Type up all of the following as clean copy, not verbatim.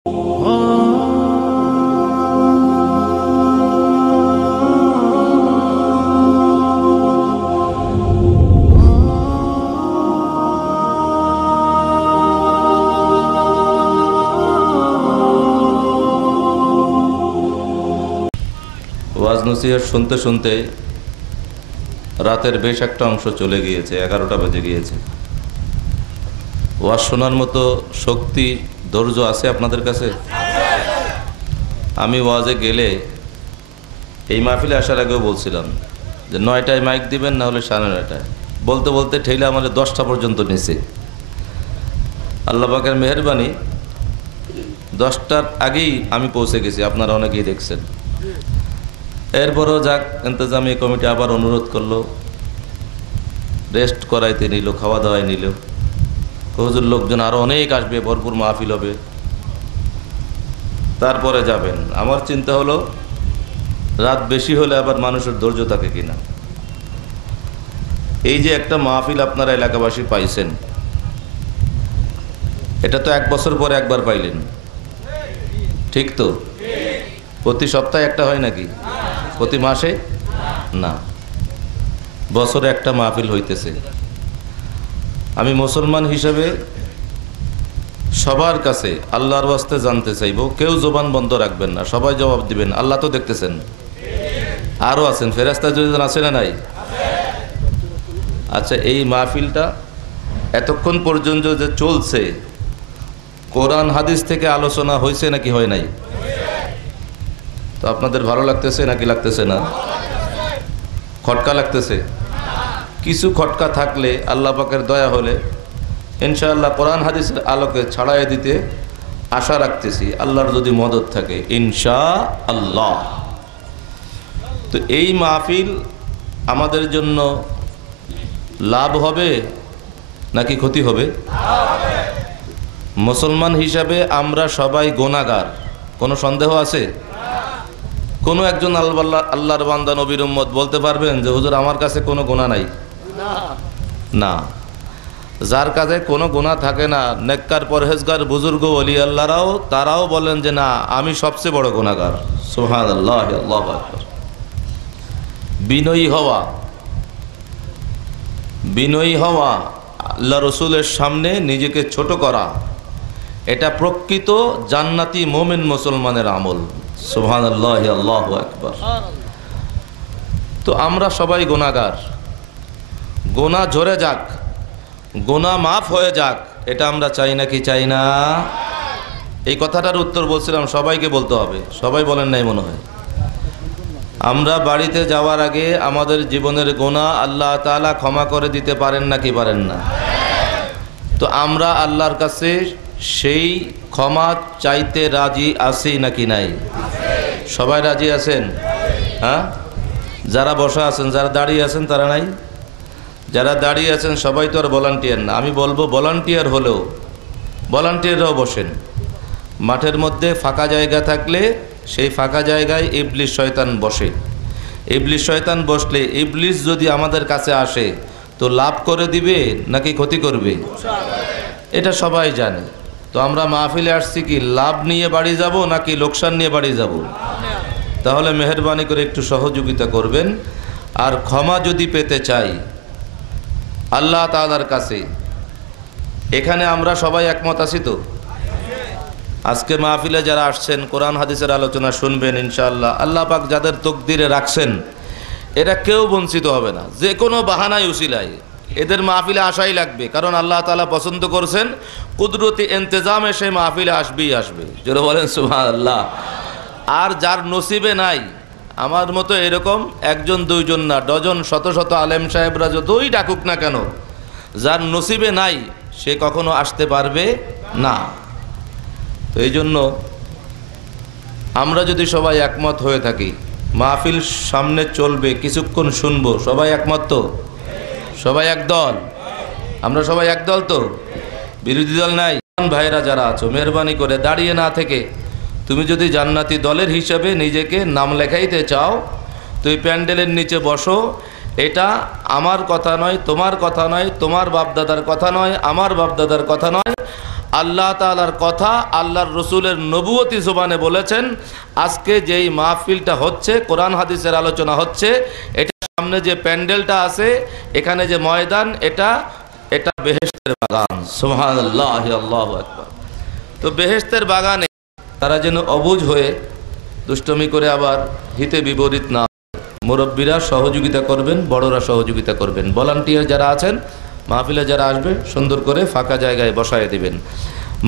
ওয়াজ নসিহত শুনতে শুনতে রাতের বেশ একটা অংশ চলে গিয়েছে, 11টা বেজে গিয়েছে। ওয়াজ শোনার মতো শক্তি ধৈর্য আছে আপনাদের কাছে? আমি ওয়াজে গেলে এই মাহফিলে আসার আগেও বলছিলাম যে 9টায় মাইক দিবেন, না হলে 9:30টায়। বলতে বলতে ঠেলে আমাদের 10টা পর্যন্ত নিছে। আল্লাহ পাকের মেহেরবানি, 10টার আগেই আমি পৌঁছে গেছি, আপনারা অনেকেই দেখছেন। এরপরও যাক, ইন্তজামি কমিটি আবার অনুরোধ করলো, রেস্ট করাইতে নিল, খাওয়া দাওয়ায় নিল। হুজুর লোকজন আরও অনেক আসবে, ভরপুর মাহফিল হবে, তারপরে যাবেন। আমার চিন্তা হলো রাত বেশি হলে আবার মানুষের ধৈর্য থাকে কিনা। এই যে একটা মাহফিল আপনারা এলাকাবাসী পাইছেন, এটা তো 1 বছর পরে একবার পাইলেন, ঠিক তো? প্রতি সপ্তাহে একটা হয় নাকি? প্রতি মাসে না, বছরে একটা মাহফিল হইতেছে। আমি মুসলমান হিসেবে সবার কাছে আল্লাহর ওয়াস্তে জানতে চাইব, কেউ জবান বন্ধ রাখবেন না, সবাই জবাব দিবেন। আল্লাহ তো দেখতেছেন, আরও আছেন, ফেরেশতা দুজন আছে না নাই? আচ্ছা, এই মাহফিলটা এতক্ষণ পর্যন্ত যে চলছে, কোরআন হাদিস থেকে আলোচনা হয়েছে নাকি হয় নাই? তো আপনাদের ভালো লাগতেছে নাকি লাগতেছে না? খটকা লাগতেছে? কিছু খটকা থাকলে আল্লাহ পাকের দয়া হলে ইনশাআল্লাহ কোরআন হাদিসের আলোকে ছাড়াই দিতে আশা রাখতেছি, আল্লাহর যদি মদদ থাকে ইনশাআল্লাহ। তো এই মাহফিল আমাদের জন্য লাভ হবে নাকি ক্ষতি হবে? মুসলমান হিসাবে আমরা সবাই গুনাহগার, কোনো সন্দেহ আছে? কোনো একজন আল্লাহর বান্দা নবীর উম্মত বলতে পারবেন যে হুজুর আমার কাছে কোনো গুনাহ নাই? না। যার কাছে কোনো গুনাহ থাকে না, নেককার পরহেজগার বুজুর্গ ওলি আল্লাহরাও তারাও বলেন যে না, আমি সবচেয়ে বড় গুনাহগার। সুবহানাল্লাহ, আল্লাহু আকবার। বিনয়ী হওয়া, আল্লাহ রসুলের সামনে নিজেকে ছোট করা, এটা প্রকৃত জান্নাতি মুমিন মুসলমানের আমল। সুবহানাল্লাহ, আল্লাহু আকবার। তো আমরা সবাই গুনাহগার, গুনাহ ঝরে যাক, গুনাহ মাফ হয়ে যাক, এটা আমরা চাই নাকি চাই না? এই কথাটার উত্তর বলছিলাম সবাইকে বলতে হবে, সবাই বলেন নাই মনে হয়। আমরা বাড়িতে যাওয়ার আগে আমাদের জীবনের গুনাহ আল্লাহ তাআলা ক্ষমা করে দিতে পারেন নাকি পারেন না? তো আমরা আল্লাহর কাছে সেই ক্ষমা চাইতে রাজি আছি নাকি নাই? সবাই রাজি আছেন? হ্যাঁ? যারা বসা আছেন, যারা দাঁড়িয়ে আছেন তারা নাই? যারা দাঁড়িয়ে আছেন সবাই তো আর ভলান্টিয়ার না। আমি বলবো ভলান্টিয়ার হলেও ভলান্টিয়াররাও বসেন। মাঠের মধ্যে ফাঁকা জায়গা থাকলে সেই ফাঁকা জায়গায় ইবলিস শয়তান বসে। ইবলিস শয়তান বসলে ইবলিস যদি আমাদের কাছে আসে তো লাভ করে দিবে নাকি ক্ষতি করবে? এটা সবাই জানে। তো আমরা মাহফিলে আসছি কি লাভ নিয়ে বাড়ি যাব নাকি লোকসান নিয়ে বাড়ি যাব? তাহলে মেহেরবানি করে একটু সহযোগিতা করবেন। আর ক্ষমা যদি পেতে চাই আল্লাহ তাআলার কাছে, এখানে আমরা সবাই একমত আছি তো? আজকে মাহফিলে যারা আসছেন কোরআন হাদিসের আলোচনা শুনবেন ইনশাআল্লাহ, আল্লাহ পাক যাদের তকদিরে রাখছেন এরা কেউ বঞ্চিত হবে না। যে কোনো বাহানায় উসিলায় এদের মাহফিলে আসাই লাগবে, কারণ আল্লাহ তাআলা পছন্দ করছেন কুদরতি ইন্তজামে সে মাহফিলে আসবেই আসবে। যারা বলেন সুবহানাল্লাহ। আর যার নসিবে নাই, আমার মতো এরকম একজন দুইজন না, ডজন শত শত আলেম সাহেবরা যতই ডাকুক না কেন, যার নসিবে নাই সে কখনো আসতে পারবে না। তো এই জন্য আমরা যদি সবাই একমত হয়ে থাকি, মাহফিল সামনে চলবে, কিছুক্ষণ শুনবো, সবাই একমত তো? সবাই একদল? আমরা সবাই একদল তো? বিরোধী দল নাই? ভাইরা যারা আছো, মেহরবানি করে দাঁড়িয়ে না থেকে তুমি যদি জান্নাতি দলের হিসাবে নিজেকে নাম লেখাইতে চাও তো এই প্যান্ডেলের নিচে বসো। এটা আমার কথা নয়, তোমার কথা নয়, তোমার বাপদাদার কথা নয়, আমার বাপদাদার কথা নয়, আল্লাহ তাআলার কথা, আল্লাহর রসুলের নবুয়তি জবানে বলেছেন। আজকে যেই মাহফিলটা হচ্ছে, কোরআন হাদিসের আলোচনা হচ্ছে, এটা সামনে যে প্যান্ডেলটা আছে, এখানে যে ময়দান, এটা বেহেশতের বাগান। সুবহানাল্লাহ, আল্লাহু আকবার। তো বেহেশতের বাগানে তারা যেন অবুঝ হয়ে দুষ্টমি করে আবার হিতে বিপরীত না, মুরব্বীরা সহযোগিতা করবেন, বড়রা সহযোগিতা করবেন, ভলান্টিয়ার যারা আছেন, মাহফিলে যারা আসবে সুন্দর করে ফাঁকা জায়গায় বসায় দিবেন।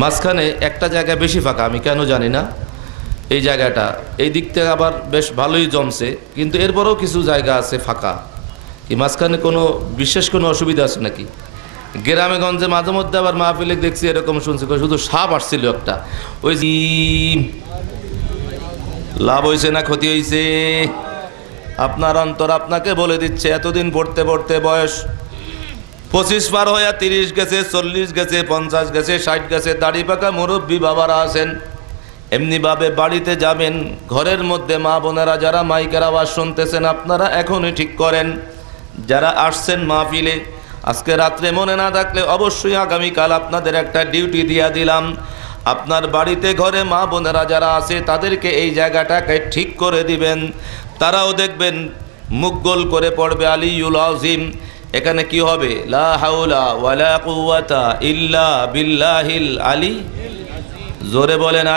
মাঝখানে একটা জায়গা বেশি ফাঁকা, আমি কেন জানি না, এই জায়গাটা এই দিক থেকে আবার বেশ ভালোই জমছে, কিন্তু এরপরেও কিছু জায়গা আছে ফাঁকা। কি মাঝখানে বিশেষ কোনো অসুবিধা আছে নাকি? গ্রামে গঞ্জে মাঝে মধ্যে আবার মাহফিলে দেখছি এরকম শুনছি, শুধু সাপ আসছিল একটা, ওই লাভ হয়েছে না ক্ষতি হয়েছে? আপনার অন্তর আপনাকে বলে দিচ্ছে। এতদিন পড়তে পড়তে বয়স 25 পার হয়ে 30 গেছে, 40 গেছে, 50 গেছে, 60 গেছে, দাড়ি পাকা মুরব্বী বাবারা আছেন। এমনিভাবে বাড়িতে যাবেন, ঘরের মধ্যে মা বোনেরা যারা মাইকের আওয়াজ শুনতেছেন, আপনারা এখনই ঠিক করেন, যারা আসছেন মাহফিলে, আজকে রাত্রে মনে না থাকলে অবশ্যই আগামীকাল আপনাদের একটা ডিউটি দিয়া দিলাম। আপনার বাড়িতে ঘরে মা বোনেরা যারা আছে তাদেরকে এই জায়গাটাকে ঠিক করে দিবেন। তারাও দেখবেন মুখ গোল করে পড়বে আলিউল আযীম। এখানে কি হবে? লা হাওলা ওয়ালা কুওয়াতা ইল্লা বিল্লাহিল আলী, জোরে বলেন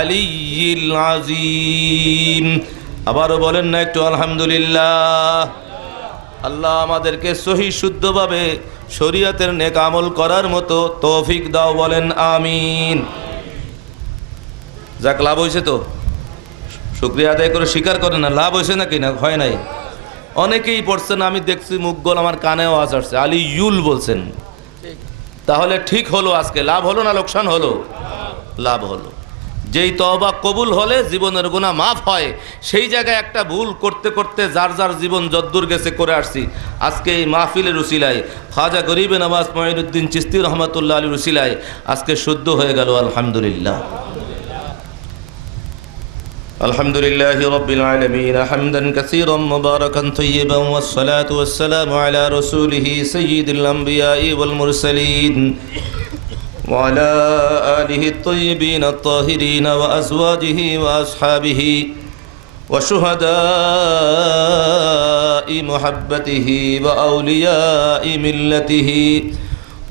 আলিয়্যিল আযীম। আবারও বলেন না একটু আলহামদুলিল্লাহ। আল্লাহ আমাদেরকে সহি শুদ্ধভাবে শরীয়তের নেক আমল করার মতো তৌফিক দাও, বলেন আমিন। যাক, লাভ হয়েছে তো শুকরিয়া আদায় করে স্বীকার করেন না, লাভ হয়েছে নাকি না হয় নাই? অনেকেই পড়ছেন, আমি দেখছি মুখগোল, আমার কানেও আওয়াজ আসছে, আলিউল বলছেন, তাহলে ঠিক হলো। আজকে লাভ হলো না লোকসান হলো? লাভ হলো। যেই তওবা কবুল হলে জীবনের গুনাহ মাফ হয়, সেই জায়গায় একটা ভুল করতে করতে যার যার জীবন যদ্দূর গেছে করে আসছি, আজকে এই মাহফিলের উসিলায়, খাজা গরিবে নওয়াজ মুঈনুদ্দিন চিশতি রহমাতুল্লাহ আলাইহির উসিলায় আজকে শুদ্ধ হয়ে গেল। আলহামদুলিল্লাহ। আলহামদুলিল্লাহি রাব্বিল আলামিন হামদান কাসীরান মুবারাকান তাইয়িবান ওয়াসসালাতু ওয়াসসালামু আলা রাসূলিহি সাইয়্যিদিল আমবিয়াই ওয়াল মুরসালিন ওয়া আলা আলিহি আত-তাইয়িবিন আত-তাহিরিন ওয়া আজওয়াজিহি ওয়া আসহাবিহি ওয়া শুহাদাই মুহাব্বতিহি ওয়া আউলিয়াই মিল্লাতিহি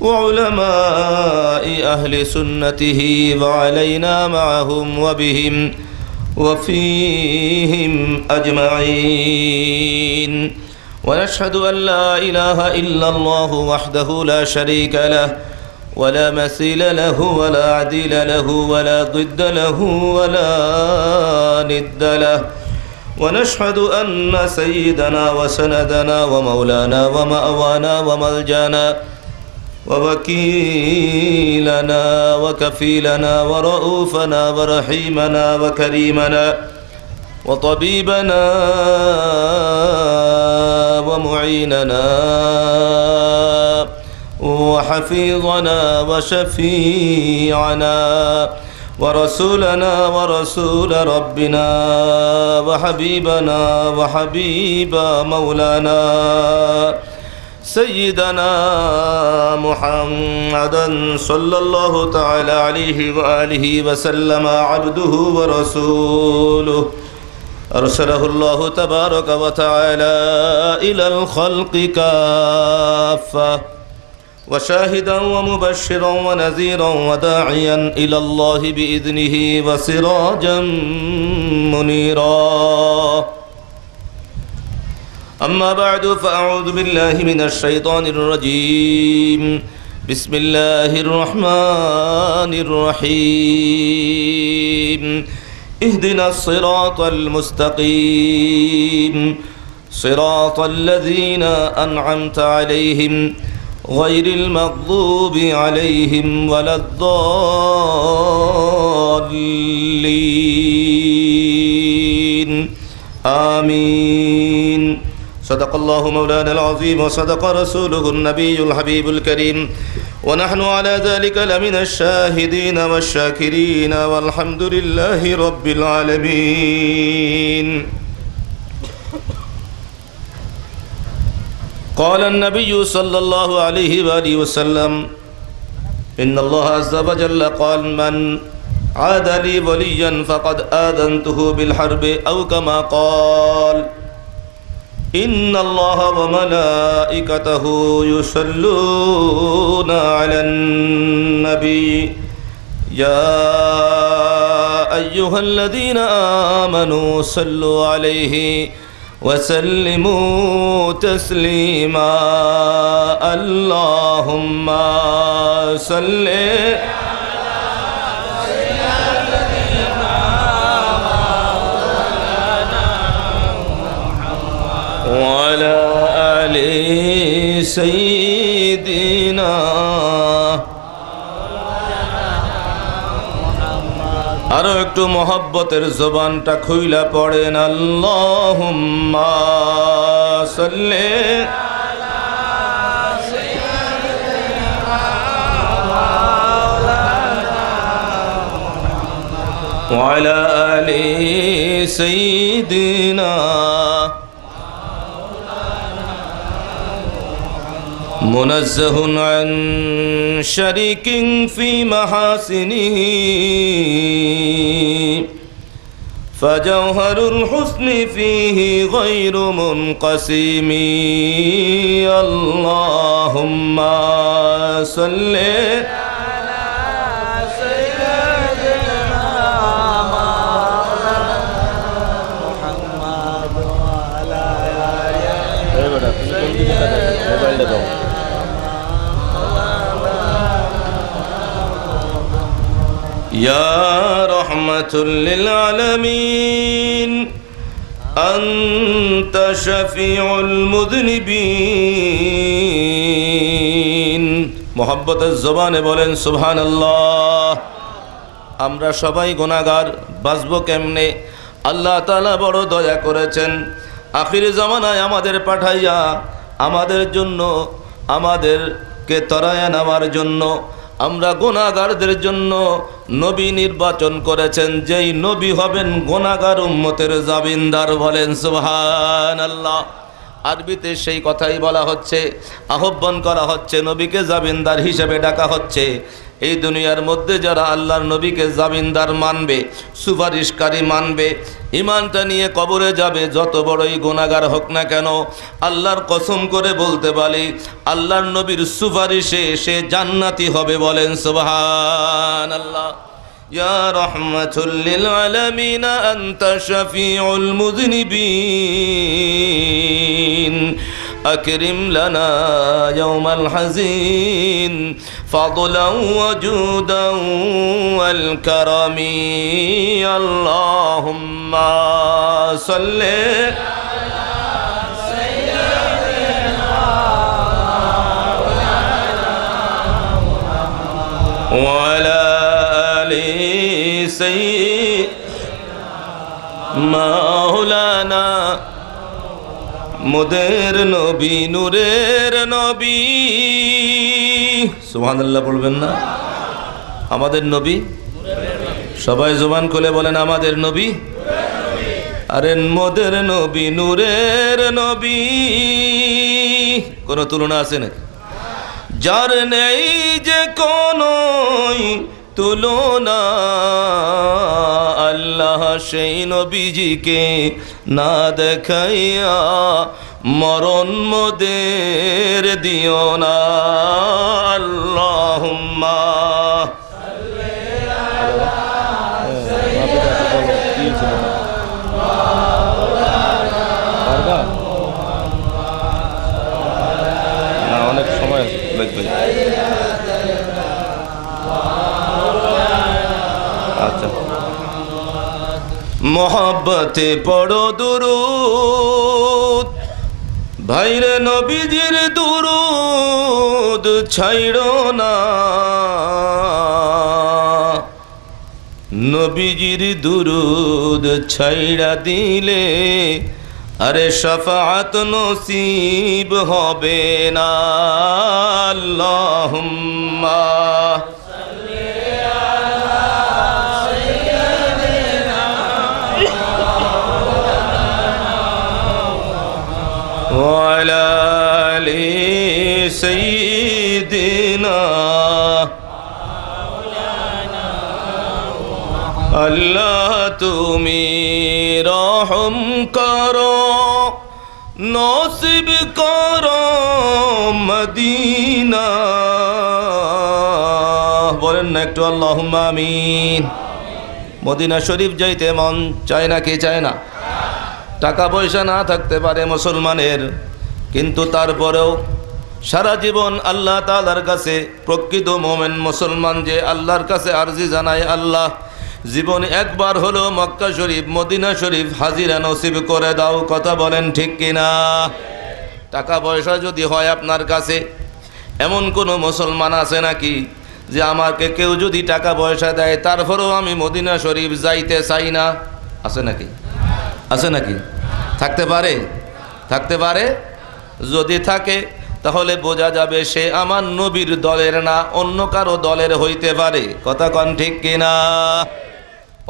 ওয়া উলামাই আহলি সুন্নতিহি ওয়া আলাইনা মাআহুম ওয়া বিহিম وفيهم أجمعين ونشهد أن لا إله إلا الله وحده لا شريك له ولا مثيل له ولا عديل له ولا ضد له ولا ند له ونشهد أن سيدنا وسندنا ومولانا ومأوانا وملجانا ووكيلنا وكفيلنا ورؤوفنا ورحيمنا وكريمنا وطبيبنا ومعيننا وحفيظنا وشفيعنا ورسولنا ورسول ربنا وحبيبنا وحبيب مولانا سيدنا محمدا صلى الله تعالى عليه وآله وسلم عبده ورسوله أرسله الله تبارك وتعالى إلى الخلق كافة وشاهدا ومبشرا ونذيرا وداعيا إلى الله بإذنه وسراجا منيرا. أما بعد فأعوذ بالله من الشيطان الرجيم. بسم الله الرحمن الرحيم. اهدنا الصراط المستقيم صراط الذين أنعمت عليهم غير المغضوب عليهم ولا الضالين. آمين. صدق الله مولانا العظيم وصدق رسوله النبي الحبيب الكريم ونحن على ذلك لمن الشاهدين والشاكرين والحمد لله رب العالمين. قال النبي صلى الله عليه وآله وسلم إن الله عز وجل قال من عاد لي وليا فقد آذنته بالحرب أو كما قال إن الله وملائكته يصلون على النبي يا أيها الذين آمنوا صلوا عليه وسلموا تسليما اللهم صل وعلى آل سيدنا আরো একটু মোহাব্বতের জবানটা খুইলা পড়েন আল্লাহুম্মা সাল্লি ওয়া আলা আলি সাইয়্যিদিনা منزه عن شريك في محاسنه فجوهر الحسن فيه غير منقسم اللهم صل يا رحمة للعالمين أنت شفيع المذنبين محبت الزبان বলেন সুবহানাল্লাহ আমরা সবাই গুনাহগার বাঁচবো কেমনে আল্লাহ তাআলা বড় দয়া করেছেন আখির জামানায় আমাদের পাঠাইয়া আমাদের জন্য আমাদেরকে তরায়া নেওয়ার জন্য আমরা গুনাহগারদের জন্য নবী নির্বাচন করেছেন যেই নবী হবেন গুনাহগার উম্মতের জামিনদার বলেন সুবহানাল্লাহ আরবিতে সেই কথাই বলা হচ্ছে আহ্বান করা হচ্ছে নবীকে জামিনদার হিসেবে ডাকা হচ্ছে এই দুনিয়ার মধ্যে যারা আল্লাহর নবীকে জামিনদার মানবে সুপারিশকারী মানবে ঈমানটা নিয়ে কবরে যাবে যত বড়ই গুনাহগার হোক না কেন আল্লাহর কসম করে বলতে পারি আল্লাহর নবীর সুপারিশে সে জান্নাতি হবে বলেন সুবহানাল্লাহ ইয়া রাহমাতুল লিল আলামিন আনতা শাফিউল মুযনিবিন أكرم لنا يوم الحزين فضلا وجودا والكرم اللهم صل وعلى آل سيدنا مولانا মোদের নবী নূরের নবী সুবহানাল্লাহ বলবেন না আমাদের নবী সবাই জবান খুলে বলেন আমাদের নবী আরে মোদের নবী নূরের নবী কোন তুলনা আছে নাকি যার নেই যে কোনই তুলনা আল্লাহ সেই নবীজিকে না দেখাইয়া মরণ মোদের দিও না আল্লাহুম্মা অনেক সময় লাগবে আচ্ছা মোহাব্বতে পড়ো দুরূদ ভাইরে নবীজির দুরূদ ছাইড়ো না নবীজির দুরূদ ছাইড়া দিলে আরে শাফাআত নসিব হবে না আল্লাহুম্মা وعلى آل سيدنا আল্লাহ তুমি রহম করো, নসিব করো মদিনা। বলেন না একটু আল্লাহুম্মা আমিন। মদিনা শরীফ যাইতে মন চায় না, কি চায় না? টাকা পয়সা না থাকতে পারে মুসলমানের, কিন্তু তারপরেও সারা জীবন আল্লাহ তাআলার কাছে প্রকৃত মুমিন মুসলমান যে আল্লাহর কাছে আরজি জানায়, আল্লাহ জীবনে একবার হলো মক্কা শরীফ মদিনা শরীফ হাজিরা নসিব করে দাও। কথা বলেন ঠিক কিনা? টাকা পয়সা যদি হয় আপনার কাছে, এমন কোনো মুসলমান আছে নাকি যে আমাকে কেউ যদি টাকা পয়সা দেয় তারপরেও আমি মদিনা শরীফ যাইতে চাই না? আছে নাকি? আছে নাকি? থাকতে পারে? থাকতে পারে? যদি থাকে তাহলে বোঝা যাবে সে আমার নবীর দলের না, অন্য কারো দলের হইতে পারে। কথা কন ঠিক কিনা?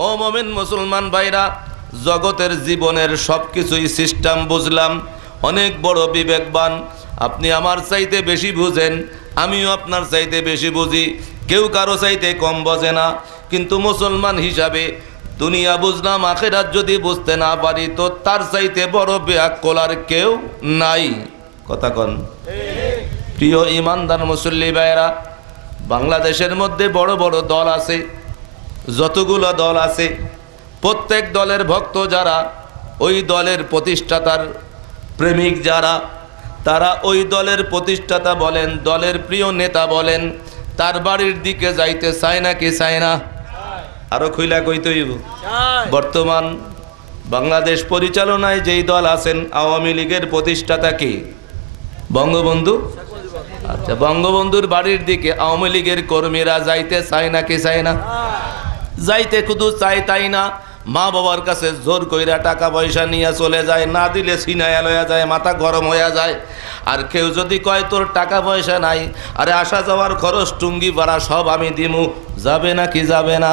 ও মুমিন মুসলমান ভাইরা, জগতের জীবনের সব কিছুই সিস্টেম বুঝলাম, অনেক বড় বিবেকবান। আপনি আমার চাইতে বেশি বুঝেন, আমিও আপনার চাইতে বেশি বুঝি, কেউ কারো চাইতে কম বোঝে না। কিন্তু মুসলমান হিসাবে দুনিয়া বুঝলাম, আখিরাত যদি বুঝতে না পারি তো তার চাইতে বড় বেআক্কেল আর কেউ নাই। কথা কন। প্রিয় ইমানদার মুসল্লি ভাইরা, বাংলাদেশের মধ্যে বড় বড় দল আছে, যতগুলো দল আছে প্রত্যেক দলের ভক্ত যারা, ওই দলের প্রতিষ্ঠাতার প্রেমিক যারা, তারা ওই দলের প্রতিষ্ঠাতা বলেন, দলের প্রিয় নেতা বলেন, তার বাড়ির দিকে যাইতে চায় না কি চায় না? আরো খুইলা কইতে হইব। বর্তমান বাংলাদেশ পরিচালনায় যেই দল আছেন, আওয়ামী লীগের প্রতিষ্ঠাতা কি? বঙ্গবন্ধু। আচ্ছা, বঙ্গবন্ধুর বাড়ির দিকে আওয়ামী লীগের কর্মীরা যাইতে চায় না কি চায় না? যাইতে শুধু চাই তাই না, মা বাবার কাছে জোর কইরা টাকা পয়সা নিয়ে চলে যায়, না দিলে ছিনায়া লইয়া যায়, মাথা গরম হইয়া যায়। আর কেউ যদি কয় তোর টাকা পয়সা নাই, আরে আসা যাওয়ার খরচ টুঙ্গি ভাড়া সব আমি দিমু, যাবে না কি যাবে না?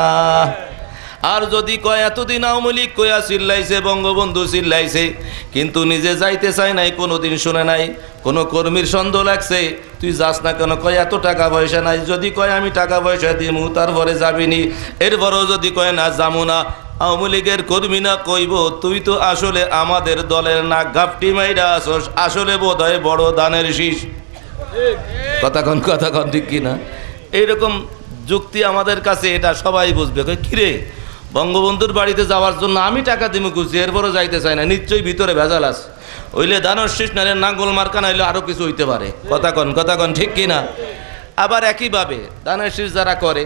আর যদি কয় এতদিন আওয়ামী লীগ কইয়া চিল্লাইছে, বঙ্গবন্ধু চিল্লাইছে, কিন্তু নিজে যাইতে চায় নাই, কোনোদিন শুনে নাই, কোনো কর্মীর সন্দেহ লাগছে, তুই যাস না কেন? কয় এত টাকা পয়সা নাই। যদি কয় আমি টাকা পয়সা দিমু, তারপরে যাবিনি। এরপরেও যদি কয় না যামু না, আওয়ামী লীগের কর্মী না কইব তুই তো আসলে আমাদের দলের না, গাপটি মাইরা আসস, আসলে বোধ হয় বড় দানের শীষ। কথা কন ঠিক কিনা? এইরকম যুক্তি আমাদের কাছে, এটা সবাই বুঝবে। কিরে, বঙ্গবন্ধুর বাড়িতে যাওয়ার জন্য আমি টাকা দিমু খুঁজছি, এরপরও যাইতে চাই না, নিশ্চয়ই ভিতরে ভেজাল আছে। হইলে দানের শীষ নাইলে নাঙ্গল মার্কা নাইলে আরো কিছু হইতে পারে। কথা কন ঠিক কিনা? আবার একইভাবে দানের শীষ যারা করে,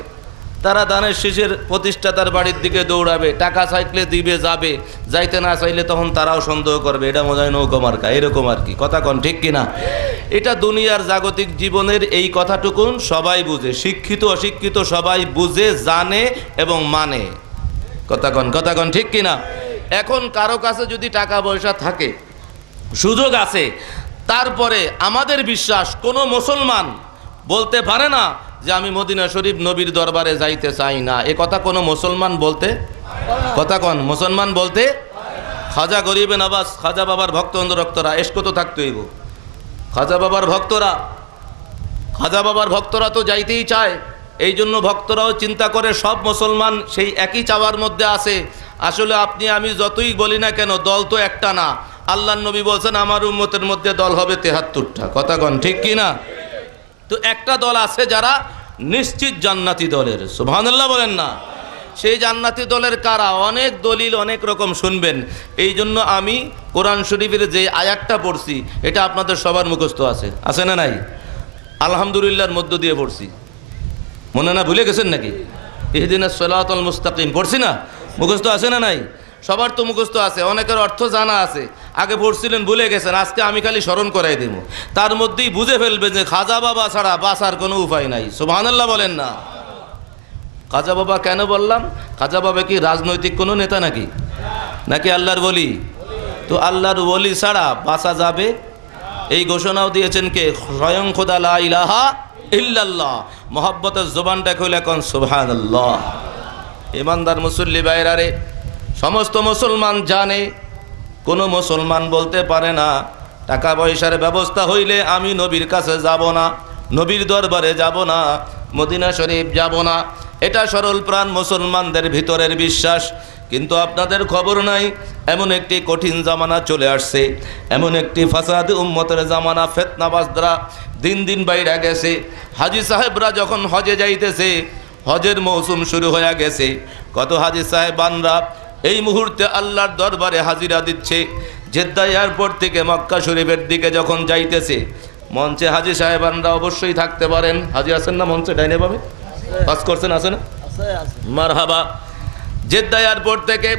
তারা দানের শীষের প্রতিষ্ঠাতার বাড়ির দিকে দৌড়াবে, টাকা চাইলে দিবে, যাবে, যাইতে না চাইলে তখন তারাও সন্দেহ করবে, এটা মনে হয় নৌকা মার্কা, এরকম আর কি। কথা কন ঠিক কিনা? এটা দুনিয়ার জাগতিক জীবনের এই কথাটুকুন সবাই বুঝে, শিক্ষিত অশিক্ষিত সবাই বুঝে, জানে এবং মানে। কথা কন ঠিক কিনা? এখন কারো কাছে যদি টাকা পয়সা থাকে, সুযোগ আছে, তারপরে আমাদের বিশ্বাস কোনো মুসলমান বলতে পারে না যে আমি মদিনা শরীফ নবীর দরবারে যাইতে চাই না। এ কথা কোনো মুসলমান বলতে, কথা কন, মুসলমান বলতে। খাজা গরিবে নওয়াজ, খাজা বাবার ভক্ত রক্তরা এসকো তো থাকতে হইব। খাজা বাবার ভক্তরা তো যাইতেই চায়, এই জন্য ভক্তরাও চিন্তা করে সব মুসলমান সেই একই চাওয়ার মধ্যে আছে। আসলে আপনি আমি যতই বলি না কেন, দল তো একটা না। আল্লাহর নবী বলছেন আমার উম্মতের মধ্যে দল হবে 73টা। কথা কন ঠিক কিনা? তো একটা দল আছে যারা নিশ্চিত জান্নাতি দলের, সুবহানাল্লাহ বলেন না? সেই জান্নাতি দলের কারা? অনেক দলিল অনেক রকম শুনবেন। এই জন্য আমি কোরআন শরীফের যে আয়াতটা পড়ছি এটা আপনাদের সবার মুখস্থ আছে না নাই? আলহামদুলিল্লাহর মধ্য দিয়ে পড়ছি, মনে না ভুলে গেছেন নাকি? ইহদিনাস সিরাতাল মুস্তাকিম পড়ছি না, মুখস্থ আছে না নাই? সবার তো মুখস্থ আছে, অনেকের অর্থ জানা আছে, আগে পড়ছিলেন ভুলে গেছেন, আজকে আমি খালি স্মরণ করাই দেব, তার মধ্যেই বুঝে ফেলবেন যে খাজা বাবা ছাড়া বাঁচার কোনো উপায় নাই। সুবহানাল্লাহ বলেন না? খাজা বাবা কেন বললাম? খাজা বাবা কি রাজনৈতিক কোনো নেতা নাকি আল্লাহর ওলি? তো আল্লাহর ওলি ছাড়া বাঁচা যাবে এই ঘোষণাও দিয়েছেন কে? স্বয়ং খোদা লা ইলাহা ইল্লাল্লাহ। মোহাব্বতের জবানটা খুলে কোন সুবহানাল্লাহ। ইমানদার মুসল্লি ভাইরা রে, সমস্ত মুসলমান জানে, কোনো মুসলমান বলতে পারে না টাকা পয়সার ব্যবস্থা হইলে আমি নবীর কাছে যাব না, নবীর দরবারে যাব না, মদিনা শরীফ যাব না। এটা সরল প্রাণ মুসলমানদের ভিতরের বিশ্বাস। কিন্তু আপনাদের খবর নাই, এমন একটি কঠিন জামানা চলে আসছে, এমন একটি ফাসাদ উম্মতের জামানা, ফিতনাবাজরা দিন দিন বাইরে গেছে। হাজী সাহেবরা যখন হজে যাইতেছে, হজের মৌসুম শুরু হয়ে গেছে, কত হাজী সাহেবানরা এই মুহূর্তে আল্লাহর দরবারে হাজিরা দিচ্ছে। জেদ্দা এয়ারপোর্ট থেকে মক্কা শরীফের দিকে যখন যাইতেছে, মঞ্চে হাজী সাহেবানরা অবশ্যই থাকতে পারেন। হাজী আছেন না মঞ্চে? ডাইনে পাবে পাস করছেন, আছে না? মারহাবা। জেদ্দা এয়ারপোর্ট থেকে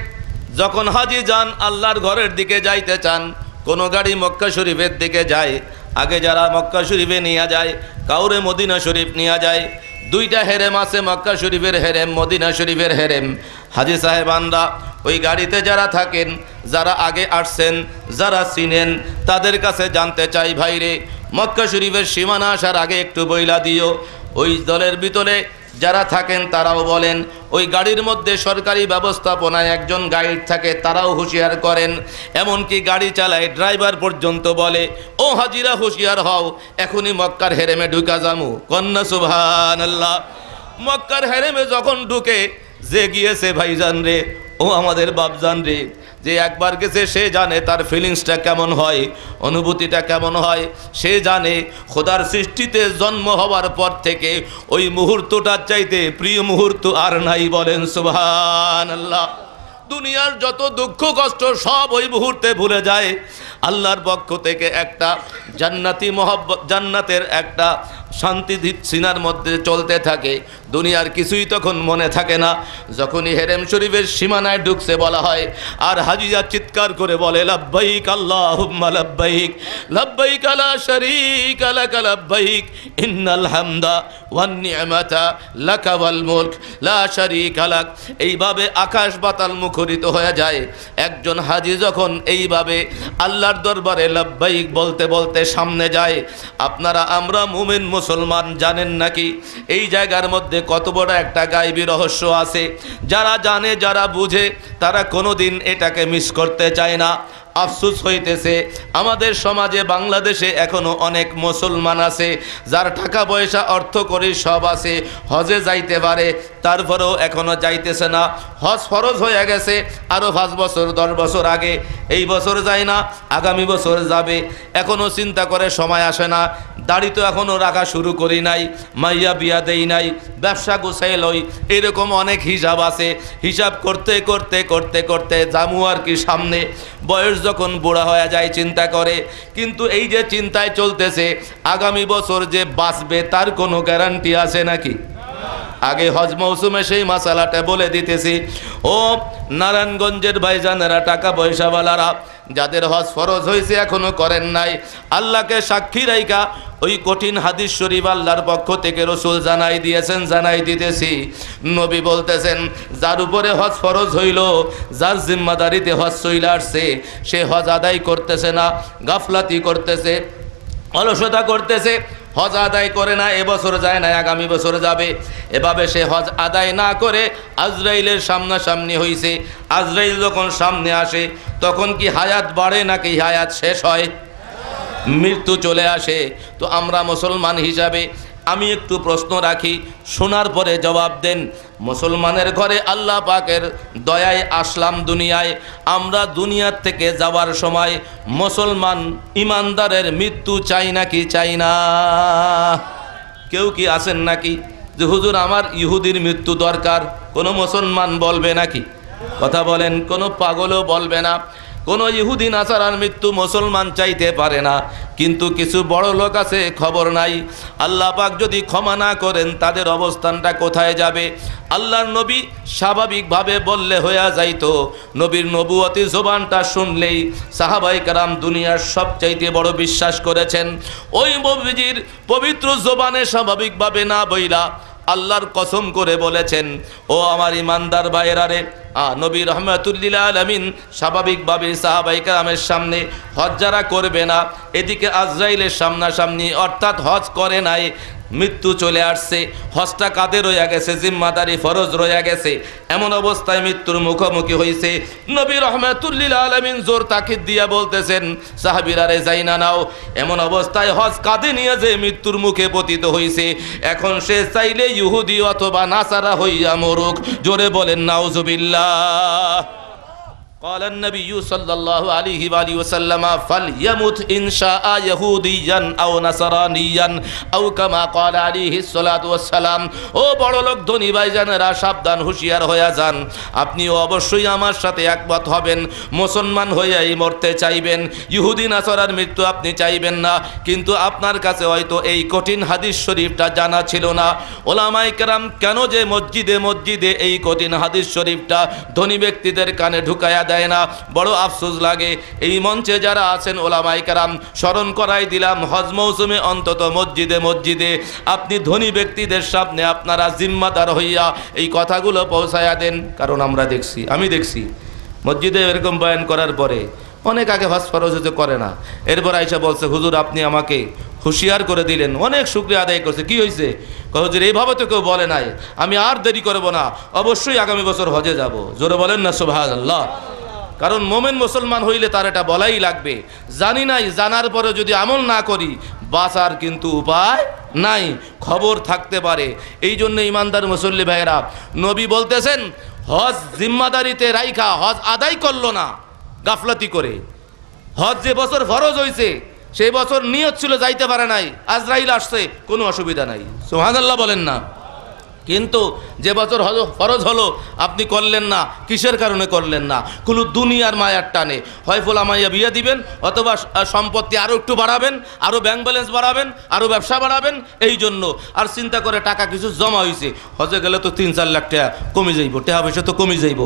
যখন হাজী যান, আল্লাহর ঘরের দিকে যাইতে চান, কোনো গাড়ি মক্কা শরীফের দিকে যায়, আগে যারা মক্কা শরীফে নিয়ে যায়, কাউরে মদিনা শরীফ নিয়ে যায়। দুইটা হেরেম আছে, মক্কা শরীফের হেরেম, মদিনা শরীফের হেরেম। হাজী সাহেবানরা ওই গাড়িতে যারা থাকেন, যারা আগে আসছেন, যারা চিনেন, তাদের কাছে জানতে চাই, ভাইরে মক্কা শরীফের সীমানা আসার আগে একটু বইলা দিও। ওই দলের ভিতরে যারা থাকেন তারাও বলেন, ওই গাড়ির মধ্যে সরকারি ব্যবস্থাপনায় একজন গাইড থাকে, তারাও হুঁশিয়ার করেন। এমনকি গাড়ি চালায় ড্রাইভার পর্যন্ত বলে, ও হাজিরা হুঁশিয়ার হও, এখনই মক্কার হেরেমে ঢুকা যামু। কন্যা সুবহানাল্লাহ। মক্কার হেরেমে যখন ঢুকে, যে গিয়েছে ভাইজান রে, ও আমাদের বাপজান রে, যে একবার গেছে সে জানে তার ফিলিংসটা কেমন হয়, অনুভূতিটা কেমন হয়। সে জানে খোদার সৃষ্টিতে জন্ম হওয়ার পর থেকে ওই মুহূর্তটার চাইতে প্রিয় মুহূর্ত আর নাই। বলেন সুবহানাল্লাহ। দুনিয়ার যত দুঃখ কষ্ট সব ওই মুহূর্তে ভুলে যায়। আল্লাহর পক্ষ থেকে একটা জান্নাতি মহব্বত, জান্নাতের একটা শান্তি সিনার মধ্যে চলতে থাকে। দুনিয়ার কিছুই তখন মনে থাকে না। যখনই হেরেম শরীফের সীমানায় ঢুকছে বলা হয়, আর হাজিরা চিৎকার করে বলে, লাব্বাইক আল্লাহুম্মা লাব্বাইক, লাব্বাইক লা শারীকা লাক লাব্বাইক, ইন্নাল হামদা ওয়ান নি'মাতা লাকা ওয়াল মুলক লা শারীকা লাক। এইভাবে আকাশ বাতাল মুখরিত হয়ে যায়। একজন হাজি যখন এইভাবে আল্লাহর দরবারে লাব্বাইক বলতে বলতে সামনে যায়, আপনারা আমরা মুমিন মুসলমান জানেন নাকি এই জায়গার মধ্যে কত বড় একটা গায়বী রহস্য আছে? যারা জানে, যারা বুঝে, তারা কোনোদিন এটাকে মিস করতে চায় না। আফসোস হইতেছে, আমাদের সমাজে বাংলাদেশে এখনো অনেক মুসলমান আছে যার টাকা পয়সা অর্থ করি সব আছে, হজে যাইতে পারে, তারপরেও এখনো যাইতেছে না। হজ ফরজ হয়ে গেছে আরও 5 বছর 10 বছর আগে, এই বছর যায় না, আগামী বছর যাবে, এখনো চিন্তা করে সময় আসে না। দাড়ি তো এখনো রাখা শুরু করি নাই, মাইয়া বিয়া দেই নাই, ব্যবসা গুছাই লই, এরকম অনেক হিসাব আছে। হিসাব করতে করতে করতে করতে জামু আর কি সামনে, বয়স যখন বুড়া হয়ে যায় চিন্তা করে। কিন্তু এই যে চিন্তায় চলতেছে, আগামী বছর যে বাঁচবে তার কোনো গ্যারান্টি আছে নাকি? আগে হজ মৌসুমে সেই মাসালাটা বলে দিতেছি। ও নারায়ণগঞ্জের ভাইজানেরা, টাকা পয়সাওয়ালারা, যাদের হজ ফরজ হয়েছে এখনো করেন নাই, আল্লাহকে সাক্ষী রাইখা ওই কঠিন হাদিস শরীফ আল্লাহর পক্ষ থেকে রসুল জানাই দিয়েছেন, জানাই দিতেছি। নবী বলতেছেন, যার উপরে হজ ফরজ হইল, যার জিম্মাদারিতে হজ চলে আসছে, সে হজ আদায় করতেছে না, গাফলাতি করতেছে, অলসতা করতেছে, হজ আদায় করে না, এবছর যায় না, আগামী বছর যাবে। এভাবে সে হজ আদায় না করে আজরাইলের সামনাসামনি হইছে। আজরাইল যখন সামনে আসে, তখন কি হায়াত বাড়ে নাকি হায়াত শেষ হয়? মৃত্যু চলে আসে। তো আমরা মুসলমান হিসাবে আমি একটু প্রশ্ন রাখি, শোনার পরে জবাব দেন। মুসলমানের ঘরে আল্লাহ পাকের দয়ায় আসলাম দুনিয়ায়। আমরা দুনিয়ার থেকে যাওয়ার সময় মুসলমান ইমানদারের মৃত্যু চাই নাকি চাই না? কেউ কি আছেন নাকি যে হুজুর আমার ইহুদির মৃত্যু দরকার? কোনো মুসলমান বলবে নাকি? কথা বলেন। কোনো পাগলও বলবে না। কোনো ইহুদি নাসারার মৃত্যু মুসলমান চাইতে পারে না। কিন্তু কিছু বড় লোক আছে, খবর নাই। আল্লাহ পাক যদি ক্ষমা না করেন তাদের অবস্থানটা কোথায় যাবে? আল্লাহর নবী স্বাভাবিকভাবে বললে হইয়া যাইতো। নবীর নবুয়তি জবানটা শুনলেই সাহাবায়ে কেরাম দুনিয়ার সবচাইতে বড় বিশ্বাস করেছেন। ওই নবীজির পবিত্র জবানে স্বাভাবিকভাবে না বইলা আল্লাহর কসম করে বলেছেন, ও আমার ইমানদার ভাইয়েরা রে, নবী রহমাতুল্লিল আলামিন স্বাভাবিকভাবে সাহাবায়ে কেরামের সামনে হজ যারা করবে না, এদিকে আজরাইলের সামনাসামনি, অর্থাৎ হজ করে নাই, মৃত্যু চলে আসছে, হজটা কাঁধে রয়ে গেছে, জিম্মাদারি ফরজ রয়ে গেছে, এমন অবস্থায় মৃত্যুর মুখোমুখি হয়েছে। নবী রহমাতুল্লিল আলামিন জোর তাকিদ দিয়া বলতেছেন, সাহাবীরা রে যাই না নাও। এমন অবস্থায় হজ কাঁধে নিয়ে যে মৃত্যুর মুখে পতিত হয়েছে, এখন সে চাইলে ইহুদি অথবা নাসারা হইয়া মরুক। জোরে বলেন নাউজুবিল্লাহ। قال النبي صلى الله عليه وآله وسلم فليمت إن شاء يهوديا أو نصرانيا أو كما قال عليه الصلاة والسلام। ও বড় লোক ধনী ভাইজানেরা, সাবধান, হুঁশিয়ার হয়ে যান। আপনিও অবশ্যই আমার সাথে একমত হবেন, মুসলমান হয়েই মরতে চাইবেন, ইহুদি নাসারার মৃত্যু আপনি চাইবেন না। কিন্তু আপনার কাছে হয়তো এই কঠিন হাদিস শরীফটা জানা ছিল না। ওলামায়ে কেরাম কেন যে মসজিদে মসজিদে এই কঠিন হাদিস শরীফটা ধনী ব্যক্তিদের কানে ঢুকায়া দেয় না, বড় আফসোস লাগে। এই মঞ্চে যারা আছেন ওলামায়ে কেরাম, স্মরণ করাই দিলাম, হজ মৌসুমে অন্তত মসজিদে মসজিদে আপনি ধনী ব্যক্তিদের সামনে আপনারা জিম্মাদার হইয়া এই কথাগুলো পৌঁছায়া দেন। কারণ আমরা দেখছি, আমি দেখছি মসজিদে এরকম বয়ান করার পরে অনেক আগে হজ ফরজ হতে করে না, এরপর আইসা বলছে হুজুর আপনি আমাকে হুঁশিয়ার করে দিলেন, অনেক শুকরিয়া আদায় করছে। কি হয়েছে? হুজুর এইভাবে তো কেউ বলে নাই, আমি আর দেরি করব না, অবশ্যই আগামী বছর হজে যাব। জোরে বলেন না সুবহানাল্লাহ। কারণ মোমেন মুসলমান হইলে তার এটা বলাই লাগবে। জানি নাই, জানার পরে যদি আমল না করি বাঁচার কিন্তু উপায় নাই, খবর থাকতে পারে। এই জন্য ইমানদার মুসল্লি ভাইয়েরা, নবী বলতেছেন হজ জিম্মাদারিতে রাইখা হজ আদায় করলো না গাফলাতি করে। হজ যে বছর ফরজ হয়েছে সেই বছর নিয়ত ছিল, যাইতে পারে নাই, আজরাইল আসছে, কোনো অসুবিধা নাই, সুবহানাল্লাহ বলেন না। কিন্তু যে বছর ফরজ হলো আপনি করলেন না, কিসের কারণে করলেন না? কোনো দুনিয়ার মায়ার টানে, হয় ফোলা মাইয়া বিয়ে দিবেন, অথবা সম্পত্তি আরও একটু বাড়াবেন, আরও ব্যাংক ব্যালেন্স বাড়াবেন, আরও ব্যবসা বাড়াবেন, এই জন্য। আর চিন্তা করে টাকা কিছু জমা হয়েছে, হজে গেলে তো 3-4 লাখ টাকা কমে যাইব, টাকা পয়সা তো কমে যাইব।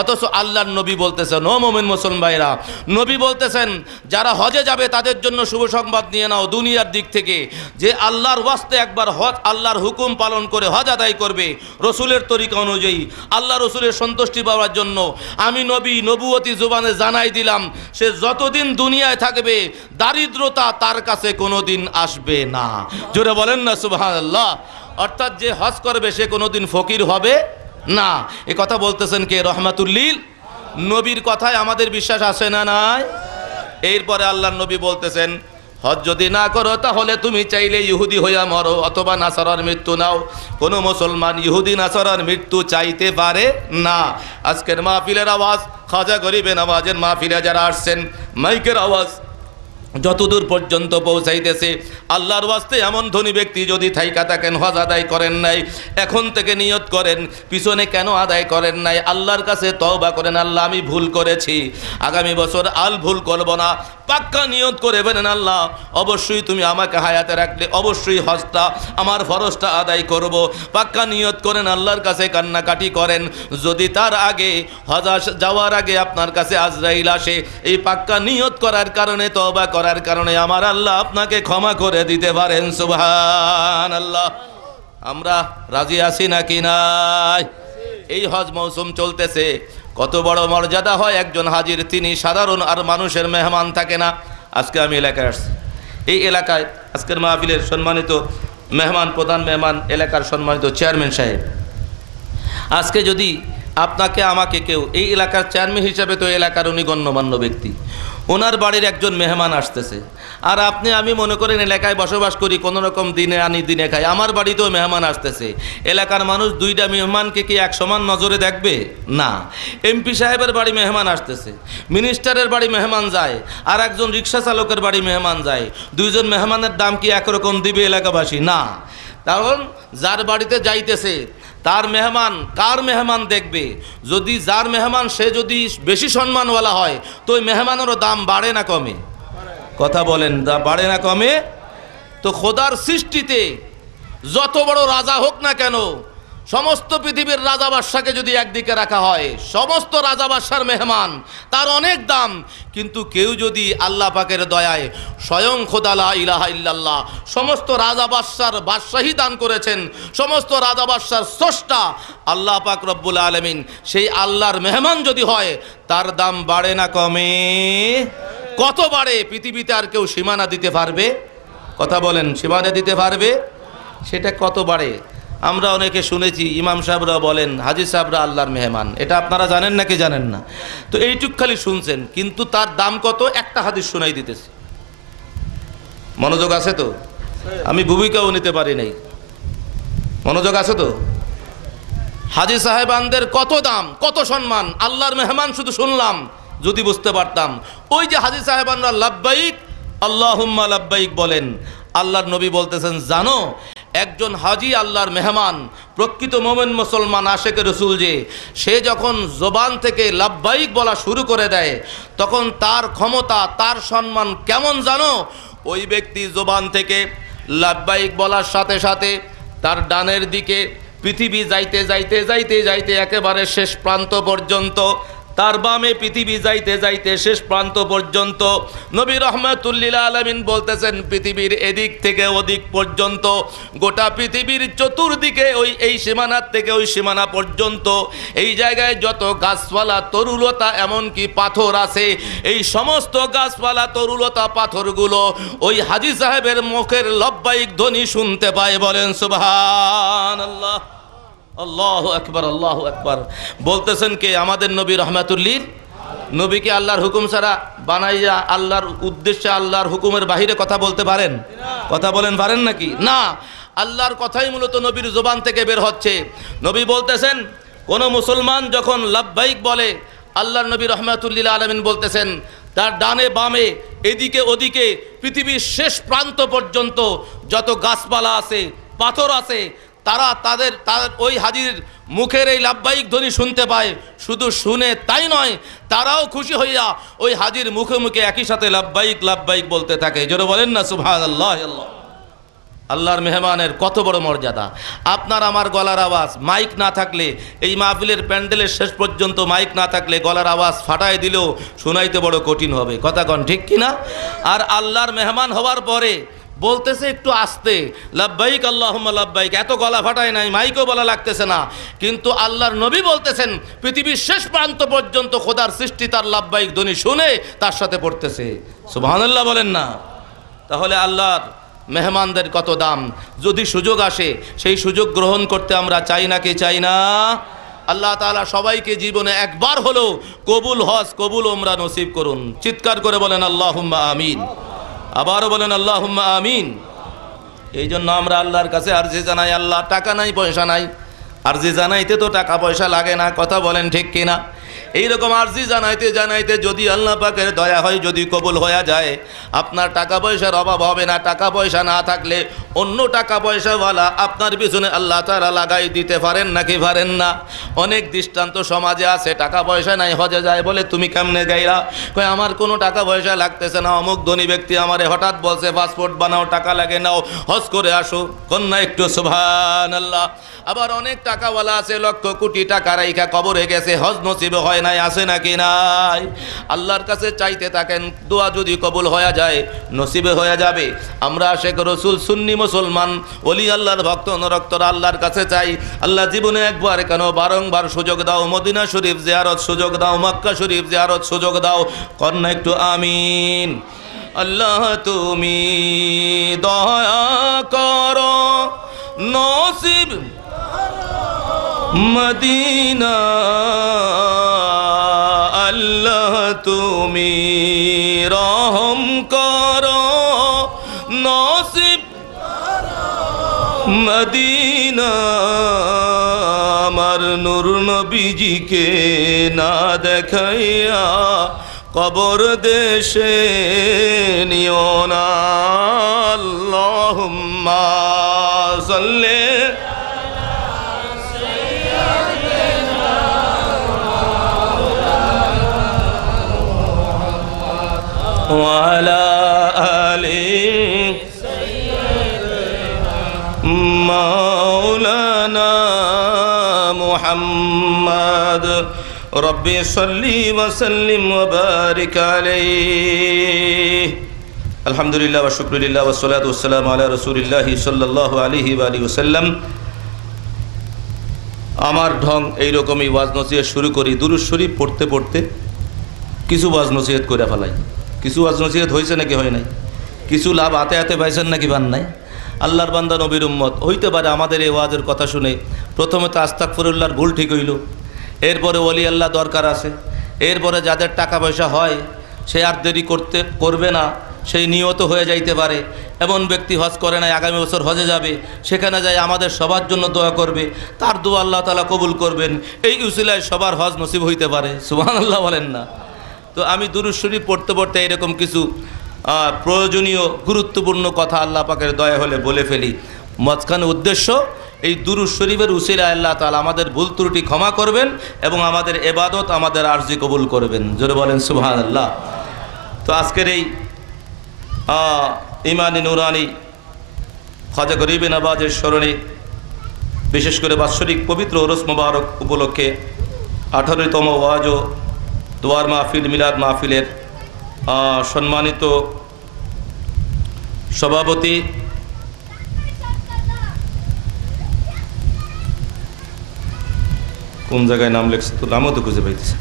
অথচ আল্লাহর নবী বলতেছেন, ও মোমিন মুসলমান ভাইরা, নবী বলতেছেন যারা হজে যাবে তাদের জন্য শুভ সংবাদ নিয়ে নাও দুনিয়ার দিক থেকে, যে আল্লাহর ওয়াস্তে একবার হজ, আল্লাহর হুকুম পালন করে হজ আদায় করবে রসুলের তরিকা অনুযায়ী, আল্লাহ রসুলের সন্তুষ্টি পাওয়ার জন্য, আমি নবী নবুয়তি জবানে জানাই দিলাম, সে যতদিন দুনিয়ায় থাকবে দারিদ্রতা তার কাছে কোনোদিন আসবে না। জোরে বলেন না সুবহানাল্লাহ। অর্থাৎ যে হজ করবে সে কোনোদিন ফকির হবে না। এ কথা বলতেছেন কে? রহমাতুল্লিল। নবীর কথায় আমাদের বিশ্বাস আছে না নাই? এরপরে আল্লাহর নবী বলতেছেন হজ যদি না করো তাহলে তুমি চাইলে ইহুদি হইয়া মরো অথবা নাসারার মৃত্যু নাও। কোনো মুসলমান ইহুদি নাসারার মৃত্যু চাইতে পারে না। আজকের মাহফিলের আওয়াজ, খাজা গরিবে নওয়াজের মাহফিলে যারা আসছেন, মাইকের আওয়াজ যতদূর পর্যন্ত পৌঁছাইতেছে, আল্লাহর ওয়াস্তে এমন ধনী ব্যক্তি যদি থাইকা থাকেন হজ আদায় করেন নাই, এখন থেকে নিয়ত করেন, পিছনে কেন আদায় করেন নাই, আল্লাহর কাছে তওবা করেন, আল্লাহ আমি ভুল করেছি, আগামী বছর আর ভুল করব না। পাক্কা নিয়ত করে বলেন আল্লাহ অবশ্যই তুমি আমাকে হায়াতে রাখলে অবশ্যই হজটা আমার ফরজটা আদায় করব। পাক্কা নিয়ত করেন, আল্লাহর কাছে কান্নাকাটি করেন। যদি তার আগে হজ যাওয়ার আগে আপনার কাছে আজরাইল আসে, এই পাক্কা নিয়ত করার কারণে, তওবা করার কারণে আমার আল্লাহ আপনাকে ক্ষমা করে দিতে পারেন। সুবহানাল্লাহ। আমরা রাজি আছি নাকি নাই? এই হজ মৌসুম চলতেছে, কত বড় মর্যাদা হয় একজন হাজির, তিনি সাধারণ আর মানুষের মেহমান থাকে না। আজকে আমি এলাকায় আসছি, এই এলাকায় আজকের মাহফিলের সম্মানিত মেহমান, প্রধান মেহমান এলাকার সম্মানিত চেয়ারম্যান সাহেব। আজকে যদি আপনাকে আমাকে কেউ, এই এলাকার চেয়ারম্যান হিসাবে তো এলাকার উনি গণ্যমান্য ব্যক্তি, ওনার বাড়ির একজন মেহমান আসতেছে, আর আপনি আমি মনে করেন এলাকায় বসবাস করি, কোনো রকম দিনে আনি দিনে খাই, আমার বাড়িতেও মেহমান আসতেছে, এলাকার মানুষ দুইটা মেহমানকে কি এক সমান নজরে দেখবে? না। এমপি সাহেবের বাড়ি মেহমান আসতেছে, মিনিস্টারের বাড়ি মেহমান যায়, আর একজন রিক্সা চালকের বাড়ি মেহমান যায়, দুইজন মেহমানের দাম কি একরকম দিবে এলাকাবাসী? না। কারণ যার বাড়িতে যাইতেছে তার মেহমান কার মেহমান দেখবে, যদি যার মেহমান সে যদি বেশি সম্মানওয়ালা হয় তো ওই মেহমানেরও দাম বাড়ে না কমে? কথা বলেন, বাড়ে না কমে? তো খোদার সৃষ্টিতে যত বড় রাজা হোক না কেন, সমস্ত পৃথিবীর রাজা বাদশাকে যদি একদিকে রাখা হয়, সমস্ত রাজা বাদশার মেহমান তার অনেক দাম, কিন্তু কেউ যদি আল্লাহ পাকের দয়ায় স্বয়ং খোদা লা ইলাহা ইল্লাল্লাহ সমস্ত রাজা বাদশার বাদশাহী দান করেছেন, সমস্ত রাজা বাদশার স্রষ্টা আল্লাহ পাক রব্বুল আলামিন, সেই আল্লাহর মেহমান যদি হয় তার দাম বাড়ে না কমে? কত বাড়ে? পৃথিবীতে আর কেউ সীমানা দিতে পারবে? কথা বলেন, সীমানা দিতে পারবে? সেটা কত বাড়ে? আমরা অনেকে শুনেছি ইমাম সাহেবরা বলেন হাজি সাহেবরা আল্লাহর মেহমান, এটা আপনারা জানেন নাকি জানেন না? তো এইটুক খালি শুনছেন, কিন্তু তার দাম কত একটা হাদিস শোনাই দিতেছি। মনোযোগ আছে তো? আমি ভূমিকাও নিতে পারি নাই। মনোযোগ আছে তো? হাজি সাহেবানদের কত দাম, কত সম্মান, আল্লাহর মেহমান শুধু শুনলাম যদি বুঝতে পারতাম। ওই যে হাজি সাহেবানরা লাব্বাইক আল্লাহুম্মা লাব্বাইক বলেন, আল্লাহর নবী বলতেছেন জানো একজন হাজি আল্লাহর মেহমান, প্রকৃত মোমেন মুসলমান আশেকে রসুল, যে সে যখন জবান থেকে লাব্বাইক বলা শুরু করে দেয় তখন তার ক্ষমতা, তার সম্মান কেমন জানো? ওই ব্যক্তি জবান থেকে লাব্বাইক বলার সাথে সাথে তার ডানের দিকে পৃথিবী যাইতে যাইতে যাইতে যাইতে একেবারে শেষ প্রান্ত পর্যন্ত, তার বামে পৃথিবী যাইতে যাইতে শেষ প্রান্ত পর্যন্ত। নবী রহমাতুল্লিল আলামিন বলতেছেন পৃথিবীর এদিক থেকে ওদিক পর্যন্ত, গোটা পৃথিবীর চতুর্দিকে এই সীমানার থেকে ওই সীমানা পর্যন্ত, এই জায়গায় যত গাছপালা তরুলতা এমনকি পাথর আছে, এই সমস্ত গাছপালা তরুলতা পাথরগুলো ওই হাজী সাহেবের মুখের লব্বাইক ধ্বনি শুনতে পায়। বলেন সুবহানাল্লাহ, আল্লাহু আকবার, আল্লাহু আকবার। বলতেছেন কে? আমাদের নবী রহমাতুল্লিল। নবীকে আল্লাহর হুকুম ছাড়া বানাইয়া আল্লাহর উদ্দেশ্যে আল্লাহর হুকুমের বাহিরে কথা বলতে পারেন? কথা বলেন, পারেন নাকি? না, আল্লাহর কথাই মূলত নবীর জবান থেকে বের হচ্ছে। নবী বলতেছেন কোন মুসলমান যখন লাব্বাইক বলে, আল্লাহর নবী রহমাতুল্লিল আলামিন বলতেছেন তার ডানে বামে এদিকে ওদিকে পৃথিবীর শেষ প্রান্ত পর্যন্ত যত গাছপালা আছে, পাথর আছে, তারা তাদের ওই হাজির মুখের এই লাব্বাইক ধ্বনি শুনতে পায়। শুধু শুনে তাই নয়, তারাও খুশি হইয়া ওই হাজির মুখে মুখে একই সাথে লাব্বাইক লাব্বাইক বলতে থাকে। জোরে বলেন না সুবহানাল্লাহ। আল্লাহর মেহমানের কত বড় মর্যাদা। আপনার আমার গলার আওয়াজ মাইক না থাকলে, এই মাহফিলের প্যান্ডেলের শেষ পর্যন্ত মাইক না থাকলে গলার আওয়াজ ফাটায় দিলেও শোনাইতে বড় কঠিন হবে। কথা কন ঠিক কিনা? আর আল্লাহর মেহমান হওয়ার পরে বলতেছে একটু আস্তে, লাব্বাইক আল্লাহুম্মা লাব্বাইক, এত গলা ফাটায় নাই, মাইকও বলা লাগতেছে না। কিন্তু আল্লাহর নবী বলতেছেন পৃথিবীর শেষ প্রান্ত পর্যন্ত খোদার সৃষ্টি তার লাব্বাইক ধ্বনি শুনে তার সাথে পড়তেছে। সুবহানাল্লাহ বলেন না? তাহলে আল্লাহর মেহমানদের কত দাম। যদি সুযোগ আসে সেই সুযোগ গ্রহণ করতে আমরা চাই নাকি চাই না? আল্লাহ তাআলা সবাইকে জীবনে একবার হলেও কবুল হজ, কবুল ওমরা নসিব করুন। চিৎকার করে বলেন আল্লাহুম্মা আমিন। আবারও বলেন আল্লাহুম্মা আমিন। এই জন্য আমরা আল্লাহর কাছে আরজি জানাই। আল্লাহ টাকা নাই পয়সা নাই, আরজি জানাইতে তো টাকা পয়সা লাগে না। কথা বলেন ঠিক কিনা? এইরকম আরজি জানাইতে জানাইতে যদি আল্লাহ পাকের দয়া হয়, যদি কবুল হয়ে যায়, আপনার টাকা পয়সার অভাব হবে না। টাকা পয়সা না থাকলে অন্য টাকা পয়সাওয়ালা আপনার পিছনে আল্লাহ তাআলা লাগাই দিতে পারেন নাকি পারেন না? অনেক দৃষ্টান্ত সমাজে আছে, টাকা পয়সা নাই হজে যায় বলে তুমি কেমনে গাইরা? কয় আমার কোনো টাকা পয়সা লাগতেছে না, অমুক ধনী ব্যক্তি আমারে হঠাৎ বলছে পাসপোর্ট বানাও, টাকা লাগে, নাও হজ করে আসো। কন্যা একটু সুবহানাল্লাহ। আবার অনেক টাকাওয়ালা আছে, লক্ষ কোটি টাকা রাইখা কবরে গেছে, হজ নসিব হয় নাই। আছে নাকি নাই? আল্লাহর কাছে চাইতে থাকেন, দোয়া যদি কবুল হয়ে যায় নসিবে হয়ে যাবে। আমরা আশেক রসুল সুন্নি মুসলমান ওলি আল্লাহর ভক্ত নরক্তরা আল্লাহর কাছে চাই, আল্লাহ জীবনে একবার কেন বারংবার সুযোগ দাও, মদিনা শরীফ জিয়ারত সুযোগ দাও, মক্কা শরীফ জিয়ারত সুযোগ দাও। কন্যা একটু আমিন। আল্লাহ তুমি দয়া করো, নসিব মদিনা, আল্লাহ তুমি রহম করো, নসিব মদিনা। আমার নূর নবীজিকে না দেখাইয়া কবর দেশে নিও না। আল্লাহুম্মা সাল্লি ওয়ালা আলি মাওলানা মুহাম্মদ। রব্বি সাল্লি ওয়া সাল্লিম ওয়া বারিক আলাইহি। আলহামদুলিল্লাহ ওয়া শুকরুলিল্লাহ ওয়া সলাতু ওয়া সালামু আলা রাসূলিল্লাহি সাল্লাল্লাহু আলাইহি ওয়া আলিহি ওয়াসাল্লাম। আমার ঢং এইরকমই ওয়াজ নসিহত শুরু করি, দুরূদ শরীফ পড়তে পড়তে কিছু ওয়াজ নসিহত করে ফেলাই। কিছু ওয়াজ নসিহত হয়েছে নাকি হয় নাই? কিছু লাভ হাতে হাতে পাইছেন নাকি পান নাই? আল্লাহর বান্দা নবীর উম্মত, হইতে পারে আমাদের এই ওয়াজের কথা শুনে প্রথমে তো আস্তাগফিরুল্লাহর ভুল ঠিক হইল, এরপরে ওলি আল্লাহ দরকার আছে, এরপরে যাদের টাকা পয়সা হয় সে আর দেরি করবে না, সেই নিয়ত হয়ে যাইতে পারে। এমন ব্যক্তি হজ করে নাই, আগামী বছর হজে যাবে, সেখানে যাই আমাদের সবার জন্য দোয়া করবে, তার দোয়া আল্লাহ তাআলা কবুল করবেন, এই উসিলায় সবার হজ নসিব হইতে পারে। সুবহানাল্লাহ বলেন না? তো আমি দুরূদ শরীফ পড়তে পড়তে এরকম কিছু প্রয়োজনীয় গুরুত্বপূর্ণ কথা আল্লাহ পাকের দয়া হলে বলে ফেলি। মাঝখানে উদ্দেশ্য, এই দুরূদ শরীফের উসিলায় আল্লাহ তাআলা আমাদের ভুল ত্রুটি ক্ষমা করবেন এবং আমাদের ইবাদত, আমাদের আরজি কবুল করবেন। জোরে বলেন সুবহানাল্লাহ। তো আজকের এই ইমানি নুরানি খাজা গরিব নওয়াজের স্মরণে, বিশেষ করে বাৎসরিক পবিত্র ওরস মোবারক উপলক্ষে 18তম ওয়াজ ও দোয়ার মাহফিল, মিলাদ মাহফিলের সম্মানিত সভাপতি কোন জায়গায় নাম লেখছে তো নামও তো খুঁজে পাইতেছে,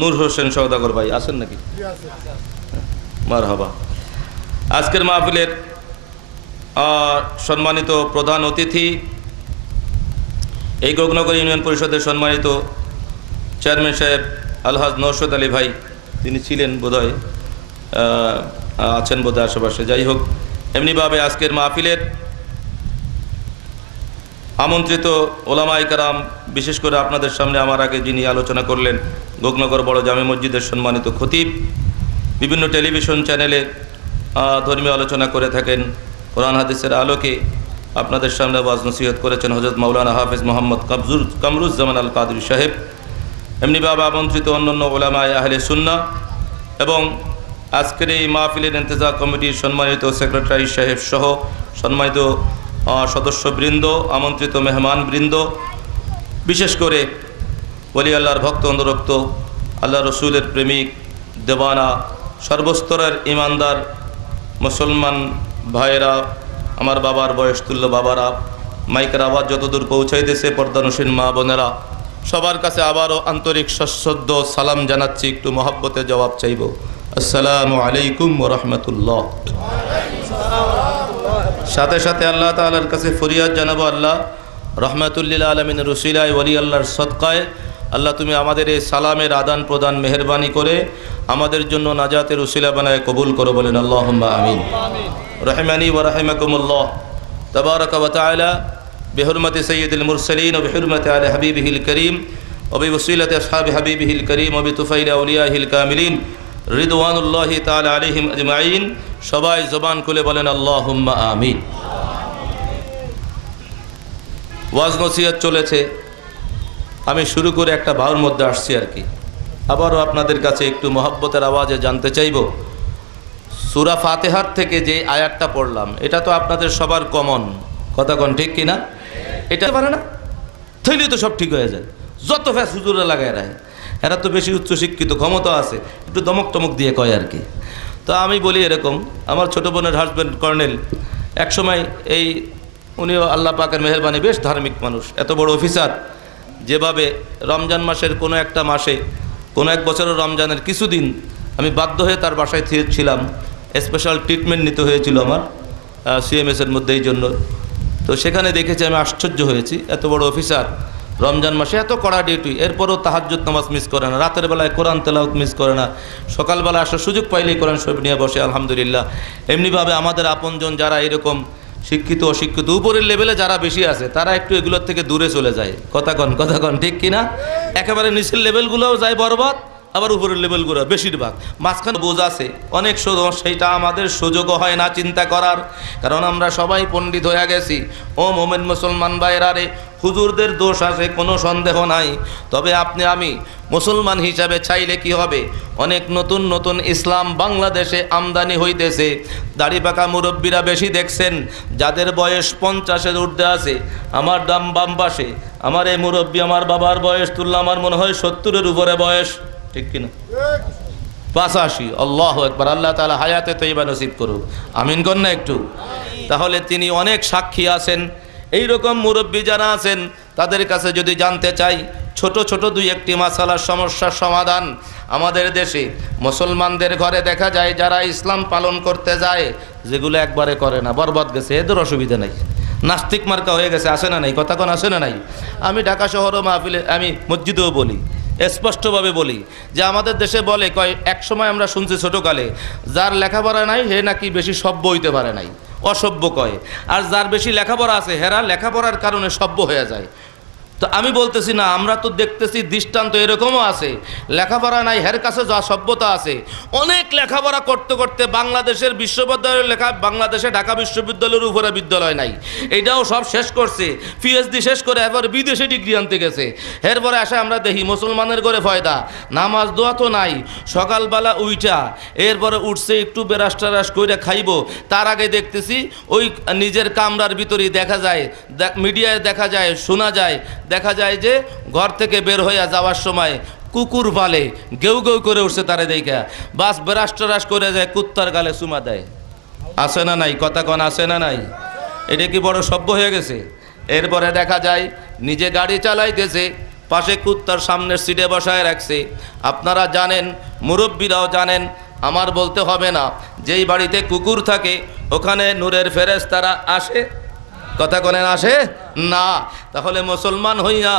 নূর হোসেন সওদাগর ভাই আছেন নাকি? মারহাবা। আজকের মাহফিলের সম্মানিত প্রধান অতিথি, এই গোগনগর ইউনিয়ন পরিষদের সম্মানিত চেয়ারম্যান সাহেব আলহাজ নওশাদ আলী ভাই, তিনি ছিলেন বোধহয়, আছেন বোধহয় আশেপাশে, যাই হোক। এমনিভাবে আজকের মাহফিলের আমন্ত্রিত ওলামায়ে কেরাম, বিশেষ করে আপনাদের সামনে আমার আগে যিনি আলোচনা করলেন, গোগনগর বড় জামে মসজিদের সম্মানিত খতিব, বিভিন্ন টেলিভিশন চ্যানেলে ধর্মীয় আলোচনা করে থাকেন, কোরআন হাদিসের আলোকে আপনাদের সামনে ওয়াজ নসিহত করেছেন হযরত মাওলানা হাফেজ মোহাম্মদ কামরুজ্জামান আল কাদরি সাহেব। এমনিভাবে আমন্ত্রিত অন্যান্য ওলামায়ে আহলে সুন্নাহ এবং আজকের এই মাহফিলের ইন্তেজাম কমিটির সম্মানিত সেক্রেটারি সাহেব সহ সম্মানিত সদস্যবৃন্দ, আমন্ত্রিত মেহমানবৃন্দ, বিশেষ করে ওলি আল্লাহর ভক্ত, অনুরক্ত, আল্লাহ রসুলের প্রেমিক, দেওয়ানা, সর্বস্তরের ইমানদার মুসলমান ভাইয়েরা, আমার বাবার বয়স তুল্য বাবারা, মাইকের আওয়াজ যতদূর পৌঁছাইতেছে, পর্দানসীন মা বোনেরা, সবার কাছে আবারও আন্তরিক সশ্রদ্ধ সালাম জানাচ্ছি, একটু মহব্বতে জবাব চাইব। আসসালামু আলাইকুম ওয়া রাহমাতুল্লাহ। সাথে সাথে আল্লাহ তাআলার কাছে ফরিয়াদ জানাবো, আল্লাহ রহমাতুল লিল আলামিনের উসিলায়, ওলি আল্লাহর সদকায়, আল্লাহ তুমি আমাদের এই সালামের আদান প্রদান মেহেরবানি করে আমাদের জন্য নাজাতের উসিলা বানায় কবুল করো, বলেন আল্লাহুম্মা আমিন। রহিমানি ওয়া রাহিমাকুমুল্লাহ তাবারাকা ওয়া তাআলা বিহুরমতি সাইয়্যিদিল মুরসালিন ওয়া বিহুরমতি আলি হাবিবিহিল করিম ওয়া বিওসিলাতি আসহাবি হাবিবিহিল করিম ওয়া বিতুফাইলি আউলিয়াহিল কামিলিন রিদওয়ানুল্লাহি তাআলা আলাইহিম আজমাইন। সবাই জবান খুলে বলেন আল্লাহুম্মা আমিন। ওয়াজ নসিহত চলেছে, আমি শুরু করে একটা ভাওর মধ্যে আসছি আর কি। আবারও আপনাদের কাছে একটু মহব্বতের আওয়াজে জানতে চাইব, সূরা ফাতিহার থেকে যে আয়াতটা পড়লাম, এটা তো আপনাদের সবার কমন কথা, কোন ঠিক কিনা? এটা পারে না থইলে তো সব ঠিক হয়ে যায়, যত ফ্যাস হুজুরে লাগায় রায়, এরা তো বেশি উচ্চশিক্ষিত, ক্ষমতা আছে, একটু দমক টমক দিয়ে কয় আর কি। তো আমি বলি এরকম, আমার ছোটো বোনের হাজব্যান্ড কর্নেল একসময় এই, উনিও আল্লাহ পাকের মেহেরবানি বেশ ধার্মিক মানুষ, এত বড় অফিসার, যেভাবে রমজান মাসের কোনো একটা মাসে, কোনো এক বছরের রমজানের কিছুদিন আমি বাধ্য হয়ে তার বাসায় ছিলাম, স্পেশাল ট্রিটমেন্ট নিতে হয়েছিল আমার সিএমএসের মধ্যে, এই জন্য। তো সেখানে দেখেছি, আমি আশ্চর্য হয়েছি, এত বড় অফিসার রমজান মাসে এত কড়া ডিউটি, এরপরও তাহাজ্জুদ নামাজ মিস করে না, রাতের বেলায় কোরআন তেলাওয়াত মিস করে না, সকালবেলা আসার সুযোগ পাইলেই কোরআন শরীফ নিয়ে বসে, আলহামদুলিল্লাহ। এমনিভাবে আমাদের আপনজন যারা এরকম শিক্ষিত অশিক্ষিত উপরের লেভেলে যারা বেশি আছে, তারা একটু এগুলোর থেকে দূরে চলে যায়, কথা কন ঠিক কিনা? একেবারে নিচের লেভেলগুলোও যায় বরবাদ, আবার উপরের লেভেলগুলো বেশিরভাগ মাঝখানে বোঝ আছে অনেক, সেইটা আমাদের সুযোগও হয় না চিন্তা করার, কারণ আমরা সবাই পণ্ডিত হয়ে গেছি। ও মোমেন মুসলমান ভাইরা রে, হুজুরদের দোষ আছে কোনো সন্দেহ নাই, তবে আপনি আমি মুসলমান হিসাবে চাইলে কি হবে, অনেক নতুন নতুন ইসলাম বাংলাদেশে আমদানি হইতেছে। দাড়ি পাকা মুরব্বীরা বেশি দেখছেন, যাদের বয়স 50-এর ঊর্ধ্বে আছে। আমার বাম পাশে আমার এই মুরব্বী, আমার বাবার বয়স তুললে আমার মনে হয় 70-এর উপরে বয়স, ঠিক কিনা? 85। আল্লাহু আকবার। আল্লাহ তাআলা হায়াতে তয়্যিবা নসিব করুক, আমিন কর না একটু। তাহলে তিনি অনেক সাক্ষী আছেন। এই রকম মুরব্বী যারা আছেন তাদের কাছে যদি জানতে চাই, ছোট ছোট দুই একটি মাসালার সমস্যার সমাধান আমাদের দেশে মুসলমানদের ঘরে দেখা যায় যারা ইসলাম পালন করতে যায়, যেগুলো একবারে করে না, বরবাদ গেছে, এদের অসুবিধা নাই, নাস্তিক মার্কা হয়ে গেছে, আসে না নাই, কথা কোন আসে না নাই। আমি ঢাকা শহরও মাহফিলে, আমি মসজিদেও বলি, স্পষ্টভাবে বলি যে আমাদের দেশে বলে কয়, এক সময় আমরা শুনছি ছোটোকালে, যার লেখাপড়া নাই হে নাকি বেশি সভ্য হইতে পারে নাই, অসভ্য কয়, আর যার বেশি লেখাপড়া আছে হেরা লেখাপড়ার কারণে সভ্য হয়ে যায়। তো আমি বলতেছি না, আমরা তো দেখতেছি দৃষ্টান্ত এরকমও আছে, লেখাপড়া নাই হের কাছে যা সভ্যতা আছে। অনেক লেখাপড়া করতে করতে বাংলাদেশের বিশ্ববিদ্যালয়ের লেখা, বাংলাদেশে ঢাকা বিশ্ববিদ্যালয়ের উপরে বিদ্যালয় নাই, এটাও সব শেষ করছে, পিএইচডি শেষ করে এবার বিদেশে ডিগ্রি আনতে গেছে। এরপরে আসে আমরা দেখি মুসলমানের ঘরে ফয়দা, নামাজ দোয়া তো নাই, সকালবেলা উইটা এরপরে উঠছে একটু বেরাস টেরাস করে খাইব, তার আগে দেখতেছি ওই নিজের কামরার ভিতরেই দেখা যায়, মিডিয়ায় দেখা যায়, শোনা যায়, দেখা যায় যে ঘর থেকে বের হইয়া যাওয়ার সময় কুকুর পালে, গেউ গেউ করে উঠছে তারে দেখা, বাস বেরাস টেরাস করে যায়, কুত্তার গালে চুমা দেয়। আসে না নাই, কথা কন আসে না নাই? এটা কি বড় সভ্য হয়ে গেছে? এরপরে দেখা যায় নিজে গাড়ি চালাইতেছে, পাশে কুত্তার সামনের সিটে বসায় রাখছে। আপনারা জানেন, মুরব্বীরাও জানেন, আমার বলতে হবে না, যেই বাড়িতে কুকুর থাকে ওখানে নূরের ফেরেশতারা আসে, কথা কোনেন আসে না? তাহলে মুসলমান হইয়া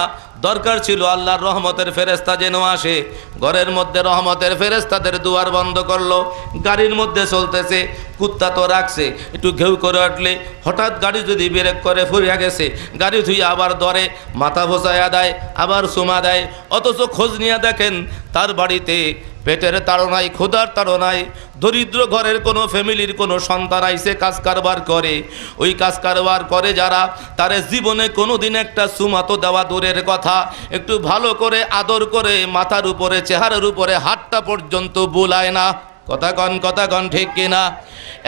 দরকার ছিল আল্লাহর রহমতের ফেরেশতা যেন আসে। ঘরের মধ্যে রহমতের ফেরেশতাদের দুয়ার বন্ধ করলো, গাড়ির মধ্যে চলতেছে, কুত্তা তো রাখছে, একটু ঘেউ করে উঠলে হঠাৎ গাড়ি যদি ব্রেক করে ফুরিয়া গেছে, গাড়ি ধুয়ে আবার ধরে, মাথা ভোসায়া দেয়, আবার চুমা দেয়, অথচ খোঁজ নিয়ে দেখেন তার বাড়িতে পেটের তাড়নায়, ক্ষুধার তাড়নায়, দরিদ্র ঘরের কোনো ফ্যামিলির কোনো সন্তান আইসে কাজ কারবার করে, ওই কাজ কারবার করে যারা, তারে জীবনে কোনো দিন একটা চুমা তো দেওয়া দূরের কথা, একটু ভালো করে আদর করে মাথার উপরে, চেহারার উপরে হাতটা পর্যন্ত বুলায় না। কথা কন ঠিক কিনা?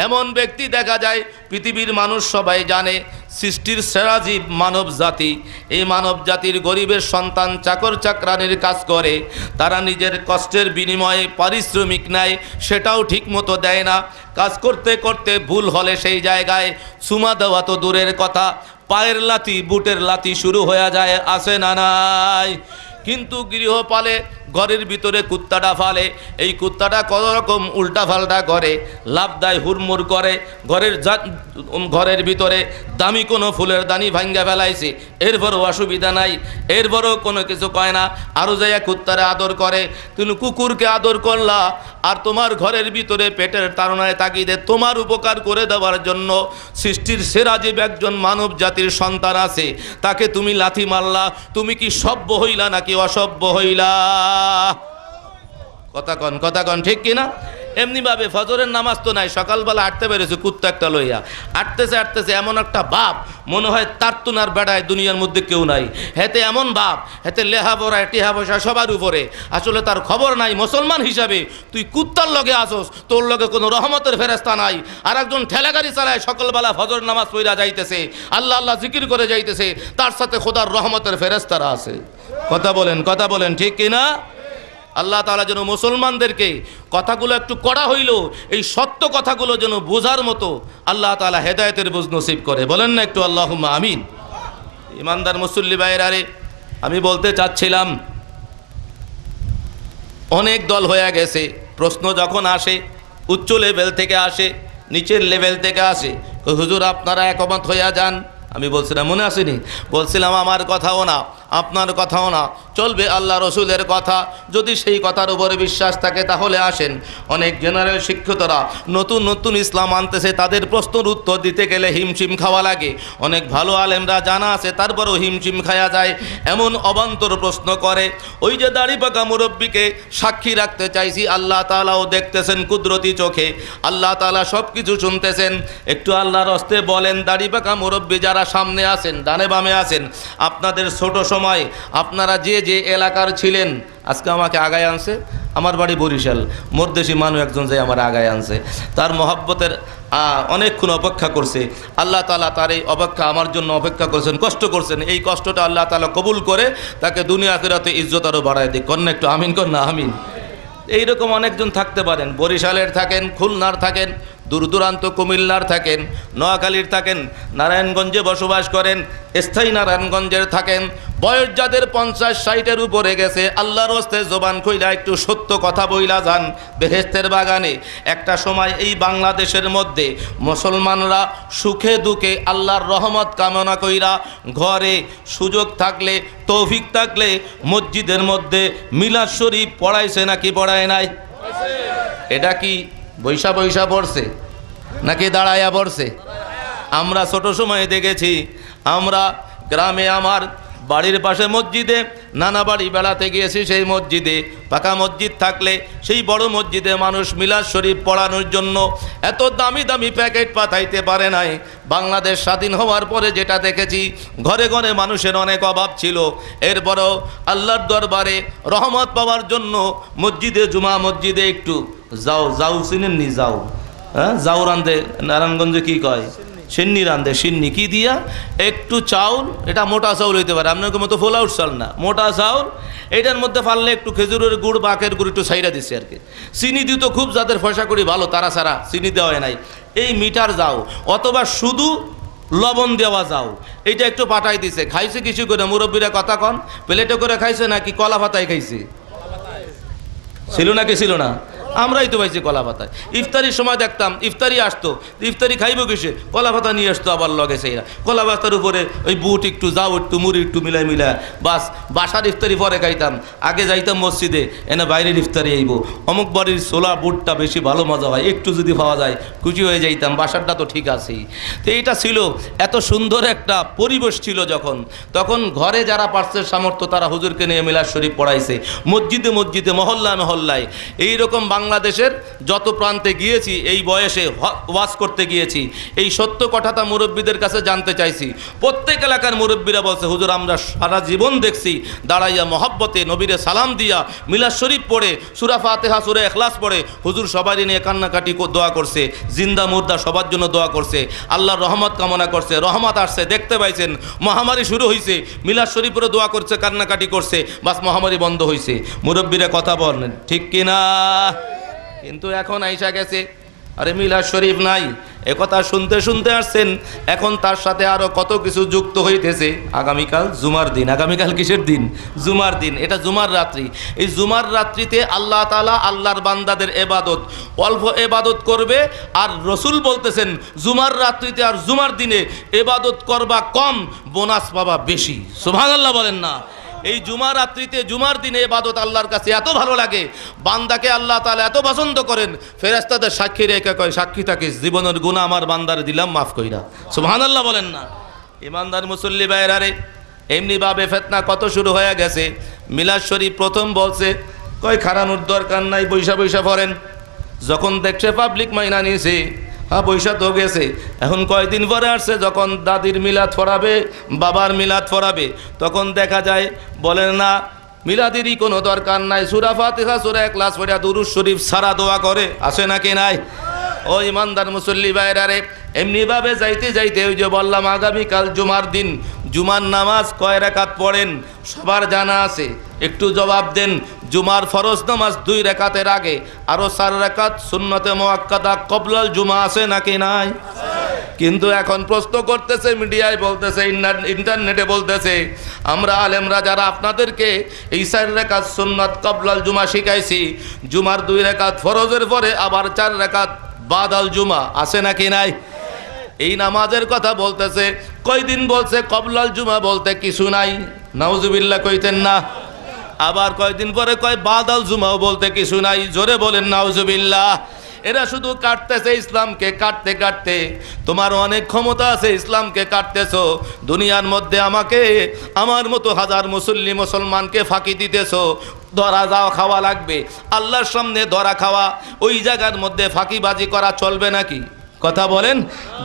এমন ব্যক্তি দেখা যায়, পৃথিবীর মানুষ সবাই জানে সৃষ্টির সেরা জীব মানব জাতি। এই মানব জাতির গরিবের সন্তান চাকর চাকরানির কাজ করে, তারা নিজের কষ্টের বিনিময়ে পারিশ্রমিক নেয়, সেটাও ঠিক মতো দেয় না। কাজ করতে করতে ভুল হলে সেই জায়গায় চুমা দেওয়া তো দূরের কথা, পায়ের লাথি, বুটের লাথি শুরু হয়ে যায়, আসে না নাই? কিন্তু গৃহপালে ঘরের ভিতরে কুত্তাটা ফালে, এই কুত্তাটা কত রকম উল্টা ফাল্টা করে, লাভ দেয়, হুড়মুড় করে, ঘরের ভিতরে দামি কোনো ফুলের দানি ভাঙ্গা ফেলাইছে, এরপরও অসুবিধা নাই, এরপরও কোনো কিছু কয় না, আরও যাইয়া কুত্তারে আদর করে। তুমি কুকুরকে আদর করলা, আর তোমার ঘরের ভিতরে পেটের তাড়নায় তাগিদে তোমার উপকার করে দেওয়ার জন্য সৃষ্টির সেরা জীব একজন মানব জাতির সন্তান আছে, তাকে তুমি লাথি মারলা, তুমি কি সভ্য হইলা নাকি অসভ্য হইলা? কথা কন ঠিক কিনা? এমনিভাবে ফজরের নামাজ তো নাই, সকালবেলা হাঁটতে পেরেছে কুত্তা একটা লইয়া, হাঁটতেছে এমন একটা ভাব মনে হয় তার তুনার বেড়ায় দুনিয়ার মধ্যে কেউ নাই, হেতে এমন ভাব, হেতে লেহা পড়ায় টিহা পয়সা সবার উপরে, আসলে তার খবর নাই মুসলমান হিসাবে তুই কুত্তার লগে আসোস, তোর লগে কোনো রহমতের ফেরেশতা নাই। আর একজন ঠেলা গাড়ি চালায়, সকালবেলা ফজর নামাজ পড়া যাইতেছে, আল্লাহ আল্লাহ জিকির করে যাইতেছে, তার সাথে খোদার রহমতের ফেরেশতারা আছে। কথা বলেন ঠিক কিনা? আল্লাহ তাআলা যেন মুসলমানদেরকে কথাগুলো একটু কড়া হইল, এই সত্য কথাগুলো যেন বোঝার মতো আল্লাহ তাআলা হেদায়েতের বুঝ নসিব করে। বলেন না একটু আল্লাহুম্মা আমিন। ইমানদার মুসল্লি ভাইয়েরারে, আমি বলতে চাচ্ছিলাম, অনেক দল হয়ে গেছে। প্রশ্ন যখন আসে উচ্চ লেভেল থেকে আসে, নিচের লেভেল থেকে আসে, হুজুর আপনারা একমত হইয়া যান। আমি বলছিলাম, মনে আসেনি? বলছিলাম আমার কথাও না, আপনার কথাও না, চলবে আল্লাহ রসুলের কথা। যদি সেই কথার উপরে বিশ্বাস থাকে তাহলে আসেন। অনেক জেনারেল শিক্ষিতরা নতুন নতুন ইসলাম আনতেছে, তাদের প্রশ্নের উত্তর দিতে গেলে হিমশিম খাওয়া লাগে। অনেক ভালো আলেমরা জানা আছে, তারপরেও হিমশিম খাওয়া যায়, এমন অবান্তর প্রশ্ন করে। ওই যে দাড়ি পাকা মুরব্বীকে সাক্ষী রাখতে চাইছি, আল্লাহ তাআলাও দেখতেছেন কুদরতি চোখে, আল্লাহ তাআলা সব কিছু শুনতেছেন। একটু আল্লাহর হস্তে বলেন, দাড়ি পাকা মুরব্বী যারা সামনে আছেন, ডানে বামে আছেন, আপনাদের ছোট সময় আপনারা যে যে এলাকার ছিলেন, আজকে আমাকে আগায় আনছে, আমার বাড়ি বরিশাল, মরদেশি মানুষ একজন যে আমার আগায় আনছে, তার মহব্বতের অনেকক্ষণ অপেক্ষা করছে। আল্লাহ তাআলা তার এই অপেক্ষা আমার জন্য অপেক্ষা করছেন, কষ্ট করছেন, এই কষ্টটা আল্লাহ তাআলা কবুল করে তাকে দুনিয়া আখিরাতে ইজ্জত আরও বাড়ায় দিক। কন্যা একটু আমিন কন্যা আমিন। এইরকম অনেকজন থাকতে পারেন, বরিশালের থাকেন, খুলনার থাকেন, দূর দূরান্ত কুমিল্লার থাকেন, নোয়াখালীর থাকেন, নারায়ণগঞ্জে বসবাস করেন, স্থায়ী নারায়ণগঞ্জের থাকেন, বয়স যাদের 50-60-এর উপরে গেছে, আল্লাহর হস্তে জবান কইরা একটু সত্য কথা বইলা যান। বেহেশতের বাগানে একটা সময় এই বাংলাদেশের মধ্যে মুসলমানরা সুখে দুঃখে আল্লাহর রহমত কামনা কইরা ঘরে সুযোগ থাকলে, তৌফিক থাকলে মসজিদের মধ্যে মিলাদ শরীফ পড়াইছে নাকি পড়ায় নাই? এটা কি বৈশা বৈশা পড়ছে নাকি দাঁড়াইয়া পড়ছে? আমরা ছোট সময়ে দেখেছি, আমরা গ্রামে আমার বাড়ির পাশে মসজিদে নানা বাড়ি বেড়াতে গিয়েছি, সেই মসজিদে পাকা মসজিদ থাকলে সেই বড় মসজিদে মানুষ মিলাদ শরীফ পড়ানোর জন্য এত দামি দামি প্যাকেট পাঠাইতে পারে নাই। বাংলাদেশ স্বাধীন হওয়ার পরে যেটা দেখেছি, ঘরে ঘরে মানুষের অনেক অভাব ছিল, এরপরও আল্লাহর দরবারে রহমত পাওয়ার জন্য মসজিদে, জুমা মসজিদে একটু যাও চিনেননি? হ্যাঁ, যাও রান্ধে নারায়ণগঞ্জে কি কয়? সিন্নি রান্ধে। সিন্নি কি দিয়া? একটু চাউল, এটা মোটা চাউল হইতে পারে, আপনার মতো ফোলাউট চাল না, মোটা চাউল, এটার মধ্যে পারলে একটু খেজুরের গুড়, বাঁকের গুড় একটু ছাইরা দিচ্ছে আর কি। চিনি দিত খুব, যাদের পয়সা করি ভালো, তারা ছাড়া চিনি দেওয়া নাই। এই মিঠার যাও অথবা শুধু লবণ দেওয়া যাও, এইটা একটু পাঠাই দিছে। খাইছে কিছু করে, মুরব্বীরা কথা কন, প্লেটে করে খাইছে নাকি কলা পাতায় খাইছে? ছিল নাকি ছিল না? আমরাই তো পাইছি কলা পাতায়। ইফতারির সময় দেখতাম ইফতারি আসতো, ইফতারি খাইব কিসে? কলা পাতা নিয়ে আসতো আবার লগে সেইরা। কলা পাতার উপরে ওই বুট একটু, যাও একটু, মুড়ি একটু মিলাই বাস। বাসার ইফতারি পরে খাইতাম, আগে যাইতাম মসজিদে, এনে বাইরের ইফতারি আইব। অমুক বাড়ির ছোলা বুটটা বেশি ভালো মজা হয়, একটু যদি পাওয়া যায় খুশি হয়ে যাইতাম। বাসারটা তো ঠিক আছেই। তো এইটা ছিল, এত সুন্দর একটা পরিবেশ ছিল যখন। তখন ঘরে যারা পারছে সামর্থ্য, তারা হুজুরকে নিয়ে মিলাদ শরীফ পড়াইছে, মসজিদে মসজিদে, মহল্লায় মহল্লায়। এইরকম বাংলাদেশের যত প্রান্তে গিয়েছি, এই বয়সে ওয়াজ করতে গিয়েছি, এই সত্য কথাটা মুরব্বীদের কাছে জানতে চাইছি। প্রত্যেক এলাকার মুরব্বীরা বলছে, হুজুর আমরা সারা জীবন দেখছি দাঁড়াইয়া মহব্বতে নবীরে সালাম দিয়া মিলাদ শরীফ পড়ে, সূরা ফাতিহা, সূরা ইখলাস পড়ে হুজুর সবারই নিয়ে কান্নাকাটি দোয়া করছে, জিন্দা মুর্দা সবার জন্য দোয়া করছে, আল্লাহর রহমত কামনা করছে। রহমত আসছে, দেখতে পাইছেন, মহামারী শুরু হয়েছে, মিলাদ শরীফের দোয়া করছে, কান্নাকাটি করছে, বাস মহামারী বন্ধ হয়েছে। মুরব্বীরা কথা বলেন ঠিক কিনা? কিন্তু এখন আইসা গেছে, আরে মিলাদ শরীফ নাই, একথা শুনতে শুনতে আসছেন, এখন তার সাথে আরো কত কিছু যুক্ত হইতেছে। আগামীকাল জুমার দিন। আগামীকাল কিসের দিন? জুমার দিন। এটা জুমার রাত্রি। এই জুমার রাত্রিতে আল্লাহ তাআলা আল্লাহর বান্দাদের ইবাদত, অল্প ইবাদত করবে। আর রসুল বলতেছেন, জুমার রাত্রিতে আর জুমার দিনে ইবাদত করবা কম, বোনাস পাবা বেশি। সুবহানাল্লাহ বলেন না? এই জুমার রাত্রিতে, জুমার দিনে ইবাদত আল্লাহর কাছে এত ভালো লাগে, বান্দাকে আল্লাহ তাআলা এত পছন্দ করেন, ফেরেশতাদের সাক্ষী রেখে কয়, সাক্ষী থাকিস, জীবনের গুনাহ আমার বান্দার দিলাম মাফ কইরা। সুবহানাল্লাহ বলেন না? ইমানদার মুসল্লি ভাইরা রে, এমনিভাবে ফিতনা কত শুরু হয়ে গেছে। মিলাদ শরীফ প্রথম বলছে, কয় খারানোর দরকার নাই, বৈশা বৈশা পড়েন। যখন দেখছে পাবলিক মাইনা নিয়েছে, হ্যাঁ বৈশা তো গেছে, এখন কয়দিন পরে আসছে যখন দাদির মিলাদ পড়াবে, বাবার মিলাদ পড়াবে, তখন দেখা যায় বলেন না মিলাদেরই কোনো দরকার নাই, সূরা ফাতিহা, সূরা ইখলাস পড়া দুরূদ শরীফ সারা দোয়া করে। আছে নাকি নাই? ও ইমানদার মুসল্লি ভাইরা রে, এমনিভাবে যাইতে যাইতে ওই যে বললাম আগামীকাল জুমার দিন, জুমার নামাজ কয় রাকাত পড়েন সবার জানা আছে? একটু জবাব দেন। জুমার ফরজ নামাজ 2 রাকাতের আগে আরো 4 রাকাত সুন্নতে মুআক্কাদা কবলাল জুমা আছে নাকি নাই? কিন্তু এখন প্রশ্ন করতেছে, মিডিয়ায় বলতেছে, ইন্টারনেটে বলতেছে, আমরা আলেমরা যারা আপনাদেরকে এই 4 রাকাত সুন্নত কবলাল জুমা শিখাইছি, জুমার 2 রাকাত ফরজের পরে আবার 4 রাকাত বাদাল জুমা আছে নাকি নাই? এই নামাজের কথা বলতেছে। কয়দিন বলছে কবলাল জুমা বলতে কিছু নাই, নাউজুবিল্লাহ কইতেন না? আবার কয়দিন পরে কয় বাদাল জুমাও বলতে কিছু নাই। জোরে বলেন নাউজুবিল্লাহ। এরা শুধু কাটতেছে ইসলামকে, কাটতে কাটতে তোমার অনেক ক্ষমতা আছে, ইসলামকে কাটতেছো। দুনিয়ার মধ্যে আমাকে, আমার মতো হাজার মুসল্লি মুসলমানকে ফাঁকি দিতেছো। ধরা যাওয়া খাওয়া লাগবে, আল্লাহর সামনে ধরা খাওয়া, ওই জায়গার মধ্যে ফাঁকিবাজি করা চলবে নাকি? কথা বলেন,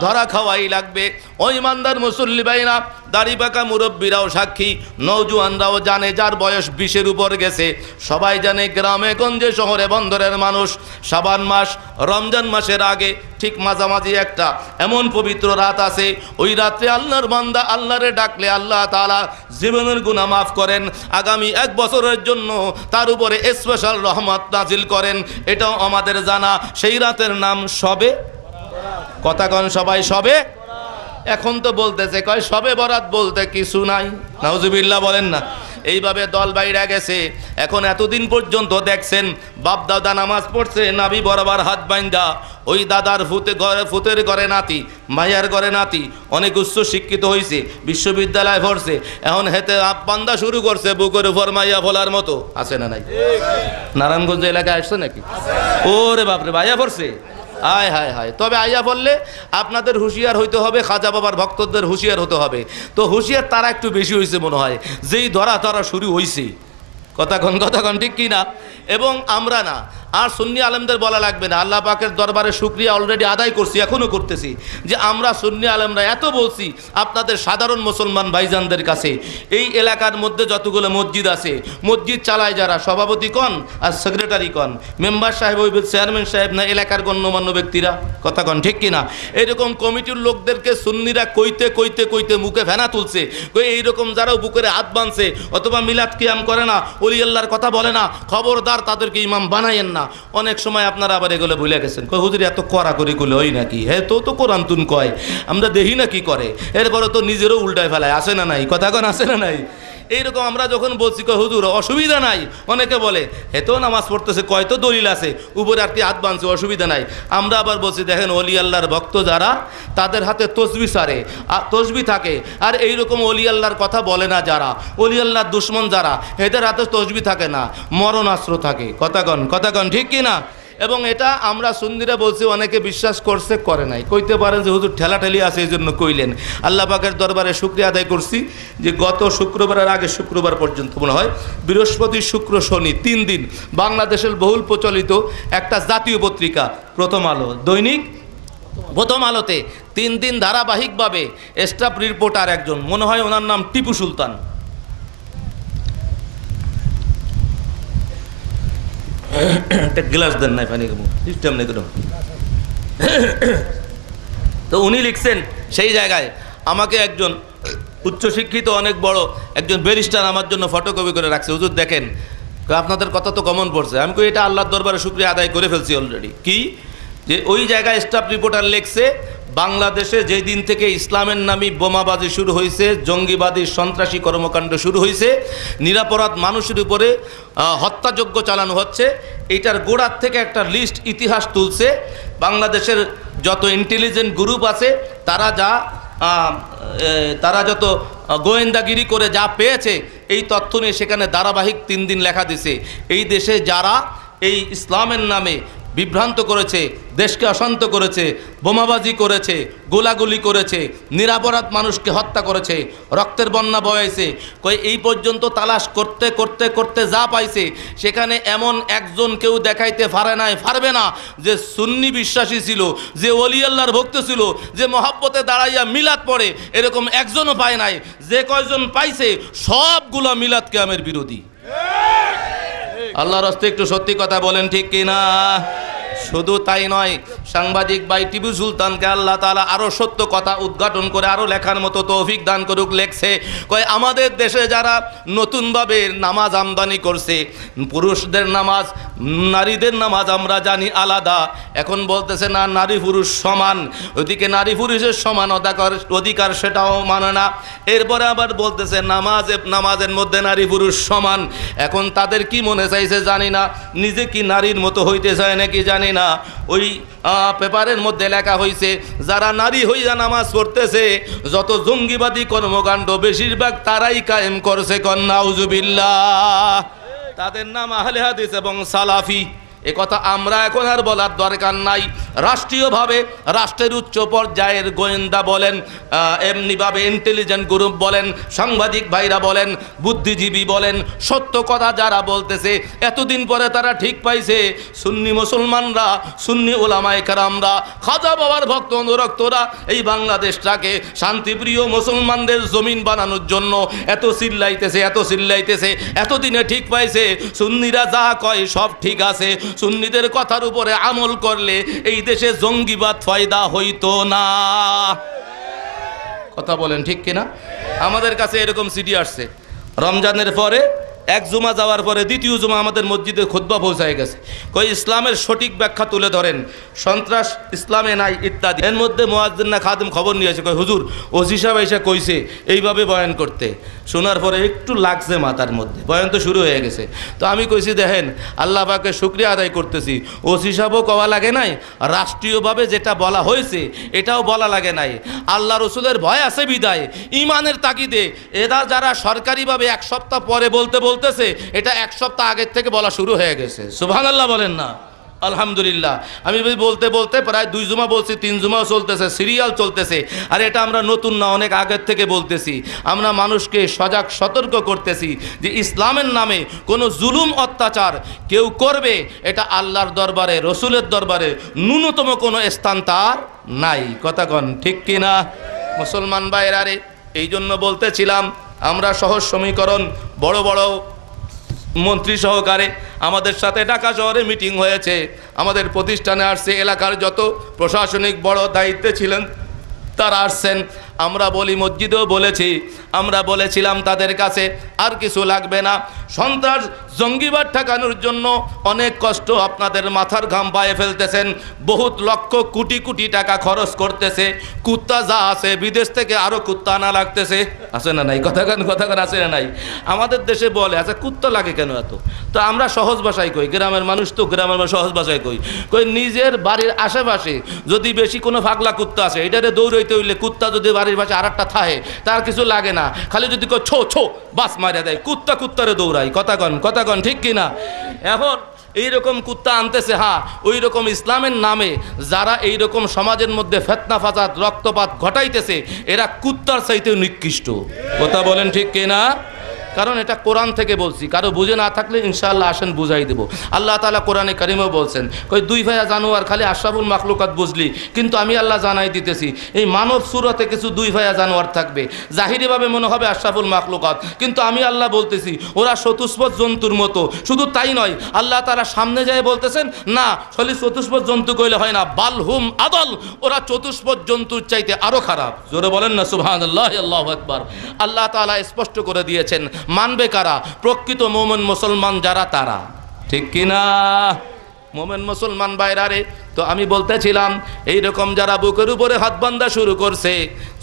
ধরা খাওয়াই লাগবে। ওই ইমানদার মুসল্লি ভাইরা, দাড়ি পাকা মুরব্বীরাও সাক্ষী, নওজোয়ানরাও জানে, যার বয়স 20-এর উপর গেছে সবাই জানে, গ্রামে গঞ্জে শহরে বন্দরের মানুষ, শাবান মাস, রমজান মাসের আগে ঠিক মাঝামাঝি একটা এমন পবিত্র রাত আছে, ওই রাত্রে আল্লাহর বান্দা আল্লাহরে ডাকলে আল্লাহ তাআলা জীবনের গুনাহ মাফ করেন, আগামী 1 বছরের জন্য তার উপরে স্পেশাল রহমত নাজিল করেন। এটাও আমাদের জানা। সেই রাতের নাম শবে কথা কন সবাই সবে। এখন তো বলতেছে কয় সবে বরাত বলতে কিছু নাই, নাউজুবিল্লাহ বলেন না। এইভাবে দল বাইরে গেছে। এখন এতদিন পর্যন্ত দেখছেন বাপ দাদা নামাজ পড়ছে নাভি বরাবর হাত বাইন্দা, ওই দাদার ফুতের ঘরে নাতি, মাইয়ার ঘরে নাতি, অনেক উচ্চ শিক্ষিত হয়েছে, বিশ্ববিদ্যালয় পড়ছে, এখন হেতে বান্দা শুরু করছে বুকের উপর মাইয়া ফলার মতো। আছে না নাই? নারায়ণগঞ্জ এলাকায় আসছে নাকি? ওরে বাপরে, মাইয়া পড়ছে, হায় হায় হায়। তবে আইয়া বললে আপনাদের হুঁশিয়ার হইতে হবে, খাজা বাবার ভক্তদের হুঁশিয়ার হতে হবে। তো হুঁশিয়ার তারা একটু বেশি হয়েছে মনে হয়, যেই ধরা ধরা শুরু হয়েছে। কথা কন ঠিক কি না? এবং আমরা না আর সুন্নি আলেমদের বলা লাগবে না, আল্লাহ পাকের দরবারে শুকরিয়া অলরেডি আদায় করছি, এখনও করতেছি, যে আমরা সুন্নি আলেমরা এত বলছি আপনাদের সাধারণ মুসলমান ভাইজানদের কাছে, এই এলাকার মধ্যে যতগুলো মসজিদ আছে, মসজিদ চালায় যারা, সভাপতি কন আর সেক্রেটারি কন, মেম্বার সাহেব ওই চেয়ারম্যান সাহেব না এলাকার গণ্যমান্য ব্যক্তিরা, কথা কন ঠিক কিনা, এরকম কমিটির লোকদেরকে সুন্নিরা কইতে কইতে কইতে মুখে ফেনা তুলছে। এইরকম যারাও বুকের হাত বাঁধছে অথবা মিলাদ কিয়াম করে না, ওলি আল্লাহর কথা বলে না, খবরদার তাদেরকে ইমাম বানাইয়েন না। অনেক সময় আপনারা আবার এগুলো ভুলে গেছেন, কয় হুজুর এত করা করি করলে ওই নাকি, হ্যাঁ তো কোরআন তুন কয়, আমরা দেখি না কি করে, এরপরে তো নিজেরও উল্টায় ফেলায়। আসে না নাই? কথা কন আসে না নাই? এইরকম আমরা যখন বলছি কয় হুজুর অসুবিধা নাই, অনেকে বলে হেতেও নামাজ পড়তেছে, কয় তো দলিল আছে, উপরে আর কি হাত বাঁধছে, অসুবিধা নাই। আমরা আবার বলছি দেখেন অলি আল্লাহর ভক্ত যারা, তাদের হাতে তসবি সারে তসবি থাকে, আর এইরকম অলি আল্লাহর কথা বলে না যারা, অলি আল্লাহর দুশ্মন যারা, এদের হাতে তসবি থাকে না, মরণাস্ত্র থাকে। কথা কন ঠিক কি না? এবং এটা আমরা সুন্নিরা বলছি, অনেকে বিশ্বাস করছে, করে নাই। কইতে পারেন যে হুজুর ঠেলাঠেলি আছে এই জন্য কইলেন। আল্লাহ পাকের দরবারে শুকরিয়া আদায় করছি যে গত শুক্রবারের আগে শুক্রবার পর্যন্ত মনে হয় বৃহস্পতি শুক্র শনি 3 দিন বাংলাদেশের বহুল প্রচলিত একটা জাতীয় পত্রিকা প্রথম আলো, দৈনিক প্রথম আলোতে 3 দিন ধারাবাহিকভাবে স্টাফ রিপোর্টার একজন, মনে হয় ওনার নাম টিপু সুলতান, একটা গ্লাস দেন নাই পানি সিস্টেম নেই কোনো। তো উনি লিখছেন সেই জায়গায়, আমাকে একজন উচ্চশিক্ষিত অনেক বড় একজন ব্যারিস্টার আমার জন্য ফটোকপি করে রাখছে, হুজুর দেখেন আপনাদের কথা তো কমন পড়ছে। আমি কই এটা আল্লাহর দরবারে শুকরিয়া আদায় করে ফেলছি অলরেডি। কি যে ওই জায়গায় স্টাফ রিপোর্টার লিখছে, বাংলাদেশে যেই দিন থেকে ইসলামের নামে বোমাবাজি শুরু হয়েছে, জঙ্গিবাদী সন্ত্রাসী কর্মকাণ্ড শুরু হয়েছে, নিরাপরাধ মানুষের উপরে হত্যাযজ্ঞ চালানো হচ্ছে, এইটার গোড়ার থেকে একটা লিস্ট ইতিহাস তুলছে। বাংলাদেশের যত ইন্টেলিজেন্ট গ্রুপ আছে তারা যত গোয়েন্দাগিরি করে যা পেয়েছে এই তথ্য নিয়ে সেখানে ধারাবাহিক 3 দিন লেখা দিছে। এই দেশে যারা এই ইসলামের নামে বিভ্রান্ত করেছে, দেশকে অশান্ত করেছে, বোমাবাজি করেছে, গোলাগুলি করেছে, নিরাপরাধ মানুষকে হত্যা করেছে, রক্তের বন্যা বয়েছে, কই এই পর্যন্ত তালাশ করতে করতে করতে যা পাইছে সেখানে এমন একজন কেউ দেখাইতে পারবে না যে সুন্নি বিশ্বাসী ছিল, যে ওলি আল্লাহর ভক্ত ছিল, যে মহাব্বতে দাঁড়াইয়া মিলাদ পড়ে, এরকম একজনও পায় নাই। যে কয়জন পাইছে সবগুলো মিলাদ কিয়ামের বিরোধী। আল্লাহর রাস্তে একটু সত্যি কথা বলেন ঠিক কিনা? শুধু তাই নয়, সাংবাদিক ভাই টিপু সুলতানকে আল্লাহ তাআলা আরো সত্য কথা উদ্ঘাটন করে আরো লেখার মতো তৌফিক দান করুক। লেখছে কয় আমাদের দেশে যারা নতুনভাবে নামাজ আমদানি করছে, পুরুষদের নামাজ নারীদের নামাজ আমরা জানি আলাদা, এখন বলতেছে না নারী পুরুষ সমান, ওদিকে নারী পুরুষের সমান অধিকার সেটাও মানে না। এরপরে আবার বলতেছে নামাজের মধ্যে নারী পুরুষ সমান। এখন তাদের কি মনে চাইছে জানি না, নিজে কি নারীর মতো হইতে চায় নাকি জানি না। ওই পেপারের মধ্যে লেখা হয়েছে যারা নারী হইয়া নামাজ পড়তেছে, যত জঙ্গিবাদী কর্মকাণ্ড বেশিরভাগ তারাই কায়েম করছে, নাউজুবিল্লাহ। তাদের নাম আহলে হাদিস এবং সালাফি। এ কথা আমরা এখন আর বলার দরকার নাই। রাষ্ট্রীয়ভাবে রাষ্ট্রের উচ্চ পর্যায়ের গোয়েন্দা বলেন, এমনিভাবে ইন্টেলিজেন্ট গ্রুপ বলেন, সাংবাদিক ভাইরা বলেন, বুদ্ধিজীবী বলেন, সত্য কথা যারা বলতেছে এতদিন পরে তারা ঠিক পাইছে সুন্নি মুসলমানরা, সুন্নি ওলামায়ে কেরামরা, খাজা বাবার ভক্ত অনুরক্তরা এই বাংলাদেশটাকে শান্তিপ্রিয় মুসলমানদের জমিন বানানোর জন্য এত চিল্লাইতেছে, এতদিনে ঠিক পাইছে সুন্নিরা যা কয় সব ঠিক আছে, সুন্নিদের কথার উপরে আমল করলে এই দেশে জঙ্গিবাদ ফায়দা হইতো না। কথা বলেন ঠিক কিনা? আমাদের কাছে এরকম সিডি আসছে, রমজানের পরে এক জুমা যাওয়ার পরে দ্বিতীয় জুমা আমাদের মসজিদে খুতবা পৌঁছায় গেছে। কই ইসলামের সঠিক ব্যাখ্যা তুলে ধরেন, সন্ত্রাস ইসলামে নাই ইত্যাদি। এর মধ্যে মুয়াজ্জিন না খাদেম খবর নিয়ে আসে, কই হুজুর ওসি সাহেব এসে কইছে এইভাবে বয়ান করতে। শোনার পরে একটু লাগছে মাথার মধ্যে, বয়ান তো শুরু হয়ে গেছে। তো আমি কইছি দেখেন আল্লাহ পাকের শুকরিয়া আদায় করতেছি, ওসি সাহেবও কওয়া লাগে নাই, রাষ্ট্রীয়ভাবে যেটা বলা হয়েছে এটাও বলা লাগে নাই। আল্লাহ রসুলের ভয় আছে বিদায় ইমানের তাগিদে এরা যারা সরকারিভাবে এক সপ্তাহ পরে বলতেছে, এটা এক সপ্তাহ আগের থেকে বলা শুরু হয়ে গেছে। সুবহানাল্লাহ বলেন না? আলহামদুলিল্লাহ। আমি বলতে প্রায় 2 জুমা বলছি, 3 জুমাও চলতেছে, সিরিয়াল চলতেছে। আর এটা আমরা নতুন না, অনেক আগের থেকে বলতেছি। আমরা মানুষকে সজাগ সতর্ক করতেছি যে ইসলামের নামে কোনো জুলুম অত্যাচার কেউ করবে, এটা আল্লাহর দরবারে রসুলের দরবারে ন্যূনতম কোনো স্থান তার নাই। কথা কন ঠিক কিনা মুসলমান ভাইরারে? এই জন্য বলতেছিলাম আমরা সহজ সমীকরণ, বড় বড় মন্ত্রী সহকারে আমাদের সাথে ঢাকা শহরে মিটিং হয়েছে, আমাদের প্রতিষ্ঠানে আসছে, এলাকার যত প্রশাসনিক বড় দায়িত্বে ছিলেন তারা আসছেন। আমরা বলি, মসজিদেও বলেছি, আমরা বলেছিলাম তাদের কাছে আর কিছু লাগবে না। সন্ত্রাস জঙ্গিবাদ ঠেকানোর জন্য অনেক কষ্ট আপনাদের মাথার ঘাম পায়ে ফেলতেছেন, বহুত লক্ষ কোটি কোটি টাকা খরচ করতেছে, কুত্তা যা আছে বিদেশ থেকে আরও কুত্তা আনা লাগতেছে, আছে না নাই? কথা গান আছে না নাই? আমাদের দেশে বলে আচ্ছা কুত্তা লাগে কেন এত? তো আমরা সহজ ভাষায় কই, গ্রামের মানুষ তো গ্রামের মানুষ সহজ ভাষায় কই নিজের বাড়ির আশেপাশে যদি বেশি কোনো ফাগলা কুত্তা আছে, এটারে দৌড়াইতে হইলে কুত্তা যদি বাড়ির পাশে আর একটা থাকে তার কিছু লাগে না, খালি যদি ছো ছো বাস মারা দেয়, কুত্তারে দৌড়াই। কথা কন ঠিক কিনা? এখন এইরকম কুত্তা আনতেছে, হ্যাঁ ওই রকম ইসলামের নামে যারা এইরকম সমাজের মধ্যে ফিতনা ফাসাদ রক্তপাত ঘটাইতেছে এরা কুত্তার চাইতেও নিকৃষ্ট। কথা বলেন ঠিক কিনা? কারণ এটা কোরআন থেকে বলছি, কারো বুঝে না থাকলে ইনশাআল্লাহ আসেন বুঝাই দেব। আল্লাহ তাআলা কোরআনে কারিমেও বলছেন, কই 2 ভাইয়া জানোয়ার খালি আশরাফুল মাখলুকাত বুঝলি, কিন্তু আমি আল্লাহ জানাই দিতেছি এই মানব সুরতে কিছু 2 ভাইয়া জানোয়ার থাকবে, জাহিরিভাবে মনে হবে আশরাফুল মাখলুকাত, কিন্তু আমি আল্লাহ বলতেছি ওরা চতুষ্পদ জন্তুর মতো। শুধু তাই নয়, আল্লাহ তাআলা সামনে যায় বলতেছেন না খালি চতুষ্পদ জন্তু কইলে হয় না, বালহুম আদল, ওরা চতুষ্পদ জন্তুর চাইতে আরো খারাপ। জোরে বলেন না সুবহানাল্লাহ, আল্লাহু আকবার। আল্লাহ তাআলা স্পষ্ট করে দিয়েছেন, মানবে কারা? প্রকৃত মোমেন মুসলমান যারা তারা। ঠিক কিনা মোমেন মুসলমান বাইরারে? তো আমি বলতেছিলাম এইরকম যারা বুকের উপরে হাত বান্ধা শুরু করছে,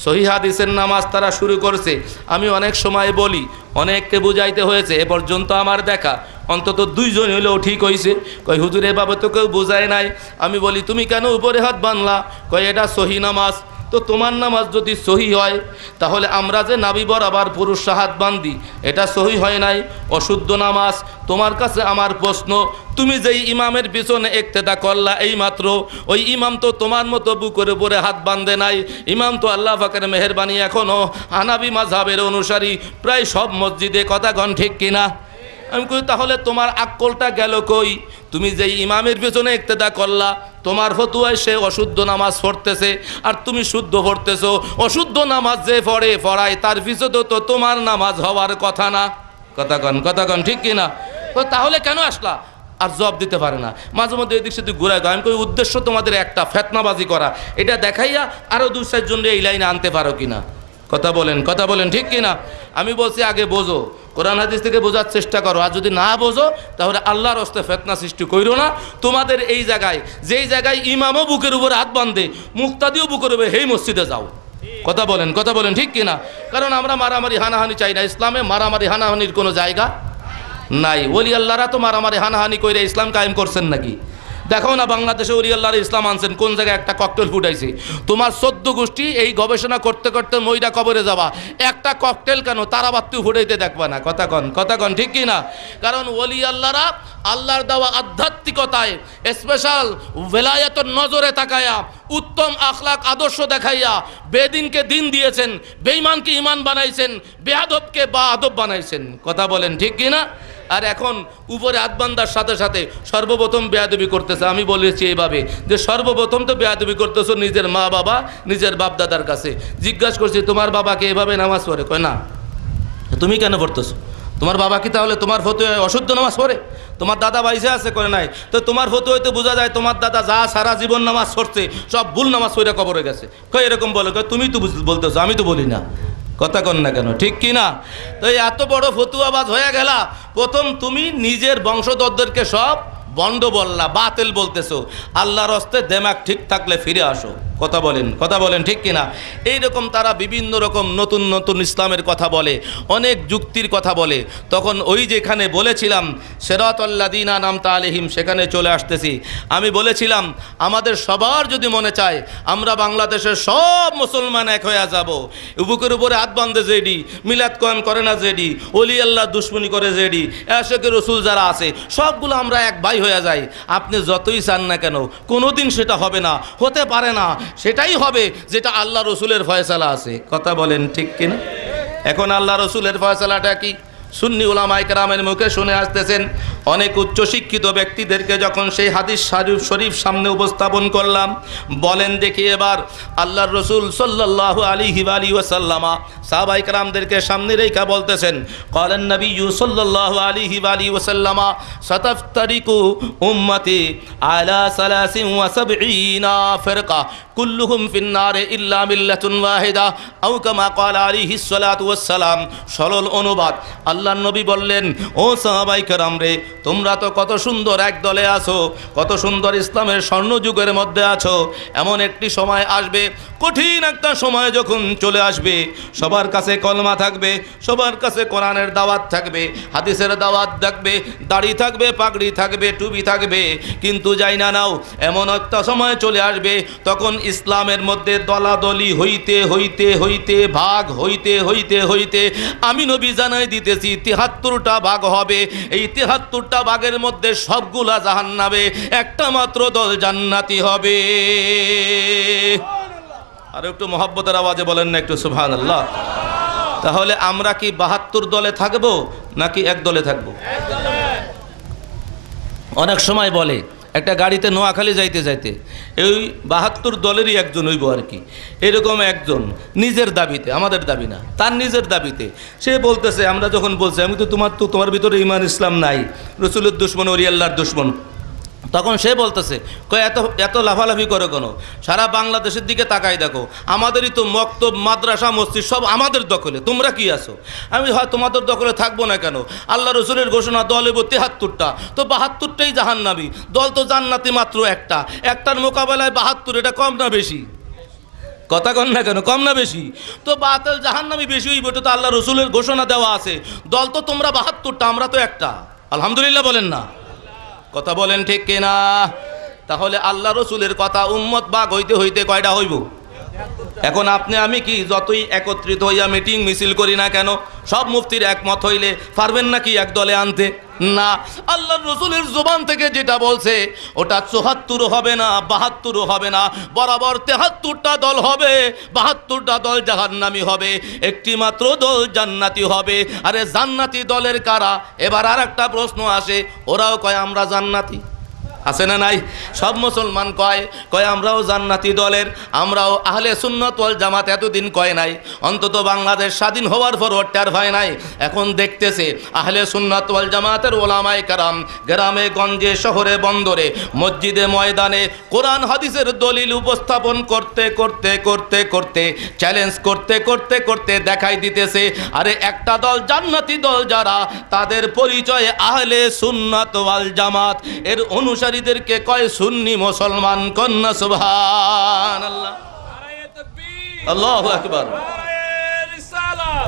সহিহ হাদিসের নামাজ তারা শুরু করছে, আমি অনেক সময় বলি, অনেককে বুঝাইতে হয়েছে, এ পর্যন্ত আমার দেখা অন্তত 2 জন হইলেও ঠিক হয়েছে। কই হুজুর এভাবে তো কেউ বোঝায় নাই। আমি বলি তুমি কেন উপরে হাত বাঁধলা? কই এটা সহি নামাজ। তো তোমার নামাজ যদি সহি হয় তাহলে আমরা যে নাভি বরাবর পুরুষ হাত বাঁধি এটা সহি হয় নাই, অশুদ্ধ নামাজ। তোমার কাছে আমার প্রশ্ন, তুমি যেই ইমামের পিছনে ইক্তেদা করলা এই মাত্র, ওই ইমাম তো তোমার মতো বুকের উপরে হাত বাঁধে নাই। ইমাম তো আল্লাহ পাকের মেহেরবানি এখনও হানাফি মাযহাবের অনুসারী প্রায় সব মসজিদে। কথা কন ঠিক কিনা? আমি কই তাহলে তোমার আকলটা গেল কই? তুমি যেই ইমামের পেছনে ইক্তেদা করলা, তোমার ফতুয়ায় সে অশুদ্ধ নামাজ পড়তেছে আর তুমি শুদ্ধ পড়তেছো। অশুদ্ধ নামাজ যে পড়ায় তার পিছনে তো তোমার নামাজ হওয়ার কথা না। কথা কন ঠিক কিনা? তাহলে কেন আসলা? আর জবাব দিতে পারে না, মাঝে মধ্যে এদিক সেদিক ঘুরায়। আমি কই উদ্দেশ্য তোমাদের একটা, ফেতনাবাজি করা। এটা দেখাইয়া আরও 2-4 জন এই লাইনে আনতে পারো কিনা? কথা বলেন ঠিক কিনা? আমি বলছি আগে বোঝো, কোরআন হাদিস থেকে বোঝার চেষ্টা করো। আর যদি না বোঝো তাহলে আল্লাহর হস্তে ফিতনা সৃষ্টি কইরো না। তোমাদের এই জায়গায়, যেই জায়গায় ইমামও বুকের উপর হাত বাঁধে, মুক্তাদিও বুকের উপরে, সেই মসজিদে যাও। কথা বলেন ঠিক কিনা? কারণ আমরা মারামারি হানাহানি চাই না। ইসলামে মারামারি হানাহানির কোনো জায়গা নাই। ওলি আল্লাহরা তো মারামারি হানাহানি কইরে ইসলাম কায়েম করছেন নাকি? দেখো না বাংলাদেশে ওলি আল্লাহর ইসলাম আনছেন, কোন জায়গায় একটা ককটেল ফুটাইছে। তোমার 14 গোষ্ঠী এই গবেষণা করতে করতে মইরা কবরে যাবা, একটা ককটেল কেন তারাবাত্তি ফুটাইতে দেখবা না। কথা কন ঠিক কিনা? কারণ ওলি আল্লাহরা আল্লাহর দেওয়া আধ্যাত্মিকতায় স্পেশাল বেলায়েতের নজরে তাকায়া, উত্তম আখলাক আদর্শ দেখাইয়া বেদিনকে দিন দিয়েছেন, বেঈমানকে ঈমান বানাইছেন, বেয়াদবকে বাআদব বানাইছেন। কথা বলেন ঠিক কিনা? আর এখন উপরে হাত বান্ধার সাথে সাথে সর্বপ্রথম বেয়াদবি করতেছে। আমি বলেছি এইভাবে যে সর্বপ্রথম তো বেয়াদবি করতেছো নিজের মা বাবা, নিজের বাপ দাদার কাছে। জিজ্ঞাসা করছি তোমার বাবাকে এভাবে নামাজ পড়ে? কয় না। তুমি কেন পড়তেছো? তোমার বাবা কি তাহলে তোমার ফতোয়ায় অশুদ্ধ নামাজ পড়ে? তোমার দাদা বাইসে আছে? করে নাই। তো তোমার ফতোয়াতে বোঝা যায় তোমার দাদা যা সারা জীবন নামাজ পড়ছে সব ভুল নামাজ পড়ে কবরে গেছে। কয় এরকম বলে? কয় তুমি তো বলতেছো, আমি তো বলি না। কথা কন না কেন, ঠিক কি না? তো এই এত বড় ফতুয়াবাজ হয়ে গেলা, প্রথম তুমি নিজের বংশধরদেরকে সব বন্ড বললা, বাতিল বলতেছো। আল্লাহর হস্তে দেমাগ ঠিক থাকলে ফিরে আসো। কথা বলেন ঠিক কিনা? এইরকম তারা বিভিন্ন রকম নতুন নতুন ইসলামের কথা বলে, অনেক যুক্তির কথা বলে। তখন ওই যেখানে বলেছিলাম সিরাতাল্লাযীনা আনআমতা আলাইহিম, সেখানে চলে আসতেছি। আমি বলেছিলাম আমাদের সবার যদি মনে চায় আমরা বাংলাদেশের সব মুসলমান এক হয়ে যাব, বুকের উপরে হাত বাঁধে যেডি, মিলাদ কয়েম করে না যেডি, ওলি আল্লাহ দুশ্মনী করে যেডি, আশিকে রসুল যারা আছে সবগুলো আমরা এক ভাই হয়ে যাই। আপনি যতই চান না কেন কোনোদিন সেটা হবে না, হতে পারে না। সেটাই হবে যেটা আল্লাহ রসুলের ফয়সালা আছে। কথা বলেন ঠিক কিনা? এখন আল্লাহ রসুলের ফয়সালাটা কি? সুন্নি উলামায়ে কেরামের মুখে শুনে আসতেছেন। অনেক উচ্চশিক্ষিত ব্যক্তিদেরকে যখন সেই হাদিস শরীফ সামনে উপস্থাপন করলাম, বলেন দেখি এবার আল্লাহর রসুল সাল্লাল্লাহু আলাইহি ওয়াসাল্লাম সাহাবায়ে কেরামদেরকে সামনে রেখে বলতেছেন, ক্বালান নবিয়্যু সাল্লাল্লাহু আলাইহি ওয়াসাল্লাম সাতাফতারিকু উম্মতি আলা 73 ফিরকা কুল্লুহুম ফিন্নার ইল্লা মিল্লাতুন ওয়াহিদা আও কামা ক্বালা আলাইহিস সালাতু ওয়াসসালাম। সরল অনুবাদ, আল্লাহর নবী বললেন, ও সাহাবায়ে কেরাম রে, তোমরা তো কত সুন্দর এক দলে আছো, কত সুন্দর ইসলামের স্বর্ণযুগের মধ্যে আছো। এমন একটি সময় আসবে, কঠিন একটা সময় যখন চলে আসবে, সবার কাছে কলমা থাকবে, সবার কাছে কোরআনের দাওয়াত থাকবে, হাদিসের দাওয়াত থাকবে, দাড়ি থাকবে, পাগড়ি থাকবে, টুপি থাকবে, কিন্তু যাই না নাও এমন একটা সময় চলে আসবে তখন ইসলামের মধ্যে দলাদলি হইতে হইতে হইতে ভাগ হইতে হইতে হইতে আমি নবী জানাই দিতেছি 73টা ভাগ হবে। এই 73টা ভাগের মধ্যে সবগুলা জাহান্নামে, একটা মাত্র দল জান্নাতি হবে। আর একটু মহব্বতের আওয়াজে বলেন না একটু সুবহানাল্লাহ। তাহলে আমরা কি 72 দলে থাকবো নাকি এক দলে থাকবো? অনেক সময় বলে একটা গাড়িতে নোয়াখালী যাইতে যাইতে এই 72 দলেরই একজন হইব আর কি, এরকম একজন নিজের দাবিতে, আমাদের দাবি না, তার নিজের দাবিতে সে বলতেছে, আমরা যখন বলছি আমি তো তোমার ভিতরে ঈমান ইসলাম নাই, রসুলের দুশমন, ওলি আল্লাহর দুশমন, তখন সে বলতেছে এত এত লাফালাফি করে কেন? সারা বাংলাদেশের দিকে তাকাই দেখো, আমাদেরই তো মক্তব, মাদ্রাসা, মসজিদ সব আমাদের দখলে, তোমরা কি আছো? আমি হয় তোমাদের দখলে থাকবো না কেন? আল্লাহ রসুলের ঘোষণা দল হইব 73টা, তো 72টাই জাহান্নামী। দল তো জান্নাতি মাত্র একটা, একটার মোকাবেলায় 72, এটা কম না বেশি? কথা কন না কেন, কম না বেশি? তো বাতিল জাহান্নামী বেশি হইব, তো আল্লাহ রসুলের ঘোষণা দেওয়া আছে। দল তো তোমরা 72টা, আমরা তো একটা। আলহামদুলিল্লাহ বলেন না? কথা বলেন ঠিক কিনা? তাহলে আল্লাহ রসুলের কথা উম্মত ভাগ হইতে হইতে কয়টা হইব? এখন আপনি আমি কি যতই একত্রিত হইয়া মিটিং মিছিল করি না কেন, সব মুফতির একমত হইলে পারবেন নাকি এক দলে আনতে? না। আল্লাহ রসুলের জবান থেকে যেটা বলছে ওটা 74 হবে না, 72 হবে না, বরাবর 73টা দল হবে, 72টা দল জাহান্নামী হবে, একটি মাত্র দল জান্নাতি হবে। আরে জান্নাতি দলের কারা? এবার আর একটা প্রশ্ন আসে, ওরাও কয় আমরা জান্নাতি, আছে না নাই? সব মুসলমান কয় আমরাও জান্নাতি দলের, আমরাও আহলে সুন্নাত ওয়াল জামাত। এতদিন কয় নাই, অন্তত বাংলাদেশ স্বাধীন হওয়ার পর টের হয় নাই। এখন দেখতেছে আহলে সুন্নাত ওয়াল জামাতের ওলামায়ে কেরাম গ্রামে গঞ্জে শহরে বন্দরে মসজিদে ময়দানে কোরআন হাদিসের দলিল উপস্থাপন করতে করতে করতে করতে চ্যালেঞ্জ করতে করতে করতে দেখাই দিতেছে, আরে একটা দল জান্নাতি দল যারা, তাদের পরিচয় আহলে সুন্নাত ওয়াল জামাত, এর অনুসারী কে কয় সুন্নি মুসলমান। কন্যা সুবহানাল্লাহ, আল্লাহু আকবার,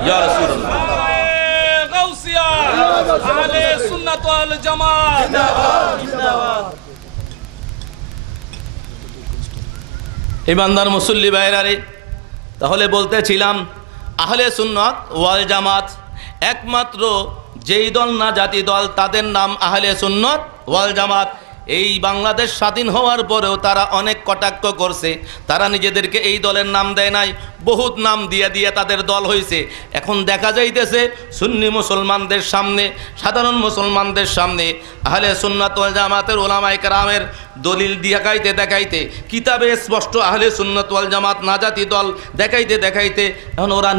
ইয়া রাসূলুল্লাহ, গাউসিয়া, আহলে সুন্নাত ওয়াল জামাত জিন্দাবাদ জিন্দাবাদ। ইমানদার মুসল্লি ভাইরা রে, তাহলে বলতেছিলাম আহলে সুন্নাত ওয়াল জামাত একমাত্র যেই দল না জাতি দল, তাদের নাম আহলে সুন্নাত ওয়াল জামাত। এই বাংলাদেশ স্বাধীন হওয়ার পরেও তারা অনেক কটাক্ষ করছে, তারা নিজেদেরকে এই দলের নাম দেয় নাই, বহুত নাম দিয়ে দিয়ে তাদের দল হয়েছে। এখন দেখা যাইতেছে সুন্নি মুসলমানদের সামনে, সাধারণ মুসলমানদের সামনে আহলে সুন্নাত ওয়াল জামাতের ওলামায়ে কেরামের দলিল দেখাইতে দেখাইতে, কিতাবে স্পষ্ট আহলে সুন্নাত ওয়াল জামাত নাজাতি দল দেখাইতে দেখাইতে এখন ওরা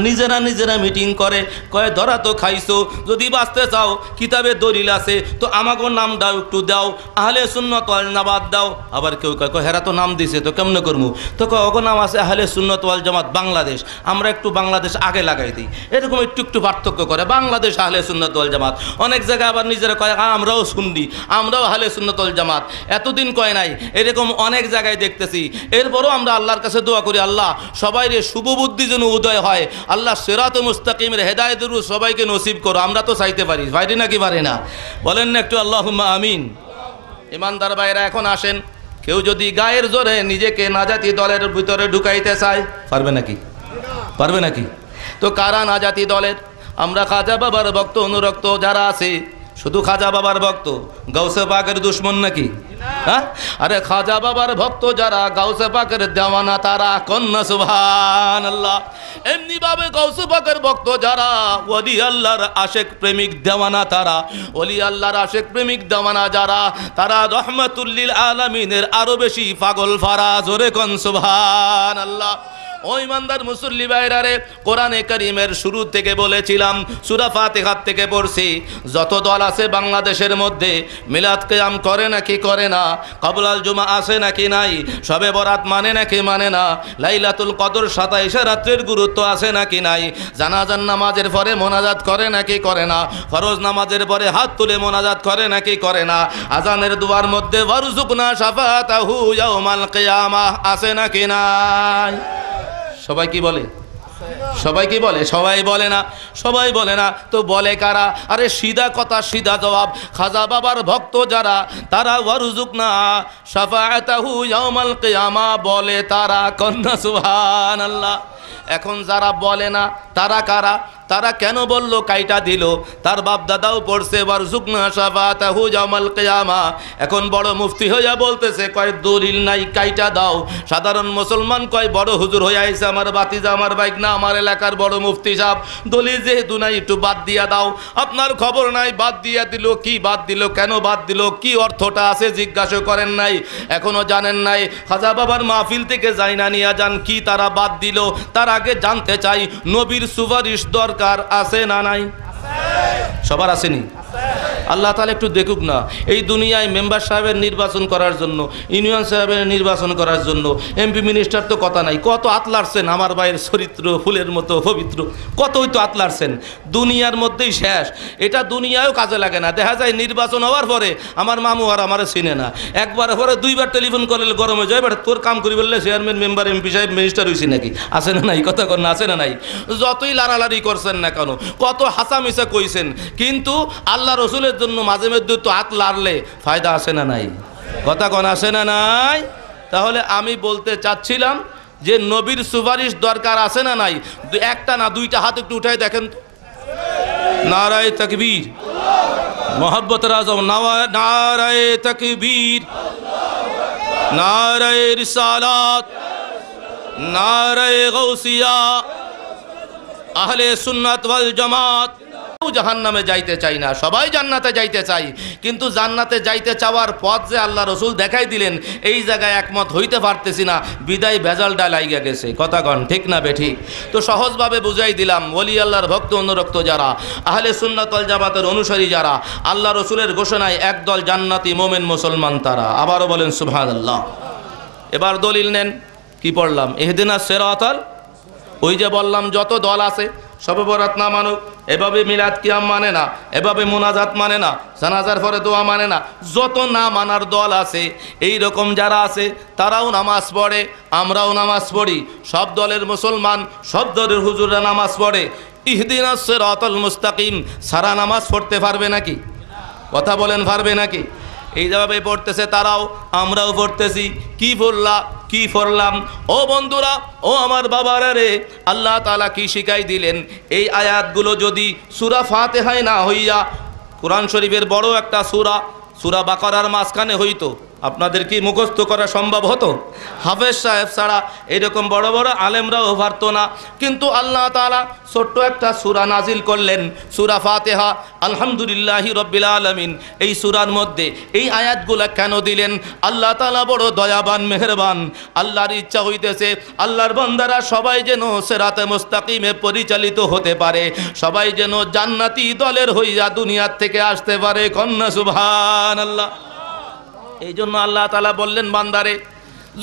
নিজেরা মিটিং করে, কয় ধরা তো খাইছো, যদি বাঁচতে চাও কিতাবে দলিল আছে তো আমাকে নামটাও একটু দাও, আহলে সুন্নাত ওয়াল জামাত দাও। আবার কেউ কয় হেরা তো নাম দিছে, তো কেমনে করবো? তো অগ নাম আছে আহলে সুন্নাত ওয়াল জামাত বাংলাদেশ, আমরা একটু বাংলাদেশ আগে লাগাই দিই, এরকম একটু একটু পার্থক্য করে বাংলাদেশ আহলে সুন্নাত ওয়াল জামাত। অনেক জায়গায় আবার নিজেরা কয় আমরাও শুনলি, আমরাও আহলে সুন্নাত ওয়াল জামাত, এতদিন কয় নাই। এরকম অনেক জায়গায় দেখতেছি। এরপরও আমরা আল্লাহর কাছে দোয়া করি, আল্লাহ সবাই রে শুভ বুদ্ধি যেন উদয় হয়, আল্লাহ সিরাতে মুস্তাকিমের হেদায়েতের সবাইকে নসিব করো। আমরা তো চাইতে পারি, পারি নাকি পারি না? বলেন না একটু আল্লাহুম্মা আমিন। ইমানদার ভাইরা, এখন আসেন, কেউ যদি গায়ের জোরে নিজেকে নাজাতি দলের ভিতরে ঢুকাইতে চায়, পারবে নাকি? পারবে নাকি? তো কারা নাজাতি দলের? আমরা খাজা বাবার ভক্ত অনুরক্ত যারা আছে, শুধু খাজা বাবার ভক্ত, গাউসে পাকের দুশ্মন নাকি? হ্যাঁ, আরে খাজা বাবার ভক্ত যারা, গাউসে পাকের দেওয়ানা তারা, কন্যা সুবহানাল্লাহ। এমনি ভাবে গাউসে পাকের ভক্ত যারা, ওলি আল্লাহর আশেক প্রেমিক দেওয়ানা তারা, ওলি আল্লাহর আশেক প্রেমিক দেওয়ানা যারা, তারা রহমাতুল লিল আলামিনের আরো বেশি পাগল ফারা। জোরে কোন সুবহানাল্লাহ। ও ইমানদার মুসল্লি ভাইরা রে, কোরআনে কারীমের শুরু থেকে বলেছিলাম, সূরা ফাতিহা থেকে পড়ছি, যত দল আছে বাংলাদেশের মধ্যে, মিলাদ কিয়াম করে নাকি করে না, কবুলাল জুমা আছে নাকি নাই, শবে বরাত মানে নাকি মানে না, লাইলাতুল কদর 27 রাত্রের গুরুত্ব আছে নাকি নাই, জানাজার নামাজের পরে মোনাজাত করে নাকি করে না, ফরজ নামাজের পরে হাত তুলে মোনাজাত করে নাকি করে না, আজানের দুয়ার মধ্যে ওয়ারজুকনা শাফাতাহু ইয়াউমাল কিয়ামাহ আছে নাকি নাই? সবাই কি বলে? সবাই কি বলে? সবাই বলে না, সবাই বলে না। তো বলে কারা? আরে সিধা কথা, সিধা জবাব, খাজা বাবার ভক্ত যারা, তারা ওয়ারজুকনা শাফাআতাহু ইয়াউমাল কিয়ামা বলে তারা, কন্যা সুবহানাল্লাহ। এখন যারা বলে না তারা কারা? তারা কেন বলল, কাইটা দিল? তার বাপ দাদাও পড়ছে ওয়ারজুকনা শাফাআতাহু ইয়াউমাল কিয়ামা। এখন বড় মুফতি হইয়া বলতেছে, কয় দলিল নাই, কাইটা দাও। সাধারণ মুসলমান কয় বড় হুজুর হইয়া আইছে আমার বাতিজা, আমার বাইক না, আমার এলাকার বড় মুফতি সাহেব, দলিল যেহেতু নাই একটু বাদ দিয়া দাও। আপনার খবর নাই, বাদ দিয়া দিল। কি বাদ দিল? কেন বাদ দিল? কি অর্থটা আছে জিজ্ঞাসা করেন নাই? এখনো জানেন নাই? খাজা বাবার মাহফিল থেকে যাই না নিয়া যান, কি তারা বাদ দিল? তার আগে জানতে চাই, নবীর সুপারিশ দরকার আছে না নাই? সবার আসেনি? আল্লাহ তাআলা একটু দেখুক না, এই দুনিয়ায় মেম্বার সাহেবের নির্বাচন করার জন্য, ইউনিয়ন সাহেবের নির্বাচন করার জন্য, এমপি মিনিস্টার তো কথা নাই, কত আতলারছেন। আমার ভাইয়ের চরিত্র ফুলের মতো পবিত্র, কতই তো আতলারছেন। দুনিয়ার মধ্যেই শেষ, এটা দুনিয়ায়ও কাজে লাগে না। দেখা যায় নির্বাচন হওয়ার পরে আমার মামু আর আমার চিনে না, একবার পরে দুইবার টেলিফোন করলে গরমে যায়, বেটা তোর কাম করি বললে চেয়ারম্যান মেম্বার এমপি সাহেব মিনিস্টার হয়েছি নাকি? আছে না নাই? কথা কর না, আছে না নাই? যতই লাড়ালাড়ি করছেন না কেন, কত হাসামিসা কইছেন, কিন্তু আল্লাহ রসুলের জন্য মাঝে মধ্যে তো হাত লাড়লে ফায়দা আছে না নাই? কথা কোন আছে না নাই? তাহলে আমি বলতে চাচ্ছিলাম যে নবীর সুপারিশ দরকার আছে না নাই? একটা না, দুইটা হাত একটু উঠাই দেখেন তো। নারায়ে তাকবীর, মোহাব্বতের আজম, নারায়ে তাকবীর, নারায়ে রিসালাত, নারায়ে গাউসিয়া, আহলে সুন্নাত ওয়াল জামাত। জাহান্নামে যাইতে চাই না, সবাই জান্নাতে যাইতে চাই, কিন্তু জান্নাতে যাইতে চাওয়ার পথ যে আল্লাহ রসুল দেখাই দিলেন, এই জায়গায় একমত হইতে পারতেছি না, বিদায় ভেজালটা লাইগা গেছে। কথা কন ঠিক না বেঠিক? তো সহজভাবে বুঝাই দিলাম, ওলি আল্লাহর ভক্ত অনুরক্ত যারা, আহলে সুন্নাত ওয়াল জামাতের অনুসারী যারা, আল্লাহ রসুলের ঘোষণায় একদল জান্নাতি মোমেন মুসলমান তারা। আবারও বলেন সুবহানাল্লাহ। এবার দলিল নেন, কি পড়লাম? ইহদিনাস সিরাতাল, ওই যে বললাম যত দল আছে, শবে বরাত না মানুক, এভাবে মিলাদ কিয়াম মানে না, এভাবে মোনাজাত মানে না, জানাজার পরে দোয়া মানে না, যত না মানার দল আছে, এই রকম যারা আছে তারাও নামাজ পড়ে, আমরাও নামাজ পড়ি, সব দলের মুসলমান, সব দলের হুজুররা নামাজ পড়ে। ইহদিনাস সিরাতাল মুস্তাকিম সারা নামাজ পড়তে পারবে নাকি? কথা বলেন, পারবে নাকি? এইভাবে পড়তেছে তারাও, আমরাও পড়তেছি। কি পড়লা, কি পড়লাম? ও বন্ধুরা, ও আমার বাবারা রে, আল্লাহ তাআলা কি শিখাই দিলেন? এই আয়াতগুলো যদি সূরা ফাতিহায় না হইয়া কোরআন শরীফের বড় একটা সূরা, সূরা বাকারার মাঝখানে হইতো, আপনাদের কি মুখস্থ করা সম্ভব হতো? হাফেজ সাহেব ছাড়া এরকম বড় বড় আলেমরাও পারতো না। কিন্তু আল্লাহ তাআলা ছোট্ট একটা সূরা নাজিল করলেন, সূরা ফাতিহা, আলহামদুলিল্লাহি রাব্বিল আলামিন। এই সূরার মধ্যে এই আয়াতগুলা কেন দিলেন? আল্লাহ তাআলা বড় দয়াবান, মেহেরবান। আল্লাহর ইচ্ছা হইতেছে আল্লাহর বান্দারা সবাই যেন সিরাতে মুস্তাকিমে পরিচালিত হতে পারে, সবাই যেন জান্নাতি দলের হইয়া দুনিয়ার থেকে আসতে পারে। কন্যা সুবহানাল্লাহ। এই জন্য আল্লাহ তাআলা বললেন, বান্দারে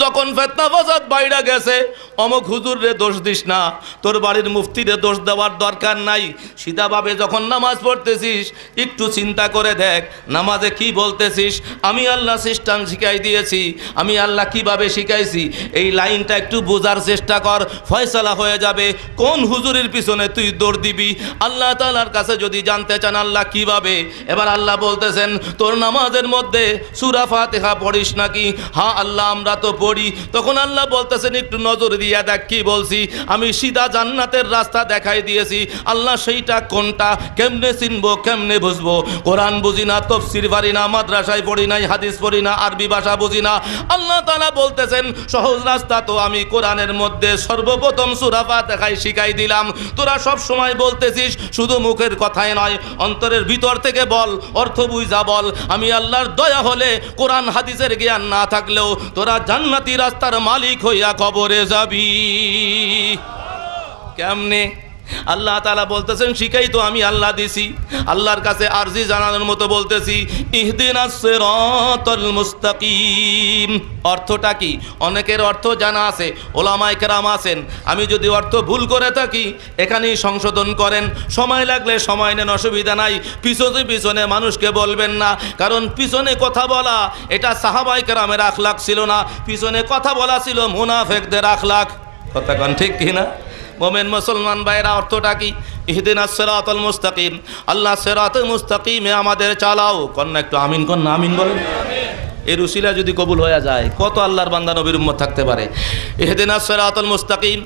যখন ফিতনা ফাসাদ বাইরে গেছে অমুক হুজুর রে দোষ দিস না, তোর বাড়ির মুফতিরে দোষ দেওয়ার দরকার নাই। সিধাভাবে যখন নামাজ পড়তেছিস একটু চিন্তা করে দেখ নামাজে কি বলতেছিস। আমি আল্লাহ সিস্টেম শিখাই দিয়েছি, আমি আল্লাহ কিভাবে শিখাইছি, এই লাইনটা একটু বোঝার চেষ্টা কর, ফয়সালা হয়ে যাবে কোন হুজুরের পিছনে তুই দৌড় দিবি। আল্লাহ তাআলার কাছে যদি জানতে চান আল্লাহ কিভাবে, এবার আল্লাহ বলতেছেন তোর নামাজের মধ্যে সূরা ফাতিহা পড়িস নাকি? হ্যাঁ আল্লাহ আমরা তো পড়ি। তখন আল্লাহ বলতেছেন একটু নজর দিয়া দেখ কি বলছি, আমি সিধা জান্নাতের রাস্তা দেখাই দিয়েছি। আল্লাহ সেইটা কোনটা কেমনে চিনবো, কেমনে বুঝবো? কোরআন বুঝি না, তাফসীর পারি না, মাদ্রাসায় পড়ি নাই, হাদিস পড়ি না, আরবি ভাষা বুঝি না। আল্লাহ তাআলা বলতেছেন সহজ রাস্তা তো আমি কোরআনের মধ্যে সর্বপ্রথম সূরা ফাতিহায় শিখাই দিলাম। তোরা সব সময় বলতেছিস শুধু মুখের কথাই নয়, অন্তরের ভিতর থেকে বল, অর্থ বুঝা বল। আমি আল্লাহর দয়া হলে কোরআন হাদিসের জ্ঞান না থাকলেও তোরা জান্নাতি রাস্তার মালিক হইয়া কবরে যাবি। কেমনে? আল্লাহ তাআলা বলতেছেন শিখাই তো আমি আল্লাহ দিছি। আল্লাহর কাছে আরজি জানানোর মতো বলতেছি ইহদিনাস সিরাতাল মুস্তাকিম। অর্থটা কি? অনেকের অর্থ জানা আছে, ওলামায়ে কেরাম আছেন, আমি যদি অর্থ ভুল করে থাকি এখানেই সংশোধন করেন, সময় লাগলে সময় নেন, অসুবিধা নাই। পিছনে পিছনে মানুষকে বলবেন না, কারণ পিছনে কথা বলা এটা সাহাবায়ে কেরামের আখলাক ছিল না, পিছনে কথা বলা ছিল মুনাফিকদের আখলাক। কথা কোন ঠিক কিনা? মোমেন মুসলমান ভাইরা অর্থটা কি? ইহদিনাস সিরাতাল মুস্তাকিম, আল্লাহ সিরাতুল মুস্তাকিমে আমাদের চালাও। কন্যা একটু আমিন কন না, আমিন বলেন। এর উসিলা যদি কবুল হয়ে যায় কত আল্লাহর বান্দা নবীর উম্মত থাকতে পারে। ইহদিনাস সিরাতাল মুস্তাকিম,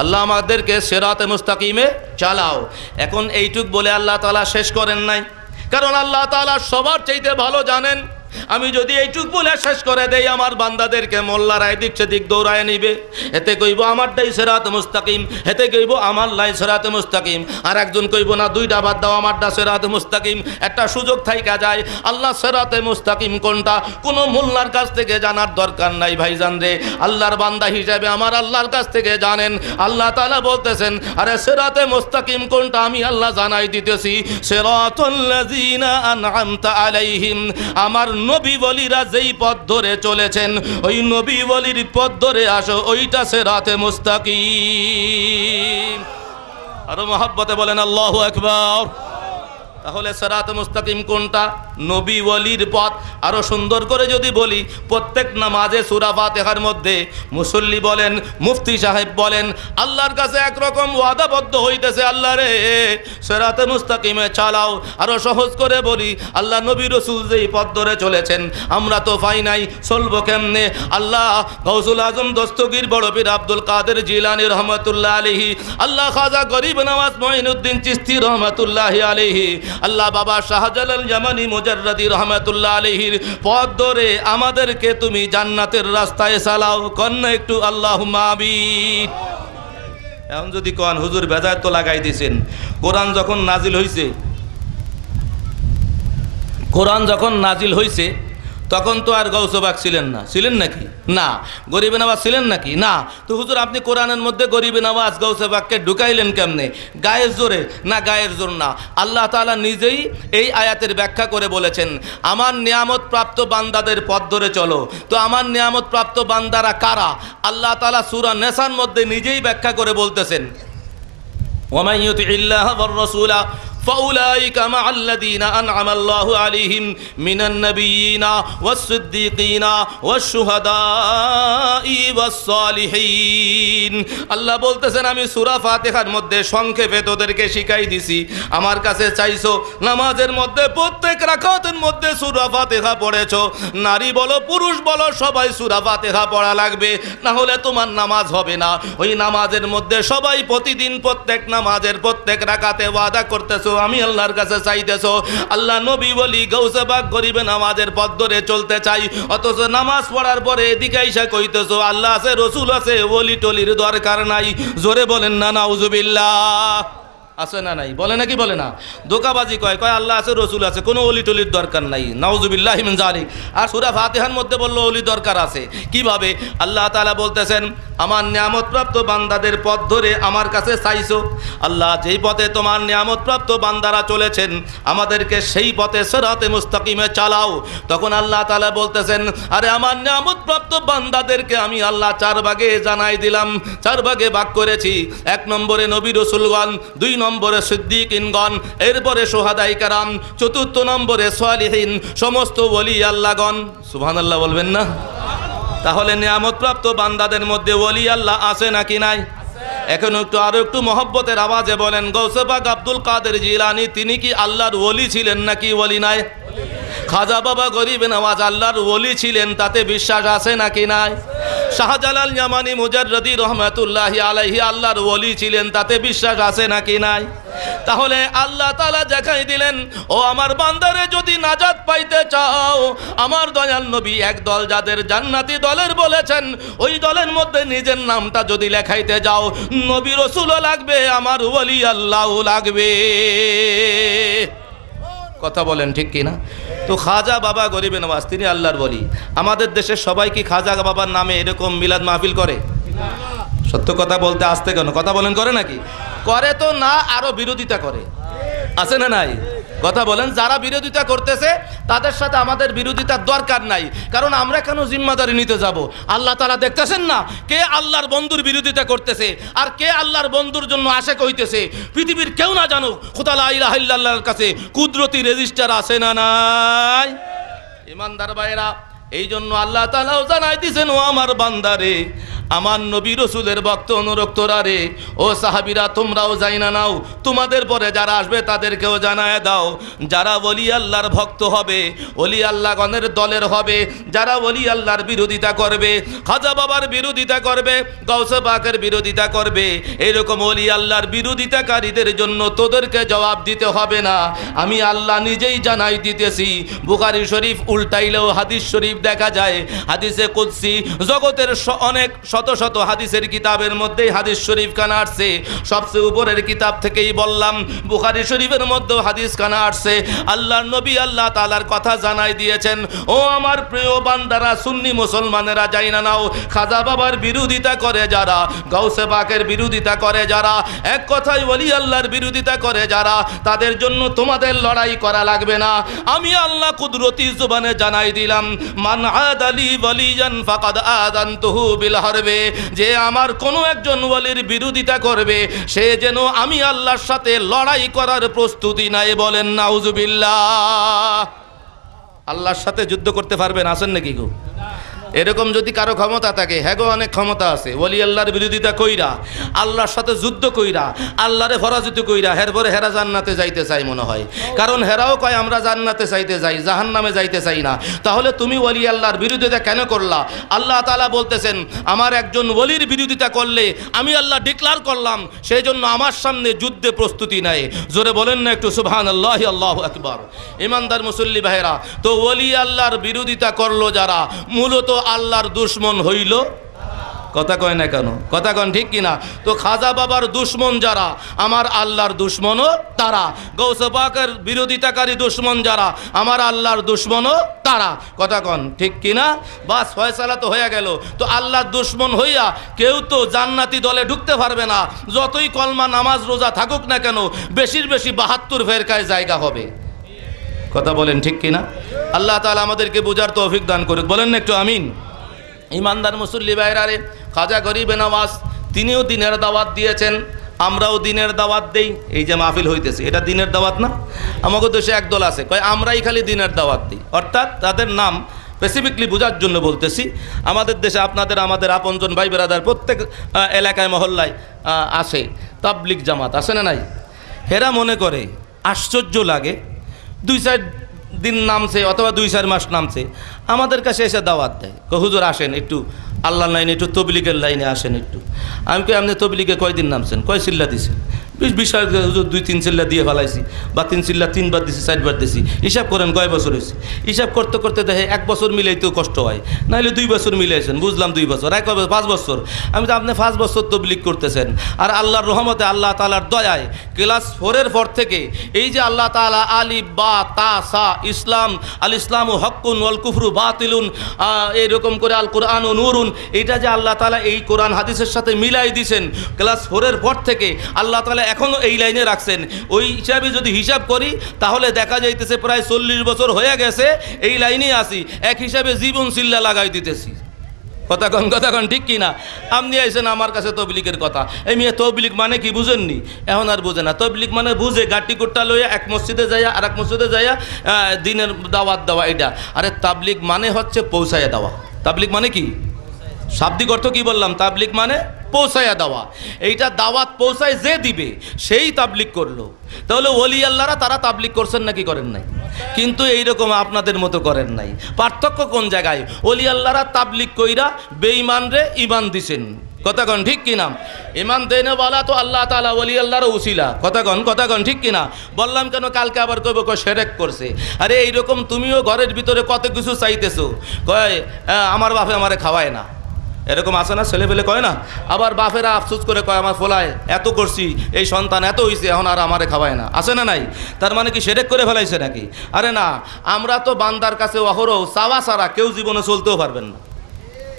আল্লাহ আমাদেরকে সিরাতে মুস্তাকিমে চালাও। এখন এইটুক বলে আল্লাহ তাআলা শেষ করেন নাই, কারণ আল্লাহ তাআলা সবার চাইতে ভালো জানেন। আমি যদি এইটুক বলে শেষ করে দেই আমার বান্দাদেরকে মোল্লারা এদিক সেদিক দৌড়ায় নিবে, এতে কইব আমারটাই সিরাত মুস্তাকিম, এতে কইব আমার লাই সিরাত মুস্তাকিম, আর একজন কইব না দুইটা বাদ দাও আমারটা সিরাত মুস্তাকিম। একটা সুযোগ থাইকা যায় আল্লাহ সিরাতে মুস্তাকিম কোনটা কোনো মোল্লার কাছ থেকে জানার দরকার নাই ভাইজান রে। আল্লাহর বান্দা হিসেবে আমার আল্লাহর কাছ থেকে জানেন। আল্লাহ তাআলা বলতেছেন আরে সিরাতে মুস্তাকিম কোনটা আমি আল্লাহ জানাই দিতেছি। সিরাতাল লাযিনা আনআমতা আলাইহিম, আমার নবী বলিরা যেই পথ ধরে চলেছেন ওই নবী বলির পথ ধরে আসো, ওইটা সিরাতে মুস্তাকিম। আরো মহব্বতে বলেন আল্লাহু আকবার। তাহলে সিরাতে মুস্তাকিম কোনটা? নবী ওয়ালির পথ। আরো সুন্দর করে যদি বলি, প্রত্যেক নামাজে সূরা ফাতিহার মধ্যে মুসল্লি বলেন, মুফতি সাহেব বলেন, আল্লাহর কাছে একরকম ওয়াদাবদ্ধ হইতেছে আল্লাহ রে সিরাতে মুস্তাকিমে চালাও। আরো সহজ করে বলি, আল্লাহ নবী রাসূল যেই পথ ধরে চলেছেন আমরা তো পাই নাই, চলবো কেমনে? আল্লাহ গাউসুল আজম দস্তগীর বড় পীর আব্দুল কাদের জিলানী রহমাতুল্লাহ আলাইহি, আল্লাহ খাজা গরিব নওয়াজ মুঈনুদ্দিন চিশতি রহমাতুল্লাহ আলাইহি, আল্লাহ বাবা শাহজালাল জামানি মুজাররদি রহমাতুল্লাহ আলাইহির পথ ধরে আমাদেরকে তুমি জান্নাতের রাস্তায় চালাও। কন্যা একটু আল্লাহুম্মা আমিন। এখন যদি কোন হুজুর বেজায় তো লাগাই দিয়েছেন, কোরআন যখন নাজিল হইছে তখন তো আর গৌসবাক ছিলেন না, ছিলেন নাকি? না। গরিবে নওয়াজ ছিলেন নাকি? না। তো হুজুর আপনি কোরআনের মধ্যে গরিবে নওয়াজ গৌসবাককে ঢুকাইলেন কেমনে? গায়ের জোরে? না, গায়ের জোর না। আল্লাহ তাআলা নিজেই এই আয়াতের ব্যাখ্যা করে বলেছেন আমার নিয়ামত প্রাপ্ত বান্দাদের পথ ধরে চলো। তো আমার নিয়ামত প্রাপ্ত বান্দারা কারা? আল্লাহ তাআলা সূরা নিসার মধ্যে নিজেই ব্যাখ্যা করে বলতেছেন ওয়া মান ইউতিইল্লাহা ওয়ার রাসূলা فأولئك مع الذين أنعم الله عليهم من النبيين والصديقين والشهداء والصالحين। আল্লাহ বলতেছেন আমি সূরা ফাতিহার মধ্যে সংক্ষেপে তোদেরকে শিখাই দিছি। আমার কাছে চাইছো নামাজের মধ্যে প্রত্যেক রাকাতের মধ্যে সূরা ফাতিহা পড়েছো, নারী বলো পুরুষ বলো সবাই সূরা ফাতিহা পড়া লাগবে, না হলে তোমার নামাজ হবে না। ওই নামাজের মধ্যে সবাই প্রতিদিন প্রত্যেক নামাজের প্রত্যেক রাকাতে ওয়াদা করতেছো আমি আল্লাহর কাছে চাইতেছো। আল্লাহ নবী বলি গৌসে পাক গরিবে নামাজের পথ ধরে চলতে চাই, অথচ নামাজ পড়ার পরে এদিকে আইসা কইতেছো আল্লাহ আছে রসুল আছে ওলি টলির দরকার নাই। জোরে বলেন না নাউজুবিল্লাহ। আছে না নাই? বলে নাকি বলে না? ধোঁকাবাজি কয় আল্লাহ আছে, রসুল আছে, কোনো অলি টলির দরকার নাই। নাউজুবিল্লাহি মিন যালিক। আর সূরা ফাতিহার মধ্যে বললো অলি দরকার আছে। কিভাবে? আল্লাহ তাআলা বলতেছেন, আমার নিয়ামতপ্রাপ্ত বান্দাদের পথ ধরে আমার কাছে চাইছো। আল্লাহ যেই পথে তোমার নিয়ামতপ্রাপ্ত বান্দারা চলেছেন, আমাদেরকে সেই পথে সিরাতে মুস্তাকিমে চালাও। তখন আল্লাহ তাআলা বলতেছেন, আরে আমার নিয়ামতপ্রাপ্ত বান্দাদেরকে আমি আল্লাহ 4 ভাগে জানাই দিলাম, 4 ভাগে ভাগ করেছি। 1 নম্বরে নবী রাসূলগণ, 2 নম্বরে সিদ্দিকিনগণ, এরপরে শুহাদায়ে কেরাম, 4 নম্বরে সালিহিন, সমস্ত ওলি আল্লাহগণ। সুবহানাল্লাহ বলবেন না? তাহলে নিয়ামতপ্রাপ্ত বান্দাদের মধ্যে ওলি আল্লাহ আছে নাকি নাই? এখন আরো একটু মহব্বতের আওয়াজে বলেন, গৌসে পাক আব্দুল কাদের জিলানী তিনি কি আল্লাহর ওলি ছিলেন নাকি ওলি নাই? খাজা বাবা গরিব নওয়াজ আল্লাহর ওলি ছিলেন, তাতে বিশ্বাস আছে নাকি নাই? শাহজালাল ইয়ামানি মুজাররদি রহমাতুল্লাহি আলাইহি আল্লাহর ওলি ছিলেন, তাতে বিশ্বাস আছে নাকি নাই? তাহলে আল্লাহ তাআলা দেখাই দিলেন, ও আমার বান্দারে যদি নাজাত পাইতে চাও, আমার দয়াল নবী এক দল যাদের জান্নাতি দলের বলেছেন, ওই দলের মধ্যে নিজের নামটা যদি লেখাইতে যাও, নবী রাসূলও লাগবে, আমার ওলি আল্লাহও লাগবে। কথা বলেন ঠিক কিনা? তো খাজা বাবা গরিবে নওয়াজ তিনি আল্লাহর ওলি। আমাদের দেশের সবাই কি খাজা বাবার নামে এরকম মিলাদ মাহফিল করে? সত্য কথা বলতে আসতে কেন? কথা বলেন, করে নাকি? করে তো না, আরো বিরোধিতা করে। আছে না নাই? কথা বলেন। যারা বিরোধিতা করতেছে তাদের সাথে আমাদের বিরোধিতার দরকার নাই, কারণ আমরা কেন জিম্মাদারি নিতে যাব? আল্লাহ তাআলা দেখতেছেন না কে আল্লাহর বন্ধুর বিরোধিতা করতেছে আর কে আল্লাহর বন্ধুর জন্য আশেক হইতেছে। পৃথিবীর কেউ না জানুক, খোদা লা ইলাহা ইল্লাল্লাহর কাছে কুদরতি রেজিস্টার আছে না নাই? ইমানদার ভাইরা, এই জন্য আল্লাহ তাআলাও জানাই দিয়েছেন, ও আমার বান্দারে, আমার নবী রাসূলের ভক্ত অনুরক্তরা রে, ও সাহাবীরা তোমরাও জানা নাও, তোমাদের পরে যারা আসবে তাদেরকেও জানায় দাও, যারা ওলি আল্লাহর ভক্ত হবে, ওলি আল্লাহগণের দলের হবে, যারা ওলি আল্লাহর বিরোধিতা করবে, খাজা বাবার বিরোধিতা করবে, গাউসে পাকের বিরোধিতা করবে, এরকম ওলি আল্লাহর বিরোধিতাকারীদের জন্য তোদেরকে জবাব দিতে হবে না, আমি আল্লাহ নিজেই জানাই দিতেছি। বুখারী শরীফ উল্টাইলেও হাদিস শরীফ দেখা যায়, হাদিসে কুদসি, জগতের অনেক শত শত হাদিসের কিতাবের মধ্যে হাদিস শরীফ খানা আসছে। সবচেয়ে উপরের কিতাব থেকেই বললাম, বুখারী শরীফের মধ্যেও হাদিস খানা আসছে। আল্লাহর নবী আল্লাহ তাআলার কথা জানাই দিয়েছেন, ও আমার প্রিয় বান্দারা, সুন্নি মুসলমানেরা জানা নাও, খাজা বাবার বিরোধিতা করে যারা, গাউসে পাকের বিরোধিতা করে যারা, এক কথায় ওলি আল্লাহর বিরোধিতা করে যারা, তাদের জন্য তোমাদের লড়াই করা লাগবে না। আমি আল্লাহ কুদরতি জবানে জানাই দিলাম, মান আদালি ওয়ালিয়ান ফাকাদ আযানতুহু বিল হারবি, যে আমার কোনো একজন ওলির বিরোধিতা করবে, সে যেন আমি আল্লাহর সাথে লড়াই করার প্রস্তুতি নাই। বলেন নাউজুবিল্লাহ। আল্লাহর সাথে যুদ্ধ করতে পারবেন? আছেন নাকি গো? এরকম যদি কারো ক্ষমতা থাকে, হ্যাঁ গো অনেক ক্ষমতা আছে, ওলি আল্লাহর বিরোধিতা কইরা, আল্লাহর সাথে যুদ্ধ কইরা, আল্লাহরে পরাজিত কইরা, এরপরে হেরা জান্নাতে যাইতে চাই মনে হয়। কারণ হেরাও কয় আমরা জান্নাতে চাইতে যাই, জাহান্নামে যাইতে চাই না। তাহলে তুমি ওলি আল্লাহর বিরোধিতা কেন করলা? আল্লাহ তাআলা বলতেছেন, আমার একজন ওলির বিরোধিতা করলে আমি আল্লাহ ডিক্লার করলাম, সেই জন্য আমার সামনে যুদ্ধে প্রস্তুতি নেয়। জোরে বলেন না একটু সুবহানাল্লাহি, আল্লাহু আকবার। ইমানদার মুসল্লি ভাইরা, তো ওলি আল্লাহর বিরোধিতা করলো যারা, মূলত আল্লাহর দুশ্মন হইল। কথা কয় না কেন? কথা কন ঠিক কিনা? তো খাজা বাবার দুশ্মন যারা, আমার আল্লাহর দুশ্মনও তারা। গাউসে পাকের বিরোধিতাকারী দুশ্মন যারা, আমার আল্লাহর দুশ্মনও তারা। কথা কন ঠিক কিনা? বাস ফয়সালা তো হয়ে গেল। তো আল্লাহর দুশ্মন হইয়া কেউ তো জান্নাতি দলে ঢুকতে পারবে না, যতই কলমা নামাজ রোজা থাকুক না কেন, বেশির বেশি 72 ফেরকায় জায়গা হবে। কথা বলেন ঠিক কিনা? আল্লাহ তাআলা আমাদেরকে বোঝার তৌফিক দান করুক। বলেন না একটু আমিন। ইমানদার মুসল্লি ভাইরা রে, খাজা গরিবে নওয়াজ তিনিও দিনের দাওয়াত দিয়েছেন, আমরাও দিনের দাওয়াত দেই। এই যে মাহফিল হইতেছে, এটা দিনের দাওয়াত না? আমাদের দেশে একদল আছে কয় আমরাই খালি দিনের দাওয়াত দিই, অর্থাৎ তাদের নাম স্পেসিফিকলি বোঝার জন্য বলতেছি। আমাদের দেশে আপনাদের আমাদের আপনজন ভাই বেরাদার প্রত্যেক এলাকায় মহল্লায় আসে তাবলিগ জামাত, আসে না নাই? হেরা মনে করে, আশ্চর্য লাগে, 2-4 দিন নামছে অথবা 2-4 মাস নামছে, আমাদের কাছে এসে দাওয়াত দেয়, হুজুর আসেন একটু আল্লাহর লাইনে, একটু তবলিগের লাইনে আসেন একটু। আমি কই আপনি তবলিগে কয়দিন নামছেন? কয় চিল্লা দিছেন? 20 2-3 চিল্লা দিয়ে ফেলাইছি, বা 3 চিল্লা 3 বার দিছি, 4 বার দিছি, হিসাব করেন কয় বছর হয়েছে। হিসাব করতে করতে দেখে 1 বছর মিলাইতেও কষ্ট হয়, নাহলে 2 বছর মিলাইছেন, বুঝলাম 2 বছর, 5 বছর। আমি তো আপনি 5 বছর তবলিগ করতেছেন, আর আল্লাহর রহমতে আল্লাহ তাআলার দয়ায় ক্লাস 4-এর পর থেকে এই যে আল্লাহ তাআলা আলিফ বা তা সা ইসলাম, আল ইসলামু হক্কুন ওয়াল কুফরু বাতিলুন, এইরকম করে আল কোরআনু নূরুন, এটা যে আল্লাহ তাআলা এই কোরআন হাদিসের সাথে মিলাই দিয়েছেন ক্লাস 4-এর পর থেকে, আল্লাহ তাআলা এখনও এই লাইনে রাখছেন। ওই হিসাবে যদি হিসাব করি তাহলে দেখা যাইতেছে প্রায় 40 বছর হয়ে গেছে এই লাইনেই আসি, এক হিসাবে জীবন চিল্লা লাগাই দিতেছি। কথা কন ঠিক কিনা? আপনি আইসেন আমার কাছে তবলিগের কথা, এই মেয়ে তবলিগ মানে কি বুঝেননি? এখন আর বুঝে না। তবলিগ মানে বুঝে গাটি কুট্টা লইয়া এক মসজিদে যাইয়া আর এক মসজিদে যাইয়া দিনের দাওয়াত দেওয়া, এটা। আরে তাবলিগ মানে হচ্ছে পৌঁছাইয়া দেওয়া। তাবলিগ মানে কি? শাব্দিক অর্থ কি বললাম? তাবলিগ মানে পৌঁছাইয়া দেওয়া। এইটা দাওয়াত পৌঁছায় যে দিবে সেই তাবলিগ করলো। তাহলে ওলি আল্লাহরা তারা তাবলিগ করছেন নাকি করেন নাই? কিন্তু এইরকম আপনাদের মতো করেন নাই। পার্থক্য কোন জায়গায়? ওলি আল্লাহরা তাবলিগ কইরা বেঈমান রে ঈমান দিছেন। কথা কন ঠিক কিনা? ঈমান দেনে বলা তো আল্লাহ তাআলা ওলি আল্লাহর উসিলা। কথা কন ঠিক কিনা? বললাম কেন? কালকে আবার কইব শিরক করছে। আরে এইরকম তুমিও ঘরের ভিতরে কত কিছু চাইতেছো, কয় আমার বাপে আমারে খাওয়ায় না, এরকম আছে না? ছেলে পেলে কয় না? আবার বাপেরা আফসোস করে কয় আমার ফলায় এত করছি, এই সন্তান এত হয়েছে, এখন আর আমারে খাওয়ায় না। আছে না নাই? তার মানে কি শিরক করে ফেলাইছে নাকি? আরে না, আমরা তো বান্দার কাছে অহরহ চাওয়া ছাড়া কেউ জীবনে চলতেও পারবেন না।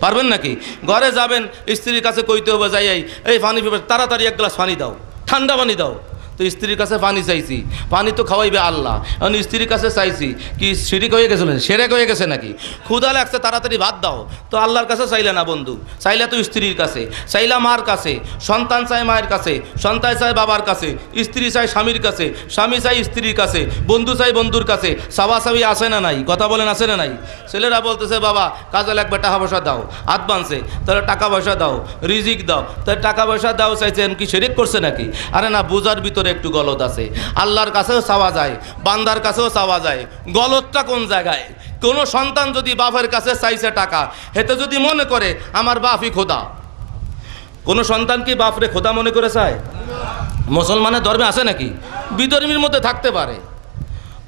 পারবেন নাকি? ঘরে যাবেন, স্ত্রীর কাছে কইতে হবে যাই এই পানি পিবে, তাড়াতাড়ি 1 গ্লাস পানি দাও, ঠান্ডা পানি দাও। তো স্ত্রীর কাছে পানি চাইছি, পানি তো খাওয়াইবে আল্লাহ, এখন স্ত্রীর কাছে চাইছি, কি শিরিক হয়ে গেছে? শিরক হয়ে গেছে নাকি? ক্ষুধা লাগছে, তাড়াতাড়ি ভাত দাও। তো আল্লাহর কাছে চাইলে না বন্ধু, চাইলে তো স্ত্রীর কাছে, চাইলা মার কাছে, সন্তান চায় মায়ের কাছে, সন্তান চায় বাবার কাছে, স্ত্রী চায় স্বামীর কাছে, স্বামী চায় স্ত্রীর কাছে, বন্ধু চায় বন্ধুর কাছে। সাবাসাবি আসে না নাই? কথা বলেন আসে না নাই? ছেলেরা বলতেছে বাবা কাজে লাগবে, টাকা পয়সা দাও, অ্যাডভান্সে, তাহলে টাকা পয়সা দাও, রিজিক দাও, তাহলে টাকা পয়সা দাও চাইছেন, কি শিরক করছে নাকি? আরে না, বুঝার ভিতরে একটু গলদ আছে। আল্লাহর কাছেও চাওয়া যায়, বান্দার কাছেও চাওয়া যায়। গলদটা কোন জায়গায়? কোন সন্তান যদি বাপের কাছে চাইছে টাকা, হেতে যদি মনে করে আমার বাপই খোদা, কোন সন্তান কি বাপরে খোদা মনে করে চায়? মুসলমানের ধর্মে আছে নাকি? বিধর্মীর মধ্যে থাকতে পারে।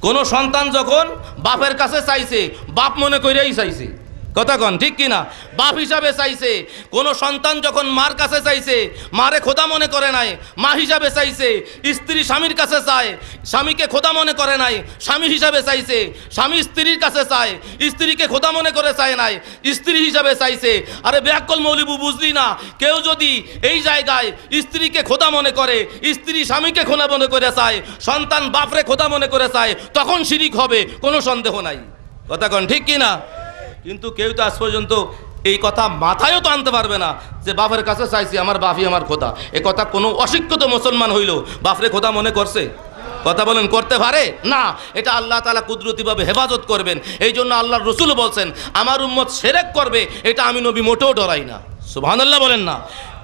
কোন সন্তান যখন বাপের কাছে চাইছে, বাপ মনে করেই চাইছে। কথা কন ঠিক কিনা? বাপ হিসাবে চাইছে। কোন সন্তান যখন মার কাছে চাইছে, মারে খোদা মনে করে নাই, মা হিসাবে চাইছে। স্ত্রী স্বামীর কাছে চায়, স্বামীকে খোদা মনে করে নাই, স্বামী হিসাবে চাইছে। স্বামী স্ত্রীর কাছে চায়, স্ত্রীকে খোদা মনে করে চায় নাই, স্ত্রী হিসাবে চাইছে। আরে ব্যাকল মৌলিবু বুঝলি না? কেউ যদি এই জায়গায় স্ত্রীকে খোদা মনে করে, স্ত্রী স্বামীকে খোদা মনে করে চায়, সন্তান বাপরে খোদা মনে করে চায়, তখন শিরিক হবে, কোনো সন্দেহ নাই। কথা কন ঠিক কিনা? কিন্তু কেউ তো আজ পর্যন্ত এই কথা মাথায়ও তো আনতে পারবে না যে বাপের কাছে চাইছি, আমার বাপই আমার খোদা। এ কথা কোনো অশিক্ষিত মুসলমান হইল বাপরে খোদা মনে করছে? কথা বলেন, করতে পারে না। এটা আল্লাহ তাআলা কুদরতিভাবে হেফাজত করবেন। এই জন্য আল্লাহর রাসূল বলছেন আমার উম্মত শিরক করবে, এটা আমি নবী মোটেও ডরাই না। সুবহানাল্লাহ বলেন না?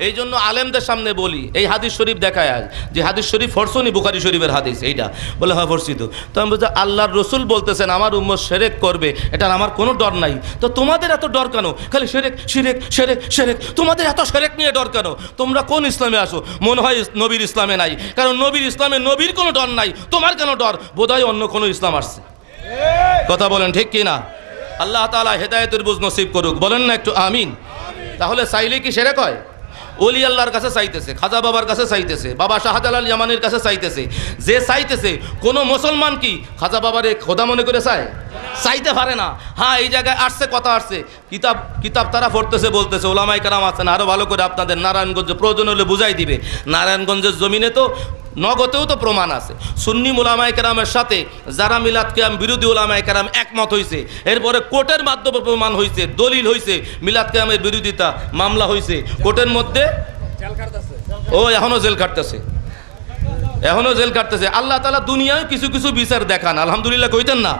এই জন্য আলেমদের সামনে বলি, এই হাদিস শরীফ দেখায় আজ যে হাদিস শরীফ ফরসনি, বুখারী শরীফের হাদিস, এইটা বলে হয় ফরসিত। তো আমি বলছি আল্লাহর রাসূল বলতেছেন আমার উম্মত শিরক করবে, এটা আমার কোনো ডর নাই। তো তোমাদের এত ডর কেন? খালি শিরক শিরক শিরক শিরক, তোমাদের এত শিরক নিয়ে ডর কেন? তোমরা কোন ইসলামে আসো? মনে হয় নবীর ইসলামে নাই, কারণ নবীর ইসলামে নবীর কোনো ডর নাই। তোমার কেন ডর? বোধহয় অন্য কোনো ইসলাম আসছে। কথা বলেন ঠিক কিনা? আল্লাহ তাআলা হেদায়েতের বুঝ নসিব করুক, বলেন না একটু আমিন। তাহলে চাইলে কি শিরক হয়? ওলি আল্লাহর কাছে চাইতেছে, খাজা বাবার কাছে চাইতেছে, বাবা শাহজালাল ইয়ামানির কাছে চাইতেছে। যে চাইতেছে, কোনো মুসলমান কি খাজা বাবারে খোদা মনে করে চায়? চাইতে পারে না। হ্যাঁ, এই জায়গায় আসছে, কথা আসছে, কিতাব তারা পড়তেছে, বলতেছে, ওলামায়ে কেরাম আছেন, আরো ভালো করে আপনাদের নারায়ণগঞ্জ প্রয়োজন হলে বুঝাই দিবে। নারায়ণগঞ্জের জমিনে তো নগতেও তো প্রমাণ আছে। সুন্নি ওলামায়ে কেরামের সাথে যারা মিলাদ কিয়াম বিরোধী ওলামায়ে কেরাম একমত হয়েছে, এরপরে কোর্টের মাধ্যমে প্রমাণ হয়েছে, দলিল হয়েছে, মিলাদ কিয়ামের বিরোধিতা মামলা হয়েছে কোর্টের মধ্যে। ও এখনো জেল কাটতেছে, এখনো জেল কাটতেছে। আল্লাহ তাআলা দুনিয়ায় কিছু কিছু বিচার দেখান, আলহামদুলিল্লাহ কইতেন না?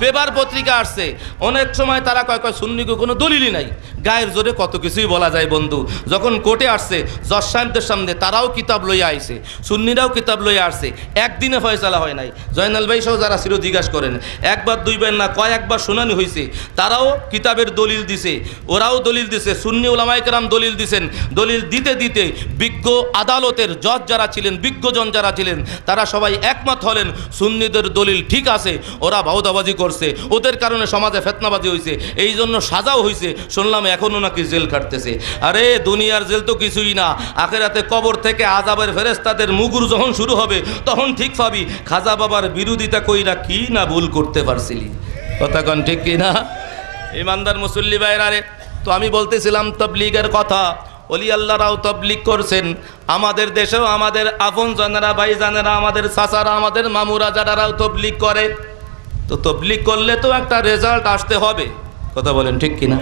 পেপার পত্রিকা আসছে, অনেক সময় তারা কয় কয় সুন্নিকে কোনো দলিলই নাই, গায়ের জোরে কত কিছুই বলা যায় বন্ধু। যখন কোর্টে আসছে জজ সাহেবদের সামনে, তারাও কিতাব লইয়া আইছে, সুন্নিরাও কিতাব লইয়া আসছে, একদিনে ফয়সালা হয় নাই। জয়নাল ভাই সহ যারা ছিল জিজ্ঞাসা করেন, একবার দুইবার না কয়েকবার শুনানি হয়েছে, তারাও কিতাবের দলিল দিছে, ওরাও দলিল দিছে, সুন্নি উলামায়ে কেরাম দলিল দিছেন। দলিল দিতে দিতে বিজ্ঞ আদালতের জজ যারা ছিলেন, বিজ্ঞজন যারা ছিলেন, তারা সবাই একমত হলেন সুন্নিদের দলিল ঠিক আছে। ওরা বাউদাবাজি করছে, ওদের কারণে সমাজে ফিতনাবাজি হয়েছে, এই জন্য সাজাও হয়েছে। শুনলাম এখনো নাকি জেল কাটতেছে। আরে দুনিয়ার জেল তো কিছুই না, আখিরাতে কবর থেকে আযাবের ফেরেশতাদের মুগুর যখন শুরু হবে তখন ঠিক পাবি খাজা বাবার বিরোধিতা কইরা কি না ভুল করতে পারছিলি। কথা কন ঠিক কি না? ইমানদার মুসল্লি ভাইরা রে, তো আমি বলতেছিলাম তাবলীগের কথা। ওলি আল্লাহরাও তাবলীগ করছেন, আমাদের দেশেও আমাদের আপন জানেরা, ভাই জানেরা, আমাদের চাচারা, আমাদের মামুরা যারাও তাবলীগ করে। তো তাবলীগ করলে তো একটা রেজাল্ট আসতে হবে, কথা বলেন ঠিক কিনা?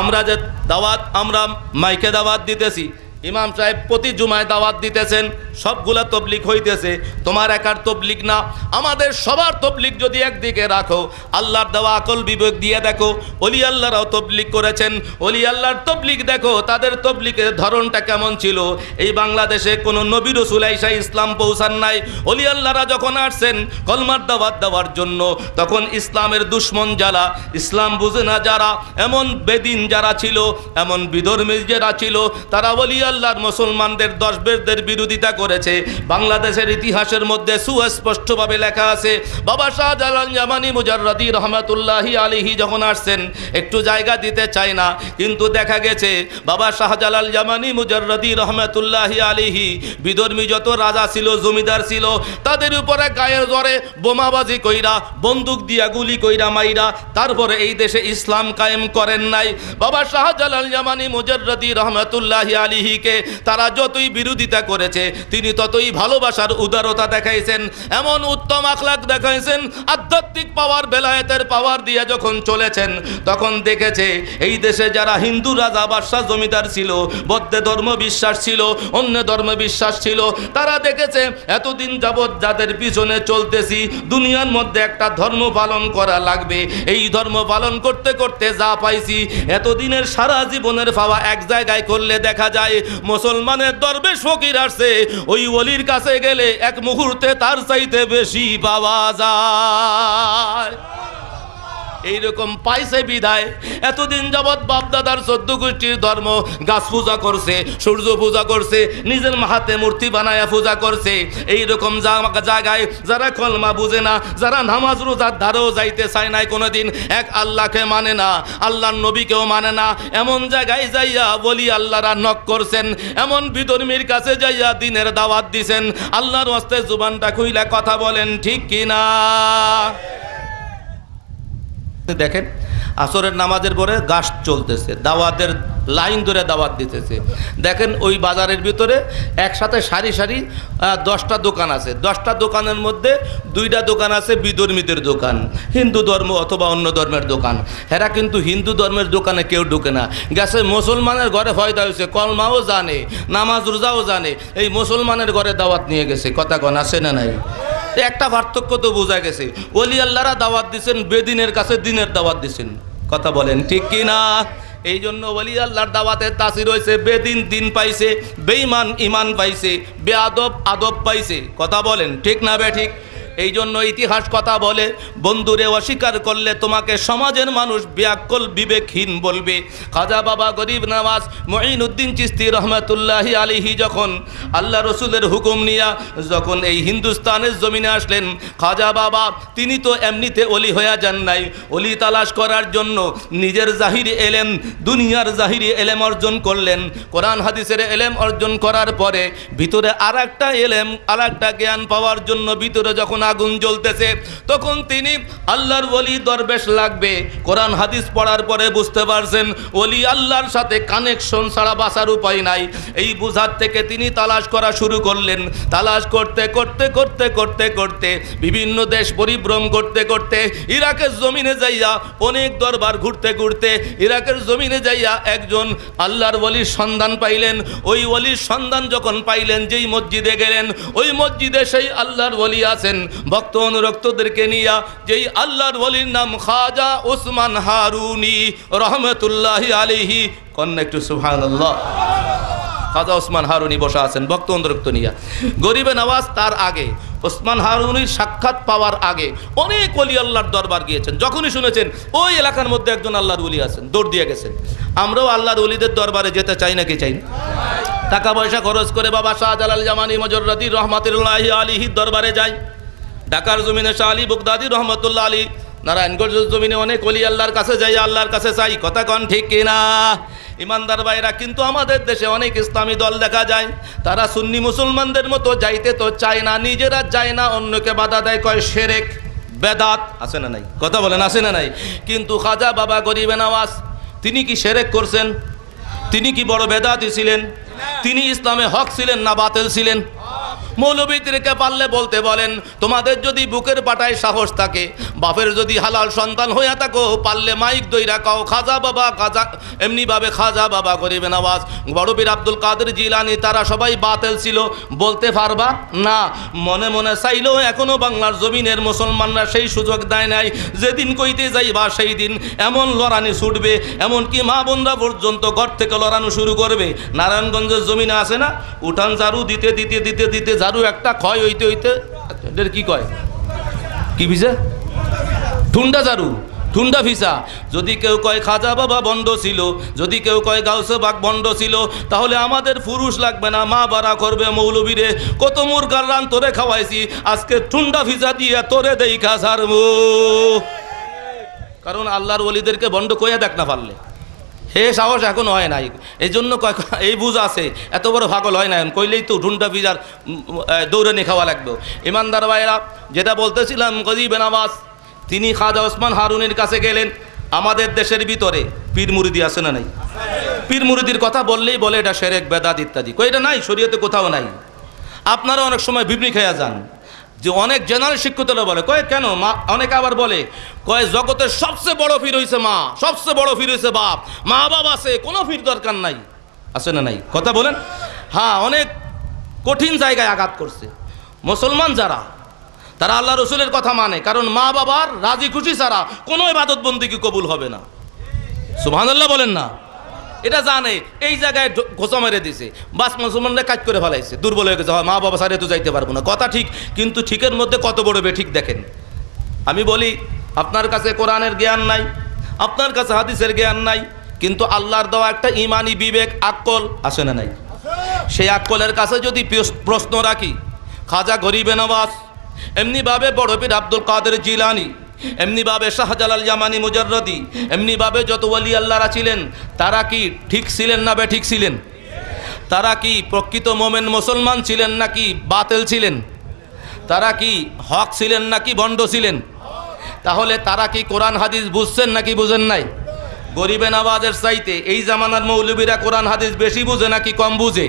আমরা যে দাওয়াত, আমরা মাইকে দাওয়াত দিতেছি, ইমাম সাহেব প্রতি জুমায় দাওয়াত দিতেছেন, সবগুলা তবলিগ হইতেছে, তোমার একার তবলিগ না, আমাদের সবার তবলিগ যদি একদিকে রাখো, আল্লাহর দেওয়া আকল বিবেক দিয়ে দেখো, ওলি আল্লাহরাও তবলিগ করেছেন, ওলি আল্লাহর তবলিগ দেখো, তাদের তবলিগের ধরনটা কেমন ছিল। এই বাংলাদেশে কোনো নবী রাসূল আইসা ইসলাম পৌঁছান নাই। ওলি আল্লাহরা যখন আসছেন কলমার দাওয়াত দেওয়ার জন্য, তখন ইসলামের দুশ্মন যারা, ইসলাম বুঝে না যারা, এমন বেদিন যারা ছিল, এমন বিধর্মী যারা ছিল, তারা ওলি আল্লাহর মুসলমানদের দশবেরদের বিরোধিতা করেছে। বাংলাদেশের ইতিহাসের মধ্যে সুস্পষ্টভাবে লেখা আছে, বাবা শাহজালাল জামানি মুজাররদি রহমাতুল্লাহি আলাইহি যখন আসছেন, একটু জায়গা দিতে চায় না, কিন্তু দেখা গেছে বাবা শাহজালাল জামানি মুজাররদি রহমাতুল্লাহি আলাইহি বিধর্মী যত রাজা ছিল, জমিদার ছিল, তাদের উপরে গায়ের জোরে বোমাবাজি কইরা, বন্দুক দিয়া গুলি কইরা মাইরা তারপরে এই দেশে ইসলাম কায়েম করেন নাই। বাবা শাহজালাল জামানি মুজাররদি রহমাতুল্লাহি আলাইহি কে তারা যতই বিরোধিতা করেছে, তিনি ততই ভালোবাসার উদারতা দেখাইছেন, এমন উত্তম আখলাক দেখাইছেন, আধ্যাত্মিক পাওয়ার, বেলায়েতের পাওয়ার দিয়ে যখন চলেছেন, তখন দেখেছে এই দেশে যারা হিন্দু রাজা বাদশাহ জমিদার ছিল, বৌদ্ধ ধর্ম বিশ্বাস ছিল, অন্য ধর্ম বিশ্বাস ছিল, তারা দেখেছে এতদিন যাবৎ যাদের পিছনে চলতেছি, দুনিয়ার মধ্যে একটা ধর্ম পালন করা লাগবে, এই ধর্ম পালন করতে করতে যা পাইছি, এতদিনের সারা জীবনের পাওয়া এক জায়গায় করলে দেখা যায় মুসলমানের দরবেশ ফকির আসছে, ওই ওলির কাছে গেলে এক মুহূর্তে তার চাইতে বেশি পাওয়া যায়। এইরকম পাইছে বিদায় এতদিন যাবৎ বাপদাদার 14 গোষ্ঠীর ধর্ম, গাছ পূজা করছে, সূর্য পূজা করছে, নিজের হাতে মূর্তি বানায়া পূজা করছে। এইরকম জায়গায় যারা কলমা বুঝে না, যারা নামাজ রোজার ধারেও যাইতে চায় নাই, কোনোদিন এক আল্লাহকে মানে না, আল্লাহর নবীকেও মানে না, এমন জায়গায় যাইয়া বলি আল্লাহরা নক করছেন, এমন বিধর্মীর কাছে যাইয়া দিনের দাওয়াত দিছেন। আল্লাহর হস্তে জুবানটা খুইলা কথা বলেন ঠিক কিনা? দেখেন আসরের নামাজের পরে গাছ চলতেছে, দাওয়াতের লাইন ধরে দাওয়াত দিতেছে। দেখেন ওই বাজারের ভিতরে একসাথে সারি সারি 10টা দোকান আছে, 10টা দোকানের মধ্যে 2টা দোকান আছে বিধর্মীদের দোকান, হিন্দু ধর্ম অথবা অন্য ধর্মের দোকান। এরা কিন্তু হিন্দু ধর্মের দোকানে কেউ ঢুকে না, গেছে মুসলমানের ঘরে ফয়দা হয়েছে, কলমাও জানে, নামাজ রোজাও জানে, এই মুসলমানের ঘরে দাওয়াত নিয়ে গেছে। কথা কন আছে না নাই? একটা পার্থক্য তো বোঝা গেছে, ওলি আল্লাহরা দাওয়াত দিচ্ছেন, বেদিনের কাছে দিনের দাওয়াত দিচ্ছেন। কথা বলেন ঠিক কি না? এই জন্য ওলি আল্লাহর দাওয়াতের তাসির হয়েছে, বেদিন দিন পাইছে, বেঈমান ইমান পাইছে, বেয়াদব আদব পাইছে। কথা বলেন ঠিক না বে ঠিক? এই জন্য ইতিহাস কথা বলে, বন্ধুরে অস্বীকার করলে তোমাকে সমাজের মানুষ বেয়াক্কল বিবেকহীন বলবে। খাজা বাবা গরিব নওয়াজ মুঈনুদ্দিন চিশতি রহমাতুল্লাহি আলাইহি যখন আল্লাহ রসুলের হুকুম নিয়া যখন এই হিন্দুস্তানের জমিনে আসলেন, খাজা বাবা তিনি তো এমনিতে অলি হয়ে যান নাই, অলি তালাশ করার জন্য নিজের জাহিরি এলেম, দুনিয়ার জাহিরি এলেম অর্জন করলেন। কোরআন হাদিসের এলেম অর্জন করার পরে ভিতরে আর একটা এলেম, আর একটা জ্ঞান পাওয়ার জন্য ভিতরে যখন আগুন জ্বলতেছে, তখন তিনি আল্লাহর ওলি দরবেশ লাগবে। কোরআন হাদিস পড়ার পরে বুঝতে পারছেন ওলি আল্লাহর সাথে কানেকশন ছাড়া বাঁচার উপায় নাই। এই বুঝার থেকে তিনি তালাশ করা শুরু করলেন। তালাশ করতে করতে করতে করতে করতে বিভিন্ন দেশ পরিভ্রম করতে করতে ইরাকের জমিনে যাইয়া অনেক দরবার ঘুরতে ঘুরতে ইরাকের জমিনে যাইয়া একজন আল্লাহর ওলির সন্ধান পাইলেন। ওই ওলির সন্ধান যখন পাইলেন, যেই মসজিদে গেলেন, ওই মসজিদে সেই আল্লাহর ওলি আছেন। ভক্ত অনুরক্তদেরকে নিয়া যেই আল্লাহর ওলির নাম খাজা ওসমান হারুনি রহমতুল্লাহি আলাইহি, কন্যা একটু সুবহানাল্লাহ। খাজা ওসমান হারুনি বসা আছেন ভক্ত অনুরক্ত নিয়া। গরিবে নওয়াজ তার আগে, ওসমান হারুনির সাক্ষাৎ পাওয়ার আগে অনেক ওলি আল্লাহর দরবার গিয়েছেন। যখনই শুনেছেন ওই এলাকার মধ্যে একজন আল্লাহর ওলি আছেন, দৌড় দিয়ে গেছেন। আমরাও আল্লাহর ওলিদের দরবারে যেতে চাই নাকি চাই না? টাকা পয়সা খরচ করে বাবা শাহজালাল জামানি মুজাররদি রহমাতুল্লাহি আলাইহির দরবারে যাই। ঢাকার জমিনে শাহ আলী বগদাদি রহমতুল্লাহ আলী, নারায়ণগঞ্জের জমিনে অনেক ওলি আল্লাহর কাছে যাই, আল্লাহর কাছে চাই। কথা কন ঠিক কিনা ইমানদার ভাইরা? কিন্তু আমাদের দেশে অনেক ইসলামী দল দেখা যায়, তারা সুন্নি মুসলমানদের মতো যাইতে তো চায় না, নিজেরা যায় না, অন্যকে বাধা দেয়, কয় শিরক বেদাত। আছে না নাই? কথা বলেন আছে না নাই? কিন্তু খাজা বাবা গরিবে নওয়াজ তিনি কি শিরক করছেন? তিনি কি বড় বেদাতি ছিলেন? তিনি ইসলামে হক ছিলেন না বাতিল ছিলেন? মৌলবীদেরকে পারলে বলতে বলেন, তোমাদের যদি বুকের পাটায় সাহস থাকে, বাপের যদি হালাল সন্তান হইয়া থাকো, পারলে মাইক দইরা কাও খাজা বাবা খাজা, এমনিভাবে খাজা বাবা গরিবে নওয়াজ, বড় পীর আব্দুল কাদের জিলানি, তারা সবাই বাতিল ছিল, বলতে পারবা না? মনে মনে চাইলেও এখনো বাংলার জমিনের মুসলমানরা সেই সুযোগ দেয় নাই। যেদিন কইতে যাইবা সেই দিন এমন লড়ানি ছুটবে, এমনকি মা বোনরা পর্যন্ত ঘর থেকে লড়ানো শুরু করবে। নারায়ণগঞ্জের জমিনে আছে না, উঠান ঝাড়ু দিতে দিতে দিতে দিতে ঝাড়ু একটা ক্ষয় হইতে হইতে, এদের কি কয়, কি ভিজা? ঠুন্ডা ঝাড়ু, ঠুন্ডা ভিসা। যদি কেউ কয় খাজা বাবা বন্ড ছিল, যদি কেউ কয় গাউসে বাগ বন্ড ছিল, তাহলে আমাদের পুরুষ লাগবে না, মা বাড়া করবে মৌলবীরে। কত মুরগার রান তোরে খাওয়াইছি, আজকে ঠুন্ডা ভিসা দিয়ে তোরে দেই খাসারমু। কারণ আল্লাহর ওলিদেরকে বন্ড কইয়া দেখ না পারলে, হে সাহস এখন হয় নাই। এই জন্য এই বুঝ আছে, এত বড় পাগল হয় না, কইলেই তো ঢুন্ডা ভিজার দৌড়ে নিয়ে খাওয়া লাগবে। ইমানদার ভাইরা, যেটা বলতেছিলাম, গরিবে নওয়াজ তিনি খাজা ওসমান হারুনির কাছে গেলেন। আমাদের দেশের ভিতরে পীর মুরিদি আছে না নাই? পীর মুরিদির কথা বললেই বলে এটা শিরক বেদাত ইত্যাদি, কই এটা নাই, শরীয়তে কোথাও নাই। আপনারা অনেক সময় বিবনি খেয়া যান, যে অনেক জেনারেল শিক্ষিতরা বলে, কয় কেন মা, অনেকে আবার বলে, কয় জগতের সবচেয়ে বড় পীর হইছে মা, সবচেয়ে বড় পীর হইছে বাপ, মা বাপ আছে, কোনো পীর দরকার নাই। আছে না নাই? কথা বলেন। হ্যাঁ, অনেক কঠিন জায়গায় আঘাত করছে। মুসলমান যারা, তারা আল্লাহ রসুলের কথা মানে, কারণ মা বাবার রাজি খুশি ছাড়া কোনো ইবাদত বন্দেগী কবুল হবে না। সুবহানাল্লাহ বলেন না? এটা জানে, এই জায়গায় ঘোষা মেরে দিছে, বাস মুসলমানরা কাজ করে ফেলাইছে, দুর্বল হয়ে গেছে, মা বাবা সারে তো যাইতে পারবো না। কথা ঠিক, কিন্তু ঠিকের মধ্যে কত বড় বেঠিক দেখেন। আমি বলি, আপনার কাছে কোরআনের জ্ঞান নাই, আপনার কাছে হাদিসের জ্ঞান নাই, কিন্তু আল্লাহর দেওয়া একটা ইমানি বিবেক, আকল আছে না নাই? সেই আকলের কাছে যদি প্রশ্ন রাখি, খাজা গরিবে নওয়াজ, এমনিভাবে বড় পীর আব্দুল কাদের জিলানি, এমনিভাবে শাহজালাল জামানি মুজাররদি, এমনিভাবে যত ওলি আল্লাহরা ছিলেন, তারা কি ঠিক ছিলেন না বেঠিক ছিলেন? তারা কি প্রকৃত মোমেন মুসলমান ছিলেন নাকি বাতিল ছিলেন? তারা কি হক ছিলেন নাকি ভণ্ড ছিলেন? তাহলে তারা কি কোরআন হাদিস বুঝছেন নাকি বুঝেন নাই? গরিবে নওয়াজের চাইতে এই জামানার মৌলবীরা কোরআন হাদিস বেশি বুঝে নাকি কম বুঝে?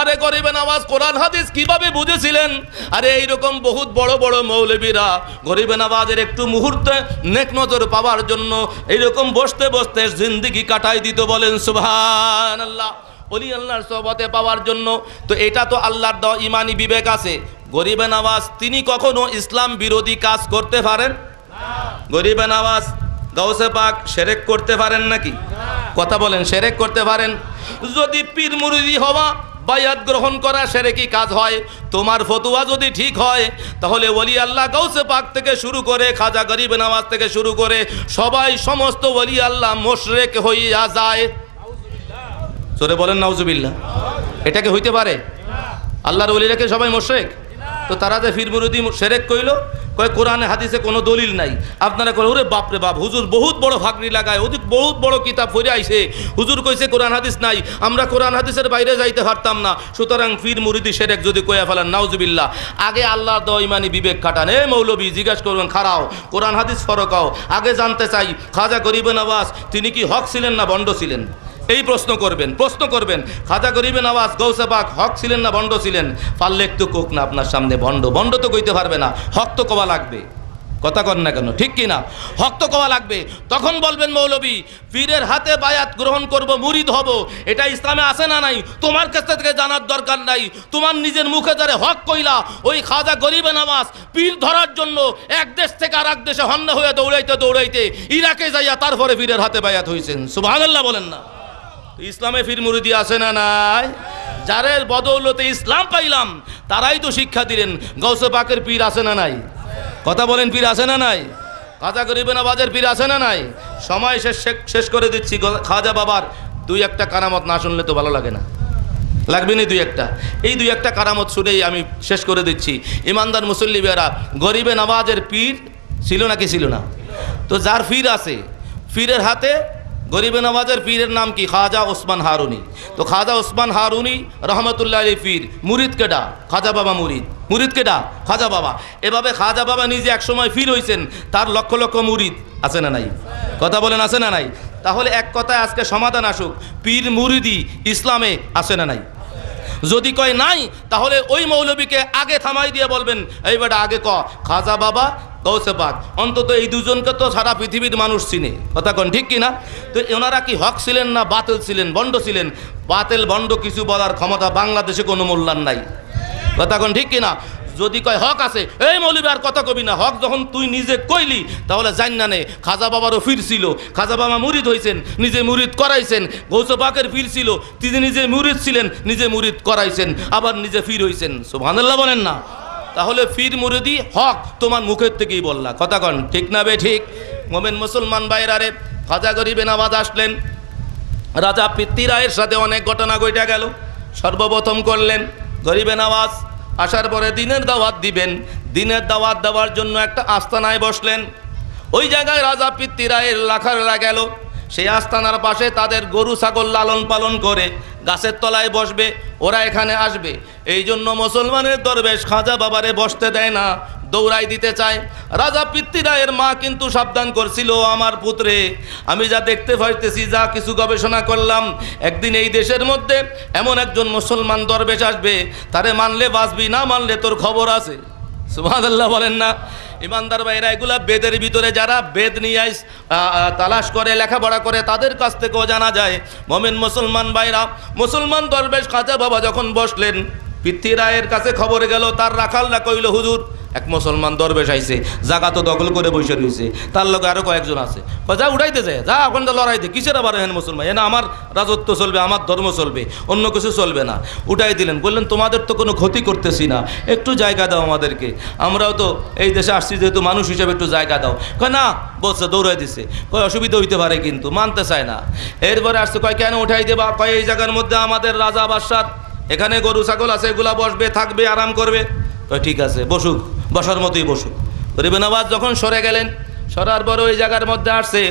আরে গরিবে নওয়াজ কোরআন হাদিস কিভাবে বুঝেছিলেন? আরে এইরকম বহুত বড় বড় মৌলবীরা গরিবে নওয়াজের একটু মুহূর্তে নেক নজর পাওয়ার জন্য এইরকম বসতে বসতে জিন্দেগি কাটাই দিত। বলেন সুবহানাল্লাহ। ওলি আল্লাহর সোহবতে পাওয়ার জন্য। তো এটা তো আল্লাহর দেওয়া ইমানি বিবেক আছে। গরিবে নওয়াজ তিনি কখনো ইসলাম বিরোধী কাজ করতে পারেন? গরিবে নওয়াজ গাউসে পাক শিরক করতে পারেন নাকি? কথা বলেন, শিরক করতে পারেন? যদি পীর মুরিদি হওয়া, বায়াত গ্রহণ করা শিরকি কাজ হয়, তোমার ফতোয়া যদি ঠিক হয়, তাহলে ওলি আল্লাহ গাউসে পাক থেকে শুরু করে খাজা গরিবে নওয়াজ থেকে শুরু করে সবাই, সমস্ত ওলি আল্লাহ মুশরিক হইয়া যায়। সরে বলেন নাউজুবিল্লাহ। এটাকে হইতে পারে? আল্লাহর ওলিরা কি সবাই মুশরিক? তো তারা যে পীর মুরিদি শিরক কইল, কয় কোরআনে হাদিসে কোনো দলিল নাই। আপনারা কয় ওরে বাপরে বাপ, হুজুর বহুত বড় ফাকরি লাগায়, ওদিক বহুত বড় কিতাব পড়ে আইছে, হুজুর কইছে কোরআন হাদিস নাই, আমরা কোরআন হাদিসের বাইরে যাইতে পারতাম না, সুতরাং পীর মুরিদি শিরক যদি কইয়া ফেলেন, নাউজুবিল্লাহ। আগে আল্লাহর দেওয়া ইমানি বিবেক খাটান। এ মৌলবী জিজ্ঞাসা করবেন, খারাও কোরআন হাদিস ফরকাও, আগে জানতে চাই খাজা গরিবে নওয়াজ তিনি কি হক ছিলেন না ভণ্ড ছিলেন? এই প্রশ্ন করবেন খাজা গরিবে নওয়াজ গাউসে পাক হক ছিলেন না ভণ্ড ছিলেন? পারলে একটু কোক না আপনার সামনে, ভণ্ড তো কইতে পারবে না, হক তো কওয়া লাগবে। কথা কন না কেন, ঠিক কিনা? হক তো কওয়া লাগবে। তখন বলবেন মৌলবী পীরের হাতে বায়াত গ্রহণ করব, মুরিদ হব, এটা ইসলামে আছে না নাই? তোমার কাছ থেকে জানার দরকার নাই। তোমার নিজের মুখে ধরে হক কইলা। ওই খাজা গরিবে নওয়াজ পীর ধরার জন্য এক দেশ থেকে আর এক দেশে হন্যা হয়ে দৌড়াইতে দৌড়াইতে ইরাকে যাইয়া তারপরে পীরের হাতে বায়াত হইছেন। সুবহানাল্লাহ বলেন না? ইসলামে পীর মুরিদি আছে না নাই? যাদের বদৌলতে ইসলাম পাইলাম তারাই তো শিক্ষা দিলেন। গৌসে পাকের পীর আছে না নাই? কথা বলেন, পীর আছে না নাই? খাজা গরিবে নওয়াজের পীর আছে না নাই? সময় শেষ করে দিচ্ছি। খাজা বাবার দুই একটা কারামত না শুনলে তো ভালো লাগে না, লাগবে না দুই একটা? এই দুই একটা কারামত শুনেই আমি শেষ করে দিচ্ছি। ইমানদার মুসল্লি বেরা, গরিবে নওয়াজের পীর ছিল নাকি ছিল না? তো যার পীর আছে, পীরের হাতে গরিবে নওয়াজের পীরের নাম কি? খাজা ওসমান হারুনি। তো খাজা ওসমান হারুনি রহমতুল্লাহ আলাইহি পীর, মুরিদ কেডা? খাজা বাবা মুরিদ। মুরিদ কেডা? খাজা বাবা। এভাবে খাজা বাবা নিজে একসময় পীর হইছেন, তার লক্ষ লক্ষ মুরিদ আছে না নাই? কথা বলেন, আছে না নাই? তাহলে এক কথায় আজকে সমাধান আসুক, পীর মুরিদি ইসলামে আছে না নাই? যদি কয় নাই, তাহলে ওই মৌলবীকে আগে থামাই দিয়ে বলবেন, এই বেটা আগে ক খাজা বাবা গৌসে পাক। অন্তত এই দুজনকে তো সারা পৃথিবীর মানুষ চিনে। কথা কন, ঠিক কিনা? তো ওনারা কি হক ছিলেন না বাতিল ছিলেন, বন্ড ছিলেন? বাতিল বন্ড কিছু বলার ক্ষমতা বাংলাদেশে কোনো মূল্যায়ন নাই। কথা কন, ঠিক কিনা? যদি কয় হক আছে, এই মৌলবী আর কথা কবি না, হক যখন তুই নিজে কইলি তাহলে জান না নে খাজা বাবারও পীর ছিল, খাজা বাবা মুরিদ হইছেন, নিজে মুরিদ করাইছেন। গৌসে পাকের পীর ছিল, তিনি নিজে মুরিদ ছিলেন, নিজে মুরিদ করাইছেন, আবার নিজে পীর হইছেন। সুবহানাল্লাহ বলেন না? তাহলে পীর মুরিদি হক তোমার মুখের থেকেই বললা। কথা কন, ঠিক না বে ঠিক? মোমেন মুসলমান বাইরারে, খাজা গরিবে নওয়াজ আসলেন, রাজা পৃথ্বীরায়ের সাথে অনেক ঘটনা ঘটে গেল। সর্বপ্রথম করলেন গরিবে নওয়াজ আসার পরে দিনের দাওয়াত দিবেন। দিনের দাওয়াত দেওয়ার জন্য একটা আস্তানায় বসলেন। ওই জায়গায় রাজা পৃথ্বীরায়ের লাখাররা গেল। সেই আস্তানার পাশে তাদের গরু ছাগল লালন পালন করে গাছের তলায় বসবে, ওরা এখানে আসবে। এই জন্য মুসলমানের দরবেশ খাজা বাবারে বসতে দেয় না, দৌড়াই দিতে চায়। রাজা পৃথ্বীরায়ের মা কিন্তু সাবধান করছিল, আমার পুত্রে আমি যা দেখতে পাইতেছি, যা কিছু গবেষণা করলাম, একদিন এই দেশের মধ্যে এমন একজন মুসলমান দরবেশ আসবে, তারে মানলে বাঁচবি, না মানলে তোর খবর আছে। সুবহানাল্লাহ বলেন না? ইমানদার ভাইরা, এগুলা বেদের ভিতরে যারা বেদ নিয়ে তালাশ করে লেখাপড়া করে তাদের কাছ থেকেও জানা যায়। মোমেন মুসলমান ভাইরা, মুসলমান দরবেশ খাজা বাবা যখন বসলেন, পৃথ্বীরায়ের কাছে খবর গেল, তার রাখালরা কইল, হুজুর এক মুসলমান দরবেশ আইছে, জায়গা তো দখল করে বসে রয়েছে, তার লগে আরো কয়েকজন আছে। যা উঠাইতে যায়, যা এখন তো লড়াইতে, কিসের আবার হেন মুসলমান, এনা আমার রাজত্ব চলবে, আমার ধর্ম চলবে, অন্য কিছু চলবে না। উঠাই দিলেন, বললেন তোমাদের তো কোনো ক্ষতি করতেছি না, একটু জায়গা দাও আমাদেরকে, আমরাও তো এই দেশে আসছি যেহেতু মানুষ হিসেবে একটু জায়গা দাও। কয় না, বলছে দৌড়াই দিছে। কয় অসুবিধা হইতে পারে, কিন্তু মানতে চায় না। এরপরে আসছে, কয় কেন উঠাই দেবা? কয় এই জায়গার মধ্যে আমাদের রাজা বাদশার এখানে গরু ছাগল আছে, এগুলা বসবে, থাকবে, আরাম করবে। কয় ঠিক আছে, বসুক, বসার মতোই বসুক। গরিবে নওয়াজ যখন সরে গেলেন, সরার পর ওই জায়গার মধ্যে আসছে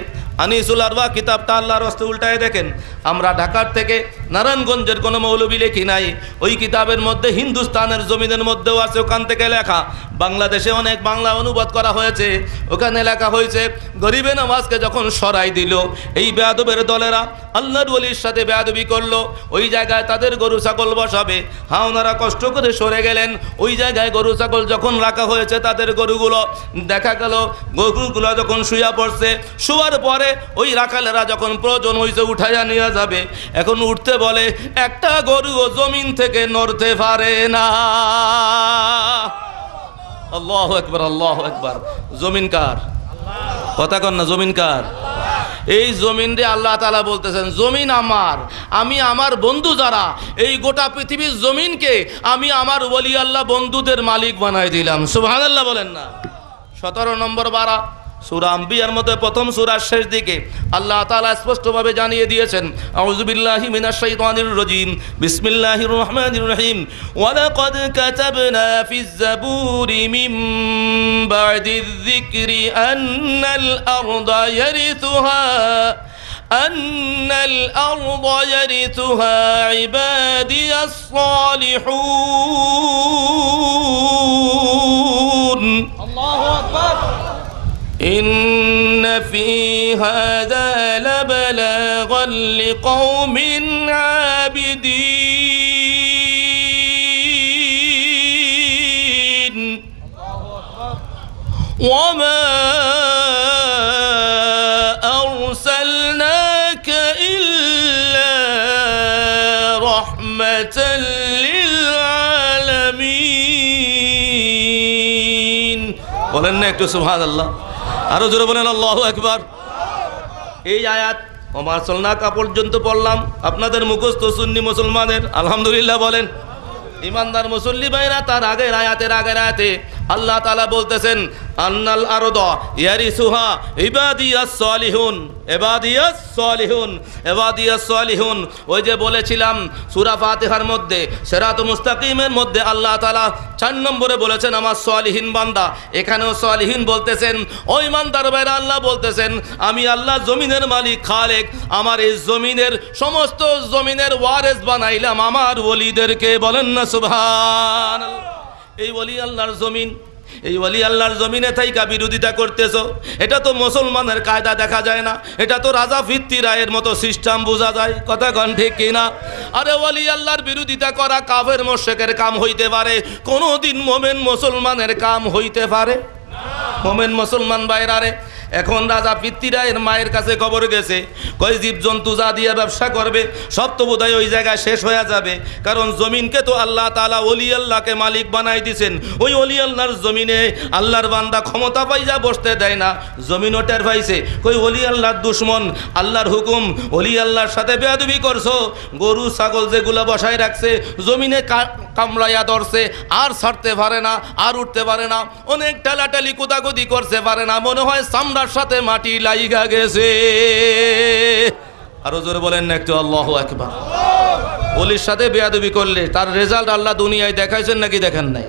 আনিসুল আরওয়াহ কিতাবটা আল্লাহর হস্তে উল্টায় দেখেন, আমরা ঢাকার থেকে নারায়ণগঞ্জের কোনো মৌলবী লেখি নাই, ওই কিতাবের মধ্যে হিন্দুস্তানের জমিনের মধ্যেও আছে, ওখান থেকে লেখা। বাংলাদেশে অনেক বাংলা অনুবাদ করা হয়েছে, ওখানে লেখা হয়েছে গরিবে নওয়াজকে যখন সরাই দিল, এই বেয়াদবের দলেরা আল্লাহর ওলির সাথে বেয়াদবি করলো, ওই জায়গায় তাদের গরু ছাগল বসাবে। হ্যাঁ, ওনারা কষ্ট করে সরে গেলেন। ওই জায়গায় গরু ছাগল যখন রাখা হয়েছে, তাদের গরুগুলো দেখা গেল, গরুগুলো যখন শুয়া পড়ছে, শোয়ার পরে ওই রাখালেরা যখন প্রয়োজন হয়েছে উঠাইয়া নিয়ে যাবে, এখন উঠতে বলে একটা গরুও জমিন থেকে নড়তে পারে না। আল্লাহু আকবার, আল্লাহু আকবার। জমিন কার? কথা কন না, জমিন কার? এই জমিন রে আল্লাহ তাআলা বলতেছেন, জমিন আমার, আমি আমার বন্ধু যারা, এই গোটা পৃথিবীর জমিনকে আমি আমার ওলি আল্লাহ বন্ধুদের মালিক বানাই দিলাম। সুবহানাল্লাহ বলেন না? 17 নম্বর পারা সূরা আম্বিয়ার মধ্যে প্রথম সূরার শেষ দিকে আল্লাহ তাআলা স্পষ্টভাবে জানিয়ে দিয়েছেন, আউযু বিল্লাহি মিনাশ শাইতানির রাজীম, বিসমিল্লাহির রহমানির রহিম, ওয়া লাকাদ কাতাবনা ফিজ জাবুরি মিন বা'দিয যিকরি আন্নাল আরদা ইয়ারিথুহা ইবাদিয়াস সালিহুন। আল্লাহু আকবার। إن في هذا لبلاغا لقوم عابدين وما রাহমাতাল লিল আলামিন। বলেন না একটু সুবহানাল্লাহ, আরো জোরে বলেন আল্লাহু আকবার। এই আয়াত ওমা আরসালনাকা পর্যন্ত পড়লাম, আপনাদের মুখস্থ সুন্নি মুসলমানের, আলহামদুলিল্লাহ বলেন। ইমানদার মুসল্লি ভাইরা, তার আগের আয়াতে আল্লাহ তাআলা বলতেছেন আন্নাল আরদা ইয়ারিসুহা ইবাদিয়াস সালিহুন, ইবাদিয়াস সালিহুন, ইবাদিয়াস সালিহুন। ওই যে বলেছিলাম সূরা ফাতিহার মধ্যে সিরাতুল মুস্তাকিমের মধ্যে আল্লাহ তাআলা 4 নম্বরে বলেছেন আমার সালিহিন বান্দা, এখানেও সালিহিন বলতেছেন। ওই ইমানদার ভাইরা আল্লাহ বলতেছেন আমি আল্লাহ জমিনের মালিক খালেক, আমার এই জমিনের সমস্ত জমিনের ওয়ারিস বানাইলাম আমার ওলিদেরকে। বলেন না সুবহানাল্লাহ। এই ওলি আল্লাহর জমিন, এই ওলি আল্লাহর জমিনে থাইকা বিরোধিতা করতেছো, এটা তো মুসলমানের কায়দা দেখা যায় না, এটা তো রাজা ফিত্তি রায়ের মতো সিস্টেম বোঝা যায়। কথা কন ঠিক কিনা? আরে ওলি আল্লাহর বিরোধিতা করা কাফের মুশরিকের কাম হইতে পারে, কোনোদিন মোমেন মুসলমানের কাম হইতে পারে? মোমেন মুসলমান বাইরারে এখন রাজা পিতৃরায়ের মায়ের কাছে খবর গেছে, কয় জীবজন্তু যা দিয়ে ব্যবসা করবে সব তো বোধহয় ওই জায়গায় শেষ হয়ে যাবে, কারণ জমিনকে তো আল্লাহ তাআলা ওলি আল্লাহকে মালিক বানাই দিয়েছেন। ওই ওলি আল্লাহর জমিনে আল্লাহর বান্দা ক্ষমতা পাইয়া বসতে দেয় না। জমিনও টের পাইছে, কই ওলি আল্লাহর দুশ্মন, আল্লাহর হুকুম, ওলি আল্লাহর সাথে বেয়াদবি করছো, গরু ছাগল যেগুলা বসায় রাখছে জমিনে কামড়াইয়া ধরছে, আর ছাড়তে পারে না, আর উঠতে পারে না, অনেক ঠেলাঠেলি কুদাকুদি করতে পারে না, মনে হয় চামড়ার সাথে মাটি লাইগা গেছে। আরো জোরে বলেন না একটু আল্লাহু আকবার। ওলির সাথে বেয়াদবি করলে তার রেজাল্ট আল্লাহ দুনিয়ায় দেখাইছেন নাকি দেখেন নাই?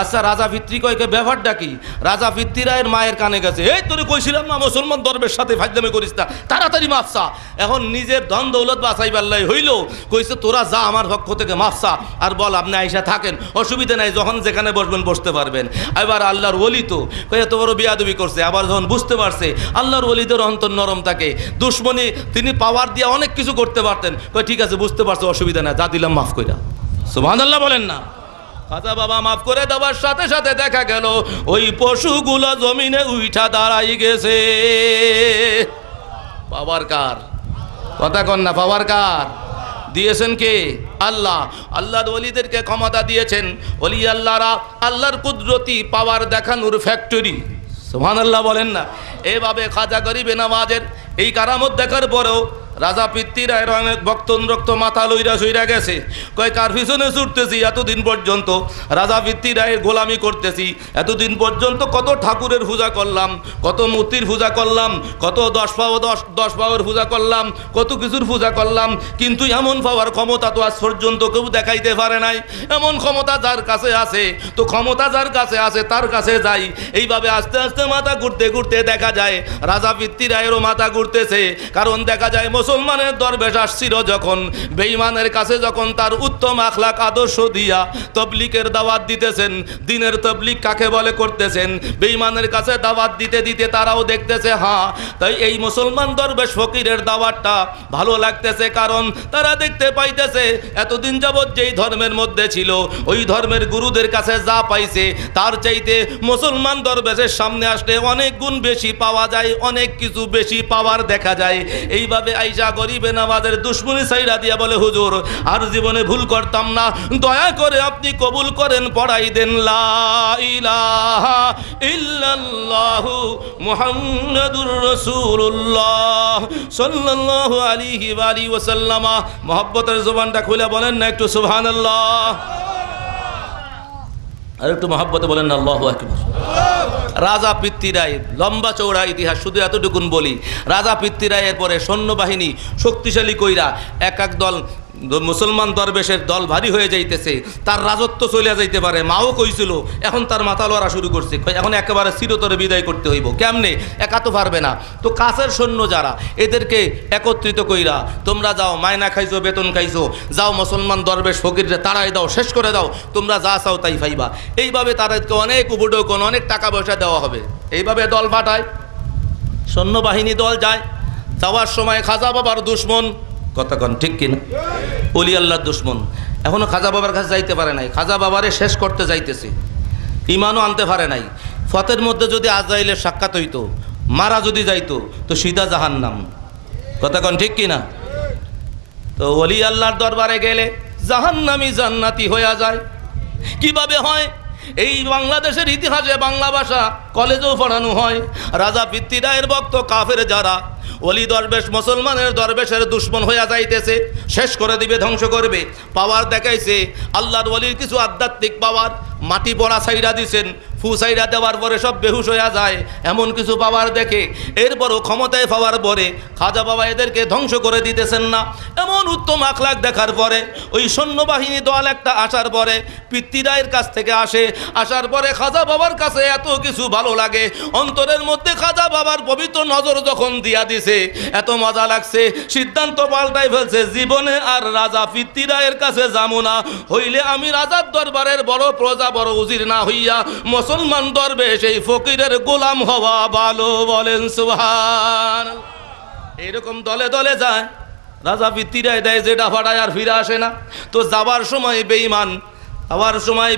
আচ্ছা রাজা পিতৃ কয়কে ব্যাপারটা কি? রাজা পিতৃরায়ের মায়ের কানে গেছে, এই তোরে কইছিলাম না মুসলমান দরবের সাথে ফাজলামি করিস না, তাড়াতাড়ি মাফসা। এখন নিজের ধন দৌলত বাঁচাইবার লাই হইল, কইছে তোরা যা আমার পক্ষ থেকে মাফসা, আর বল আপনি আইসা থাকেন, অসুবিধা নাই, যখন যেখানে বসবেন বসতে পারবেন। এবার আল্লাহর ওলি তো কয়ে এত বড় বেয়াদবি করছে, আবার যখন বুঝতে পারছে আল্লাহর ওলিদের অন্তর নরম থাকে, দুশ্মনী তিনি পাওয়ার দিয়ে অনেক কিছু করতে পারতেন, কয়ে ঠিক আছে বুঝতে পারছো, অসুবিধা না, যা দিলাম মাফ কইরা। সুবহানাল্লাহ বলেন না। খাজা বাবা মাফ করে দেওয়ার সাথে সাথে দেখা গেল ওই পশুগুলো জমিনে উইঠা দাঁড়াই গেছে। পাওয়ার কার? কথা কন না, পাওয়ার কার? দিয়েছেন কে? আল্লাহ। আল্লাহর ওলিদেরকে ক্ষমতা দিয়েছেন। ওলি আল্লাহরা আল্লাহর কুদরতি পাওয়ার দেখানোর ফ্যাক্টরি। সুবহানাল্লাহ বলেন না। এভাবে খাজা গরিবে নওয়াজের এই কারামত দেখার পরেও রাজা পিতৃরায়ের অনেক ভক্ত মাথা লইরা সইরা গেছে, কয় কার পিছনে ছুটতেছি এতদিন পর্যন্ত, রাজা পিতৃরায়ের গোলামি করতেছি এতদিন পর্যন্ত, কত ঠাকুরের পূজা করলাম, কত মূর্তির পূজা করলাম, কত দশ পাওয়ার পূজা করলাম, কত কিছুর পূজা করলাম, কিন্তু এমন পাওয়ার ক্ষমতা তো আজ পর্যন্ত কেউ দেখাইতে পারে নাই। এমন ক্ষমতা যার কাছে আছে, তো ক্ষমতা যার কাছে আছে তার কাছে যাই। এইভাবে আস্তে আস্তে মাথা ঘুরতে ঘুরতে দেখা যায় রাজা পিতৃরায়েরও মাথা ঘুরতেছে, কারণ দেখা যায় মুসলমানের দরবেশ আসছিল যখন, বেঈমানের কাছে যখন তার উত্তম আখলাক আদর্শ দিয়া তবলিগের দাওয়াত দিতেছেন, দিনের তবলিগ কাকে বলে করতেছেন, বেঈমানের কাছে দাওয়াত দিতে দিতে তারাও দেখতেছে হ্যাঁ তাই এই মুসলমান দরবেশ ফকিরের দাওয়াতটা ভালো লাগতেছে, কারণ তারা দেখতে পাইতেছে এতদিন যাবৎ যেই ধর্মের মধ্যে ছিল ওই ধর্মের গুরুদের কাছে যা পাইছে তার চাইতে মুসলমান দরবেশের সামনে আসলে অনেক গুণ বেশি পাওয়া যায়, অনেক কিছু বেশি পাওয়ার দেখা যায়। এইভাবে আইসা গরিবে নওয়াজের দুশ্মনী সাইরা দিয়া বলে হুজুর আর জীবনে ভুল করতাম না, দয়া করে আপনি কবুল করেন, পড়াই দেন লা ইলাহা ইল্লাল্লাহু মুহাম্মাদুর রাসূলুল্লাহ সাল্লাল্লাহু আলাইহি ওয়া আলিহি ওয়াসাল্লাম। মহব্বতের জবানটা খুলে বলেন না একটু সুবহানাল্লাহ, আর একটু মহব্বতে বলেন না আল্লাহু আকবার। রাজা পিতৃরায় লম্বা চৌড়া ইতিহাস, শুধু এতটুকুন বলি, রাজা পিতৃরায়ের পরে সৈন্যবাহিনী শক্তিশালী কইরা এক এক দল মুসলমান দরবেশের দল ভারী হয়ে যাইতেছে, তার রাজত্ব চলে যাইতে পারে, মাও কইছিল, এখন তার মাথা লড়া শুরু করছে, এখন একেবারে চিরতরে বিদায় করতে হইব, কেমনে, একা তো পারবে না, তো কাছের সৈন্য যারা এদেরকে একত্রিত কইরা তোমরা যাও, মায়না খাইছো, বেতন খাইছো, যাও মুসলমান দরবেশ ফকিররে তাড়াই দাও, শেষ করে দাও, তোমরা যা চাও তাই পাইবা। এইভাবে তাদেরকে অনেক উপঢৌকন, অনেক টাকা পয়সা দেওয়া হবে। এইভাবে দল পাঠায়, সৈন্যবাহিনী দল যায়, যাওয়ার সময় খাজা বাবার দুশ্মন, কথা কন ঠিক কিনা, ওলি আল্লাহর দুশ্মন এখনো খাজা বাবার কাছে যাইতে পারে নাই, খাজা বাবারে শেষ করতে যাইতেছে, ইমানও আনতে পারে নাই। ফতের মধ্যে যদি আজরাইলের সাক্ষাৎ হইতো, মারা যদি যাইতো তো সিধা জাহান্নাম, কথা কন ঠিক কিনা। তো ওলি আল্লাহর দরবারে গেলে জাহান্নামী জান্নাতি হয়ে যায়। কিভাবে হয়? এই বাংলাদেশের ইতিহাসে বাংলা ভাষা কলেজেও পড়ানো হয়। রাজা পৃথ্বীরায়ের ভক্ত কাফের যারা, ওলি দরবেশ মুসলমানের দরবেশের দুশ্মন হইয়া যাইতেছে, শেষ করে দিবে, ধ্বংস করবে। পাওয়ার দেখাইছে, আল্লাহর ওলির কিছু আধ্যাত্মিক পাওয়ার, মাটি পড়া সাইরা দিছেন, ফু সাইরা দেওয়ার পরে সব বেহুশ হইয়া যায়, এমন কিছু পাওয়ার দেখে। এরপরও ক্ষমতায় পাওয়ার পরে খাজা বাবা এদেরকে ধ্বংস করে দিতেছেন না। এমন উত্তম আখলাক দেখার পরে ওই সৈন্যবাহিনী দল একটা আসার পরে পৃথ্বীরায়ের কাছ থেকে আসার পরে খাজা বাবার কাছে এত কিছু ভালো লাগে, অন্তরের মধ্যে খাজা বাবার পবিত্র নজর যখন দিয়া দিছে, এত মজা লাগছে, সিদ্ধান্ত পাল্টাই ফেলছে, জীবনে আর রাজা পৃথ্বীরায়ের কাছে যাবো না, হইলে আমি রাজার দরবারের বড় প্রজা, বড় উজির না হইয়া মুসলমান দরবেশ এই ফকিরের গোলাম হওয়া ভালো। বলেন সুবহানাল্লাহ। এইরকম দলে দলে যায়, রাজা পৃথ্বীরায় দেয় যেটা ফাটায়, আর ফিরে আসে না। তো যাবার সময়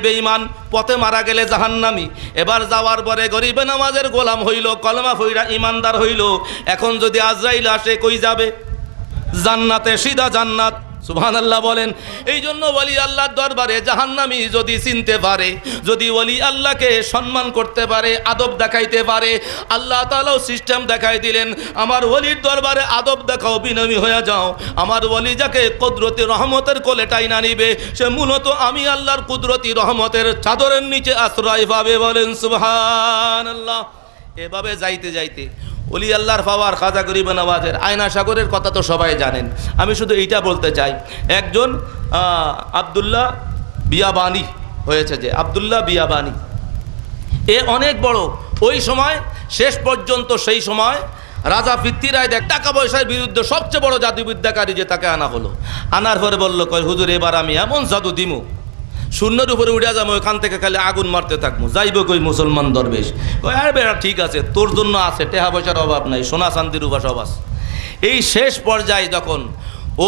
বেঈমান, পথে মারা গেলে জাহান্নামী। এবার যাওয়ার পরে গরিবে নামাজের গোলাম হইল, কলমা ফইরা ইমানদার হইল। এখন যদি আজরাইল আসে, কই যাবে? জান্নাতে, সিধা জান্নাত। সুবহানাল্লাহ বলেন। এই জন্য ওলি আল্লাহর দরবারে জাহান্নামী যদি চিনতে পারে, যদি ওলি আল্লাহকে সম্মান করতে পারে, আদব দেখাইতে পারে, আল্লাহ তাআলাও সিস্টেম দেখাই দিলেন, আমার ওলির দরবারে আদব দেখাও, বিনমী হয়ে যাও। আমার ওলি যাকে কুদরতি রহমতের কোলে টাইনা নিবে, সে মূলত আমি আল্লাহর কুদরতি রহমতের চাদরের নিচে আশ্রয় পাবে। বলেন সুবহানাল্লাহ। এভাবে যাইতে যাইতে ওলি আল্লাহর পাওয়ার, খাজা গরিব নওয়াজের আয়না সাগরের কথা তো সবাই জানেন। আমি শুধু এইটা বলতে চাই, একজন আব্দুল্লাহ বিয়াবানি হয়েছে, যে আব্দুল্লাহ বিয়াবানি, এ অনেক বড়। ওই সময় শেষ পর্যন্ত, সেই সময় রাজা পৃথ্বীরায় দেখ টাকা পয়সার বিরুদ্ধে সবচেয়ে বড় জাদুবিদ্যাকারী, যে তাকে আনা হলো। আনার পরে বলল, কয় হুজুর এবার আমি এমন জাদু দিমু, শূন্যের উপরে উঠে যাবো, ওখান থেকে খালি আগুন মারতে থাকবো, যাইব কই মুসলমান দরবেশ। কয় আর বেড়া ঠিক আছে, তোর জন্য আছে, টেহা পয়সার অভাব নাই, সোনা শান্তির রূপা সব আছে। এই শেষ পর্যায়ে যখন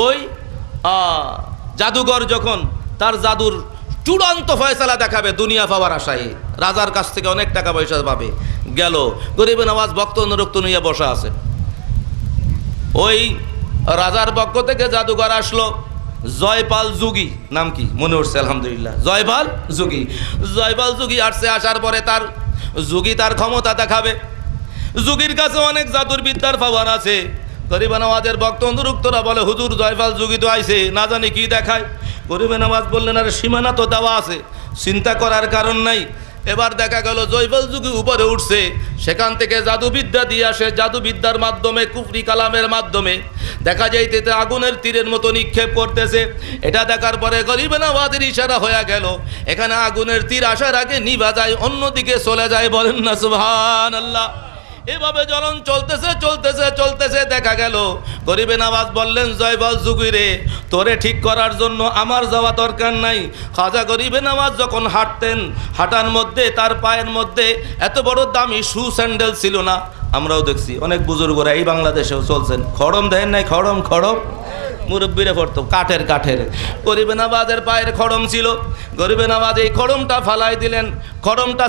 ওই জাদুঘর যখন তার জাদুর চূড়ান্ত ফয়সালা দেখাবে দুনিয়া পাওয়ার আশায়, রাজার কাছ থেকে অনেক টাকা পয়সা পাবে, গেল। গরিবে নওয়াজ ভক্ত অনুরক্ত নিয়ে বসা আছে। ওই রাজার পক্ষ থেকে জাদুঘর আসলো, জয়পাল যুগী, নাম কি মনে উঠছে আলহামদুলিল্লাহ, জয়পাল যুগী আসছে। আসার পরে তার ক্ষমতা দেখাবে। যুগীর কাছে অনেক জাদুর বিদ্যার পাওয়ার আছে। গরিবে নওয়াজের ভক্ত অনুরক্তরা বলে, হুজুর জয়পাল যুগী তো আইছে, না জানি কি দেখায়। গরিবে নওয়াজ বললেন, আরে সীমানা তো দেওয়া আছে, চিন্তা করার কারণ নাই। এবার দেখা গেল জয়পাল যুগী উপরে উঠছে, সেখান থেকে জাদুবিদ্যা দিয়ে আসে। জাদুবিদ্যার মাধ্যমে, কুফরি কালামের মাধ্যমে দেখা যাইতেছে আগুনের তীরের মতো নিক্ষেপ করতেছে। এটা দেখার পরে গরিবে নওয়াজের ইশারা হয়ে গেল, এখানে আগুনের তীর আসার আগে নিভা যায়, অন্যদিকে চলে যায়। বলেন না সুবহানাল্লাহ। এভাবে জ্বলন চলতেছে দেখা গেল গরিবে নওয়াজ বললেন, জয়পাল যুগী রে, তোরে ঠিক করার জন্য আমার যাওয়া দরকার নাই। খাজা গরিবে নওয়াজ যখন হাঁটতেন, হাঁটার মধ্যে তার পায়ের মধ্যে এত বড় দামি শু স্যান্ডেল ছিল না। আমরাও দেখছি অনেক বুজুর্গরা এই বাংলাদেশেও চলছেন, খড়ম দেন নাই, খড়ম মুরব্বীরে পড়তো, কাঠের গরিবে নওয়াজের পায়ের খড়ম ছিল। গরিবে নওয়াজ এই খড়মটা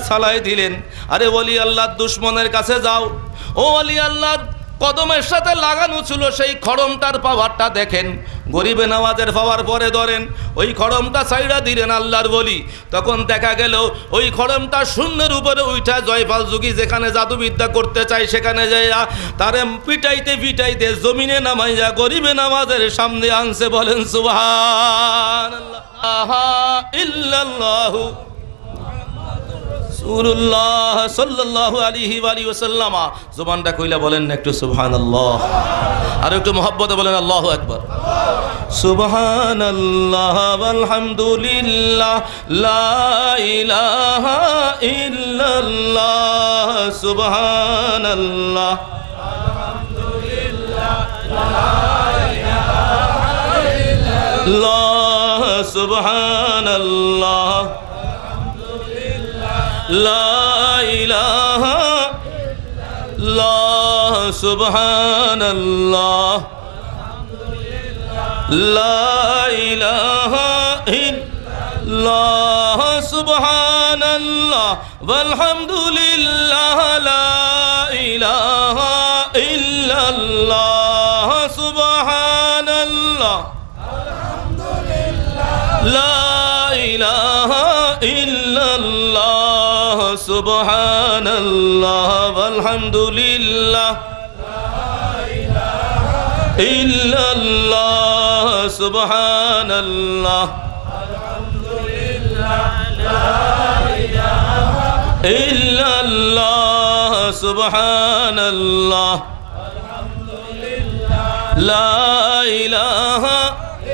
ছালাই দিলেন। আরে ওলি আল্লাহর দুশ্মনের কাছে যাও, ও ওলি আল্লাহর কদমের সাথে লাগানো ছিল সেই খড়মটার পাওয়ারটা দেখেন। গরিবে নওয়াজের পাওয়ার পরে ধরেন, ওই খড়মটা ছাইড়া দিলেন আল্লাহর ওলি। তখন দেখা গেল ওই খড়মটা শূন্যের উপরে উঠা জয়পাল যুগী যেখানে জাদুবিদ্যা করতে চায়, সেখানে যাইয়া তারে পিটাইতে জমিনে নামাইয়া গরিবে নওয়াজের সামনে আনছে। বলেন সুবহানাল্লাহ। ইল্লাল্লাহু রাসূলুল্লাহ সাল্লাল্লাহু আলাইহি ওয়া সাল্লাম। জবানটা কইলা বলেন না একটু সুবহানাল্লাহ, আর একটু মহব্বতে বলেন আল্লাহু আকবার। সুবহানাল্লাহ ওয়ালহামদুলিল্লাহ লা ইলাহা ইল্লাল্লাহ। সুবহানাল্লাহ আলহামদুলিল্লাহ লা ইলাহা ইল্লাল্লাহ। সুবহানাল্লাহ লা ইলাহা ইল্লাল্লাহ। সুবহানাল্লাহ লা ইলাহা ইল্লাল্লাহ। সুবহানাল্লাহ ওয়ালহামদুলিল্লাহ লা ইলাহা ইল্লাল্লাহ। সুবহানাল্লাহ আলহামদুলিল্লাহ লা ইলাহা ইল্লাল্লাহ সুবহানাল্লাহ আলহামদুলিল্লাহ ইল্লাল্লাহ সুবহানাল্লাহ ইল্লাল্লাহ সুবহানাল্লাহ লা ইলাহা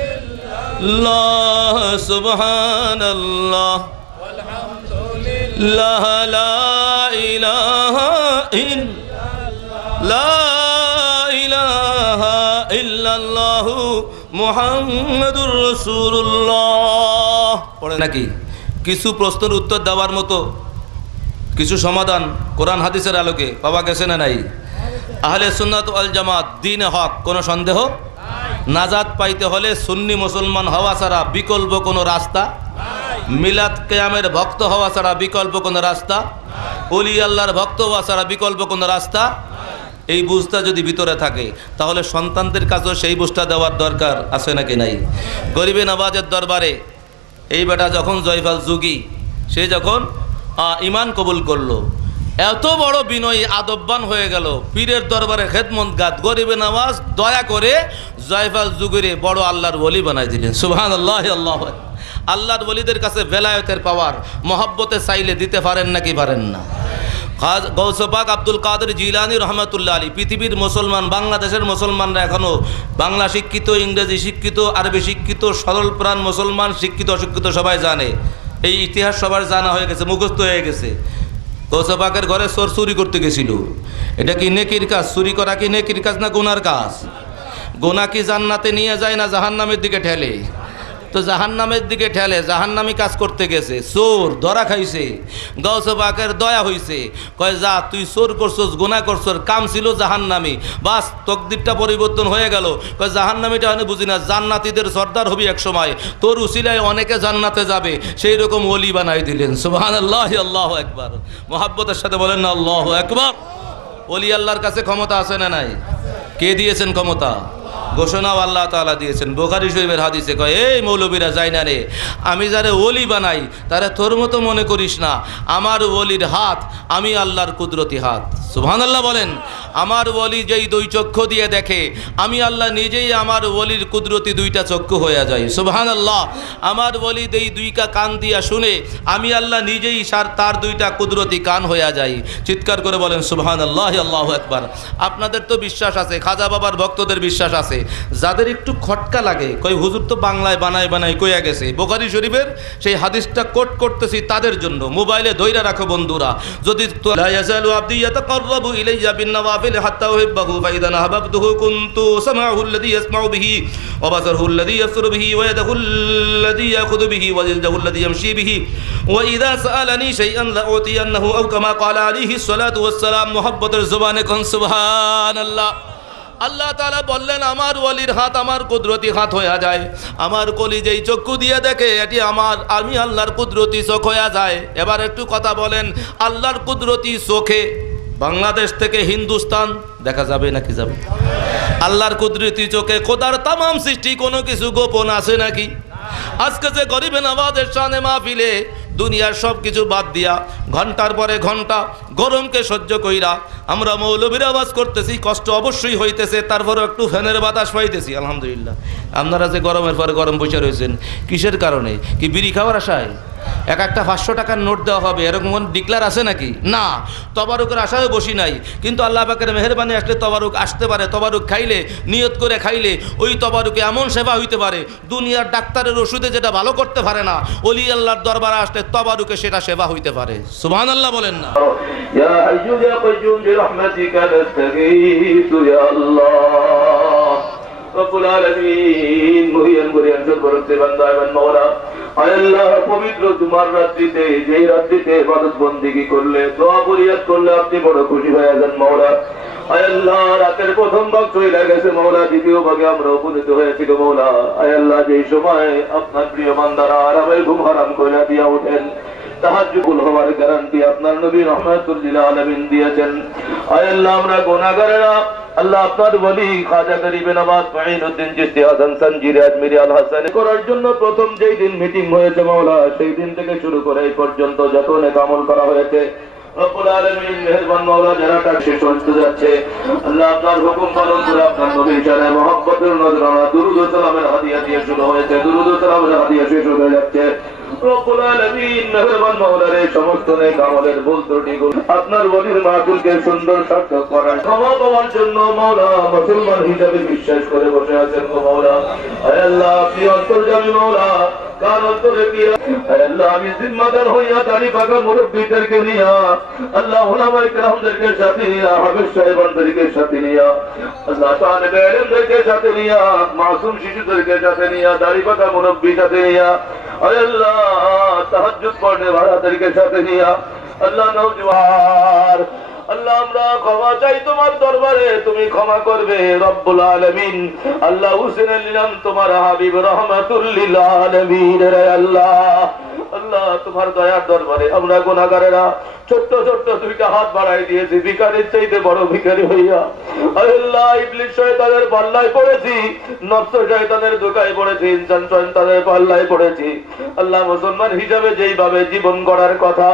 ইল্লাল্লাহ সুবহানাল্লাহ লা ইলাহা ইল্লাল্লাহ মুহাম্মাদুর রাসূলুল্লাহ। পড়ে নাকি কিছু প্রশ্নের উত্তর দেওয়ার মতো কিছু সমাধান কোরআন হাদিসের আলোকে পাওয়া গেছে না নাই? আহলে সুন্নাত ওয়াল জামাত দ্বীনে হক, কোনো সন্দেহ? নাজাত পাইতে হলে সুন্নি মুসলমান হওয়া ছাড়া বিকল্প কোনো রাস্তা? মিলাদ কিয়ামের ভক্ত হওয়া ছাড়া বিকল্প কোনো রাস্তা? ওলি আল্লাহর ভক্ত হওয়া ছাড়া বিকল্প কোনো রাস্তা? এই বুঝটা যদি ভিতরে থাকে তাহলে সন্তানদের কাছেও সেই বুঝটা দেওয়ার দরকার আছে নাকি নাই? গরিবে নওয়াজের দরবারে এই বেটা যখন জয়ফাল যুগী, সে যখন ইমান কবুল করলো, এত বড় বিনয়ী আদববান হয়ে গেল, পীরের দরবারে খেদমত গাত, গরিবে নওয়াজ দয়া করে জয়ফাল যুগীরে বড় আল্লাহর ওলি বানাই দিলেন। সুবহানাল্লাহ। আল্লাহ আল্লাহর ওলিদের কাছে বেলায়েতের পাওয়ার মহব্বতে চাইলে দিতে পারেন নাকি পারেন না? গৌসে পাক আব্দুল কাদের জিলানী রহমাতুল্লাহ আলী, পৃথিবীর মুসলমান, বাংলাদেশের মুসলমানরা এখনও বাংলা শিক্ষিত, ইংরেজি শিক্ষিত, আরবি শিক্ষিত, সরল প্রাণ মুসলমান, শিক্ষিত অশিক্ষিত সবাই জানে। এই ইতিহাস সবার জানা হয়ে গেছে, মুখস্থ হয়ে গেছে। গৌসে পাকের ঘরে চোর চুরি করতে গেছিল। এটা কি নেকির কাজ? চুরি করা কি নেকির কাজ না গুনার কাজ? গুনাহ কি জান্নাতে নিয়ে যায় না জাহান্নামের দিকে ঠেলে? তো জাহান্নামের দিকে ঠেলে, জাহান্নামি কাজ করতে গেছে, চোর ধরা খাইছে। গৌসে পাকের দয়া হইছে, কয় যা তুই চোর করছস, গুনাহ করছস, কাম ছিল জাহান্নামি, বাস তকদিরটা পরিবর্তন হয়ে গেল। কয় জাহান্নামিটা আমি বুঝি না, জান্নাতীদের সর্দার হবি এক সময়, তোর উসিলায় অনেকে জান্নাতে যাবে, সেই রকম ওলি বানাই দিলেন। সুবহানাল্লাহ। আল্লাহু আকবার। মুহাব্বতের সাথে বলেন না আল্লাহু আকবার। ওলি আল্লাহর কাছে ক্ষমতা আছে না নাই? কে দিয়েছেন ক্ষমতা? ঘোষণাও আল্লাহ তাআলা দিয়েছেন। বুখারী শরীফের হাদিসে কয়, এই মৌলবীরা যাই না রে, আমি যারে ওলি বানাই তারা তোর মতো মনে করিস না। আমার ওলির হাত আমি আল্লাহর কুদরতি হাত। সুবহানাল্লাহ বলেন। আমার ওলি যেই দুই চক্ষু দিয়ে দেখে, আমি আল্লাহ নিজেই আমার ওলির কুদরতি দুইটা চক্ষু হয়ে যায়। সুবহানাল্লাহ। আমার ওলি যেই দুইটা কান দিয়া শুনে, আমি আল্লাহ নিজেই তার দুইটা কুদরতি কান হয়ে যায়। চিৎকার করে বলেন সুবহানাল্লাহ। আল্লাহু আকবার। আপনাদের তো বিশ্বাস আছে, খাজা বাবার ভক্তদের বিশ্বাস আছে। যাদের একটু খটকা লাগে, কই হুজুর তো বাংলায় বানায় বানায় কইয়া গেছে, বুখারী শরীফের সেই হাদিসটা কোট করতেছি তাদের জন্য। মোবাইলে ধইরা রাখো বন্ধুরা। যদি লা ইয়াজালু আবদি ইয়াতাকাররাবু ইলাইয়া বিন-নওয়াফিল হাত্তা উহিব্বাহু ফাইদা আহবাবতুহু কুনতু সামাউহু আল্লাযী ইয়াসমাউ বিহি ওয়া বাসারুহু আল্লাযী ইয়াবসুরু বিহি ওয়া ইয়াদাহু আল্লাযী ইয়াখুযু বিহি ওয়া রিজলুহু আল্লাযী ইয়ামশী বিহি ওয়া ইযা সাআলানি শাইআন লাউতিয়ান্নাহু আও কামা ক্বালা আলাইহিস সালাতু ওয়াস সালাম। মুহাব্বতের জবানে কোন সুবহানাল্লাহ। আল্লাহ তাআলা বললেন, আমার ওলির হাত আমার কুদরতি হাত হয়ে যায়। আমার কলি যেই চক্ষু দিয়ে দেখে, এটি আমি আল্লাহর কুদরতি চোখ হয়ে যায়। এবার একটু কথা বলেন, আল্লাহর কুদরতি চোখে বাংলাদেশ থেকে হিন্দুস্তান দেখা যাবে নাকি যাবে? আল্লাহর কুদরতি চোখে খোদার তামাম সৃষ্টি কোনো কিছু গোপন আছে নাকি? আজকে যে গরিবে নওয়াজের শানে মাহফিলে দুনিয়ার সব কিছু বাদ দিয়া ঘন্টার পরে ঘন্টা গরমকে সহ্য কইরা আমরা মৌলবীর আওয়াজ করতেছি, কষ্ট অবশ্যই হইতেছে, তারপরে একটু ফ্যানের বাতাস পাইতেছি আলহামদুলিল্লাহ। আপনারা যে গরমের পরে গরম বসে রয়েছেন কিসের কারণে? কি বিড়ি খাওয়ার আশায়? এক একটা 500 টাকার নোট দেওয়া হবে এরকম কোন ডিক্লার আছে নাকি? না। তবারুকের আশায় বসি নাই, কিন্তু আল্লাহ পাকের মেহেরবানি আসলে তবারুক আসতে পারে। তবারুক খাইলে, নিয়ত করে খাইলে ওই তবারুকে এমন সেবা হইতে পারে, দুনিয়ার ডাক্তারের ওষুধে যেটা ভালো করতে পারে না, ওলি আল্লাহর দরবারে আসলে তবারুকে সেটা সেবা হইতে পারে। সুবহানাল্লাহ বলেন না। ইয়া হাইয়্যু ইয়া কাইয়্যুম বিরহমাতিকা নাস্তাগীথু ইয়া আল্লাহ রব্বুল আলামিন। মুরিয়ান করতে বান্দা এবং মাওলা, আয় আল্লাহ, পবিত্র জুমার রাত্রিতে, যেই রাত্রিতে ইবাদত বন্দেগী করলে, দোয়া ফরিয়াদ করলে আপনি বড় খুশি হয়ে যান মাওলা। আয় আল্লাহ, রাতের প্রথম ভাগ চলে গেছে মাওলা, দ্বিতীয় ভাগে আমরা উপনীত হয়েছি গো মাওলা। আয় আল্লাহ, যেই সময় আপনার প্রিয় বান্দারা আরামের ঘুম হারাম কইরা দিয়া ওঠেন, তাহাজ্জুদ হওয়ার গ্যারান্টি আপনার নবী রাহমাতুল লিল আলামিন দিয়েছেন। আয় আল্লাহ, আমরা গুনাহগারেরা আল্লাহ আপনার বলি খাজা গরিবে নওয়াজ মুঈনুদ্দিন চিশতি হাসান সঞ্জিরি আজমিরি আল হাসানি করার জন্য প্রথম যেই দিন মিটিং হয়েছে মাওলা, সেই দিন থেকে শুরু করে এই পর্যন্ত যত নেক আমল করা হয়েছে রব্বুল আলামিন মেহেরবান মাওলা, যারা টাকা শেষ হতে যাচ্ছে আল্লাহ আপনার হুকুম পালন করে আপনার নবীর জানে মহব্বতের নজরানা দুরূদ ও সালামের হাদিয়া দিয়ে শুরু হয়েছে, দুরূদ ও সালামের হাদিয়া শেষ হয়ে যাচ্ছে। রব্বুল আলামিন মেহেরবান মাওলার এই সমস্ত নেক আমলের ভুল ত্রুটিগুলো আপনার ওলির মাহফিলকে সুন্দর সার্থক করার ক্ষমা পাওয়ার জন্য মাওলা মুসলমান হিসেবে বিশ্বাস করে বসে আছেন গো মাওলা। আয় আল্লাহ আপনি অন্তর্যামী মাওলা, কার অন্তরে কি আল্লাহ আমি জিম্মাদার হইয়া দাড়ি পাকা মুরব্বীদেরকে নিয়া আল্লাহ উলামায়ে কেরামদেরকে সাথে নিয়া হাফেজ সাহেবানদেরকে সাথে নিয়া আল্লাহ তালেবে ইলমদেরকে সাথে নিয়া মাসুম শিশুদেরকে সাথে নিয়া দাড়ি পাকা মুরব্বী সাথে নিয়া আয় আল্লাহ তাহাজ্জুদ পড়নে ওয়ালাদেরকে সাথে নিয়া আল্লাহ নওজওয়ান আল্লাহ আমরা ক্ষমা চাই তোমার দরবারে, তুমি ক্ষমা করবে রব্বুল আলামিন। আল্লাহ হুসেন নিলাম তোমার হাবিব রাহমাতুল লিল আলামিন। আল্লাহ আল্লাহ তোমার দয়ার দরবারে আমরা গুনাহগারেরা ছোট্ট ছোট্ট দুইটা হাত বাড়াই দিয়েছি ভিখারির চাইতে বড় ভিখারি হইয়া। আল্লাহ ইবলিস শয়তানের পাল্লায় পড়েছি, নফস শয়তানের ধোঁকায় পড়েছি, ইনসান শয়তানের পাল্লায় পড়েছি। আল্লাহ মুসলমান হিসাবে যেইভাবে জীবন গড়ার কথা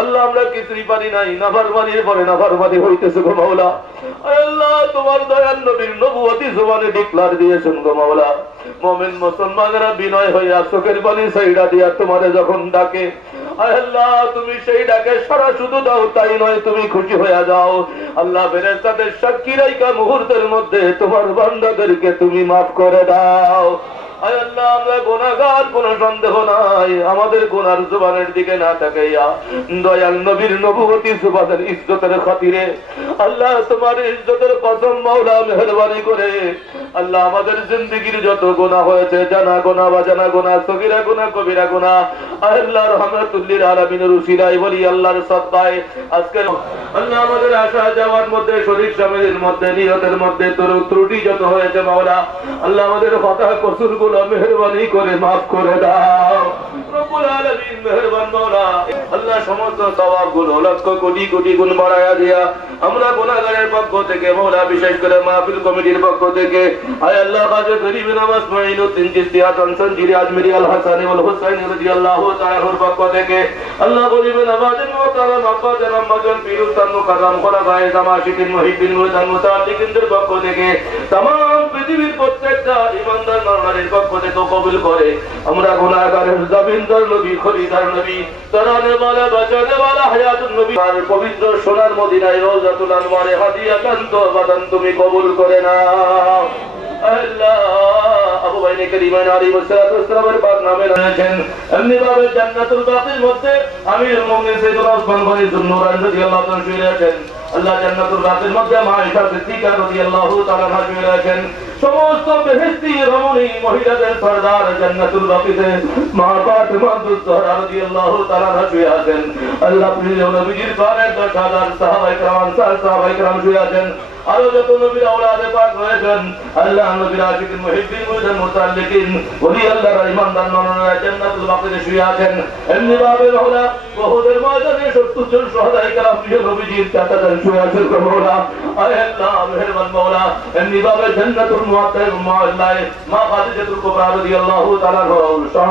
আল্লাহ আমরা কিছুই পারি নাই, নাফরমানির পরে নাফরমানি হইতেছে গো মাওলা। আল্লাহ তোমার দয়ার নবীর নবুয়তি জবানে ডিক্লার দিয়েছেন গো মাওলা। মুমিন মুসলমানরা বিনয় হইয়া চোখের পানি সাইডা দিয়া তোমারে যখন ডাকে আল্লাহ তুমি সেই ডাকে সারা শুধু দাও তাই নয়, তুমি খুশি হয়ে যাও। আল্লাহ ফেরেশতাদের সাক্ষী রাইখা মুহূর্তের মধ্যে তোমার বান্দাদেরকে তুমি মাফ করে দাও। আয় আল্লাহ আমরা গুনাহগার, কোনো সন্দেহ নাই, আমাদের গুনার জবানের দিকে না তাকাইয়া দয়াল নবীর নবুয়তি জবানের ইজ্জতের খাতিরে আল্লাহ তোমার ইজ্জতের কসম মাওলা মেহেরবানি করে আল্লাহ আমাদের জিন্দেগির যত গুনাহ হয়েছে, জানা গুনাহ বাজানা গুনাহ, সগীরা গুনাহ কবিরা গুনাহ, আল্লাহ রহমাতুল লিল আলামিনের উসিলায় বলি আল্লাহর সাদকায় আজকে আল্লাহ আমাদের আশা যাওয়ার মধ্যে, শরীর শামিলের মধ্যে, নিয়তের মধ্যে ত্রুটি যত হয়েছে মাওলা আল্লাহ আমাদের কথা কসুর মেহরবানি করে মাফ করে দাও রব্বুল আলামিন। মেহরবান মাওলা আল্লাহ সমস্ত সওয়াবগুলো লক্ষ কোটি কোটি গুণ বাড়ায়া দিয়া আমরা গুনাহগারের পক্ষ থেকে মাওলা, বিশেষ করে মাহফিল কমিটির পক্ষ থেকে আয় আল্লাহ খাজা গরিব নওয়াজ মুঈনুদ্দিন চিশতি হাসান সঞ্জিরি আজমিরি আল হাসানি ওয়াল হুসাইনি রাদিয়াল্লাহু তাআলার পক্ষ থেকে আল্লাহ গরিব নওয়াজের মুহতারাম আব্বা জানাম মাজন পীর উস্তাদ মুকাররম খোলাফায়ে জামাশিকিন মুহিদ্দিন মুরিদান মুতাআল্লিকিনদের পক্ষ থেকে तमाम পৃথিবীর প্রত্যেকটা ইমানদার নরনারীর পক্ষ থেকে কবুল করে আমরা গুনাহগারের জামিনদার নবী, খলিদার নবী, তারানে ওয়ালা বাঁচানে ওয়ালা হায়াতুন নবী আর পবিত্র সোনার মদিনায় রওজাতুল আনওয়ারে হাদিয়াতান তওবাতান তুমি কবুল করে নাও। আল্লাহ আবু বাইনে করিমান আলাইহিস সালাতু ওয়াস সালামের পাক নামে রয়েছেন এমনি ভাবে জান্নাতুল বাকির মধ্যে আমিরুল মুমিনিন সাইয়্যিদুনা উসমান গনি যুন্নুরান রাদিয়াল্লাহু তাআলা শুয়ে আছেন। আল্লাহ জান্নাতুল বাকির মধ্যে মা আয়েশা সিদ্দিকা রাদিয়াল্লাহু তাআলা শুয়ে আছেন। সমস্ত বেহেশতি রমণী মহিলাদের সরদার জান্নাতুল বাকিতে মা ফাতিমা জোহরা রাদিয়াল্লাহু তাআলা শুয়ে আছেন। আল্লাহ প্রিয় নবীজির পারে 10,000 সাহাবায়ে কেরাম, আনসার সাহাবায়ে কেরাম শুয়ে আছেন। আরো যত নবীর আওলাদে পাক রয়েছেন আল্লাহ নবীর আশিকিন মুহিদ্দিন মুরিদান মুতাআল্লিকিন ওলি আল্লাহর ইমানদার নরনারীরা জান্নাতুল বাকিতে শুয়ে আছেন। এমনি ভাবে মাওলা উহুদের ময়দানে 70 জন শহীদ কেরাম প্রিয় নবীজির চাচাদের শুয়ে আছেন গো মাওলা। আয় আল্লাহ মেহেরবান মাওলা এমনি ভাবে জান্নাতুল মুআত্তার মুআল্লায় মা খাদিজাতুল কুবরা রাদিয়াল্লাহু তাআলা সহ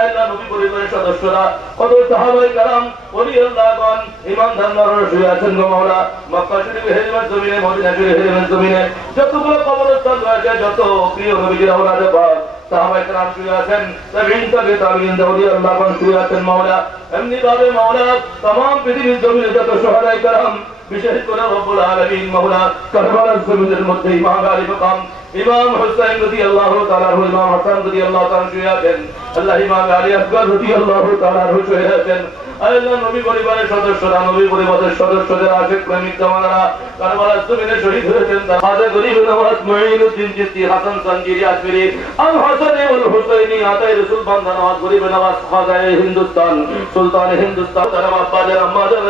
আল্লাহ নবী পরিবারের সদস্যরা, কত সাহাবায়ে কেরাম, ওলি আল্লাহগণ, ইমানদার নরনারী শুয়ে আছেন গো মাওলা। মক্কা শরীফে হেরিমের জমিনে, মদিনা শরীফে হেরিমের জমিনে যতগুলো কবরস্থান রয়েছে, যত প্রিয় নবীর আওলাদে পাক সাহাবায়ে কেরাম শুয়ে আছেন, তাবিঈন তাবিঈন ওলি আল্লাহগণ শুয়ে আছেন মাওলা। এমনি ভাবে মাওলা तमाम পৃথিবীর জমিনে যত শহীদ কেরাম, বিশেষ করে রব্বুল আলামিন মাওলা কারবালার জমিনের মধ্যে ইমাম আলী মাকাম ইমাম হুসাইন রাদিয়াল্লাহু তাআলা, ইমাম হাসান রাদিয়াল্লাহু তাআলা শুয়ে আছেন। আল্লাহ ইমাম আলী আসগর রাদিয়াল্লাহু তাআলা শুয়ে আছেন। আল্লাহ নবী পরিবারের সদস্যরা, নবী পরিবারের সদস্যদের আশিক প্রেমিক জামানারা কারবালার জমিনে শহীদ হয়েছেন। খাজা গরিব নওয়াজ মুঈনুদ্দিন চিশতি হাসান সঞ্জিরি আজমিরি আল হাসানি ওয়াল হুসাইনি আতাই রাসূল বান্দা নওয়াজ গরিব নওয়াজ খাজা হিন্দুস্তান সুলতান হিন্দুস্তান তারা আব্বা জান আম্মা জান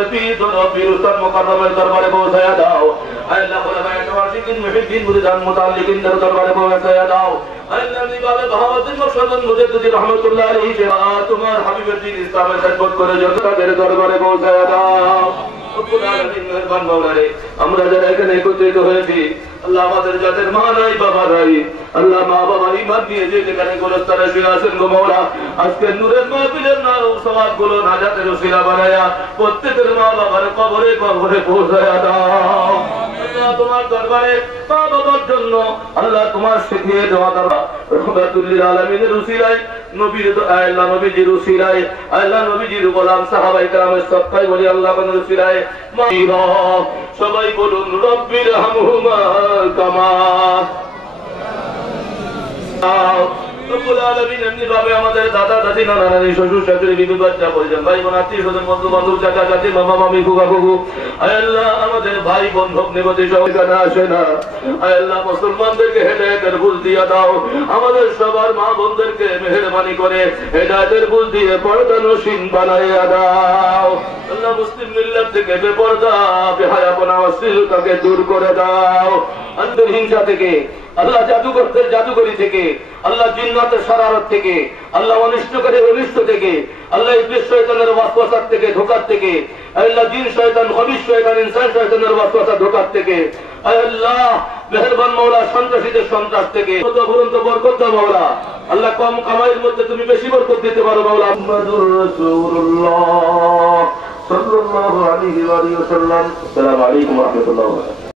পীর উস্তাদ মুকাররমের দরবারে পৌঁছায়া দাও। আল্লাহ খোলাফায়ে রাশিদিন মুহিদ্দিন মুরিদান মুতাআল্লিকিনদের দরবারে পৌঁছায়া দাও। আল্লাহ নিবাবে বাহাউদ্দিন মুশতাদ মুজাদ্দিদি রাহমাতুল্লাহ আলাইহি তোমার হাবিবের দিন ইসলামের খেদমত করে তাদের দরবারে পৌঁছায়া দাও। রব্বুল আলামিন মেহেরবান মাওলা রে, আমরা যারা এখানে একত্রিত হয়েছি আল্লাহ আমাদের যাদের মা নাই বাবা নাই আল্লাহ মা বাবার ঈমান নিয়ে যে যেখানে গোরস্থানে শুয়ে আছেন গো মাওলা, আজকে নূরের মাহফিলের না সওয়াব গুলো নাজাতের ওসিলা বানায়া প্রত্যেকের মা বাবার কবরে কবরে পৌঁছায়া দাও। আল্লাহ তোমার দরবারে মা বাবার জন্য আল্লাহ তোমার শিখিয়ে দেওয়া দরবার রহমাতুল লিল আলামিনের উসিলায় নবীর আল্লাহ নবীজির উসিলায় আল্লাহ নবীজির গোলাম সাহাবায়ে কেরামের সদকায় বলি আল্লাহ কোন উসিলায় মাইরা সবাই বলুন রব্বির হামহুমা কামা রব্বুল আলামিন এমনি ভাবে আমাদের দাদা দাদি নানা নানি শ্বশুর শাশুড়ি বিবি বাচ্চা পরিজন ভাই বোন আত্মীয় স্বজন বন্ধু বান্ধব চাচা চাচি মামা মামি ফুফা ফুফু আয় আল্লাহ আমাদের ভাই বোন ভগ্নিপতি সব এখানে আসে না আয় আল্লাহ মুসলমানদেরকে হেদায়েতের বুঝ দিয়ে দাও আমাদের সবার মা বোনদেরকে মেহেরবানি করে হেদায়েতের বুঝ দিয়ে পর্দা নসীন বানাইয়া দাও আল্লাহ মুসলিম মিল্লাত থেকে বেপরদা বেহায়াপনা অশ্লীলতাকে দূর করে দাও অন্তর্হিংসা থেকে আল্লাহ জাদুকরদের জাদুকরি থেকে আল্লাহ জিন্নাতের শরারত থেকে আল্লাহ অনিষ্টকারীর অনিষ্ট থেকে আল্লাহ ইবলিস শয়তানের ওয়াসওয়াসা থেকে ধোঁকার থেকে আল্লাহ জিন শয়তান খবিশ শয়তান ইনসান শয়তানের ওয়াসওয়াসা ধোঁকার থেকে আল্লাহ মেহেরবান মাওলা সন্ত্রাসীদের সন্ত্রাস থেকে বরকত বরকত দাও মাওলা আল্লাহ কম কামাইয়ের মধ্যে তুমি বেশি বরকত দিতে পারো মাওলা মুহাম্মাদুর রাসূলুল্লাহ সাল্লাল্লাহু আলাইহি ওয়া সাল্লাম। আসসালামু আলাইকুম ওয়া রাহমাতুল্লাহি ওয়া বারাকাতুহু।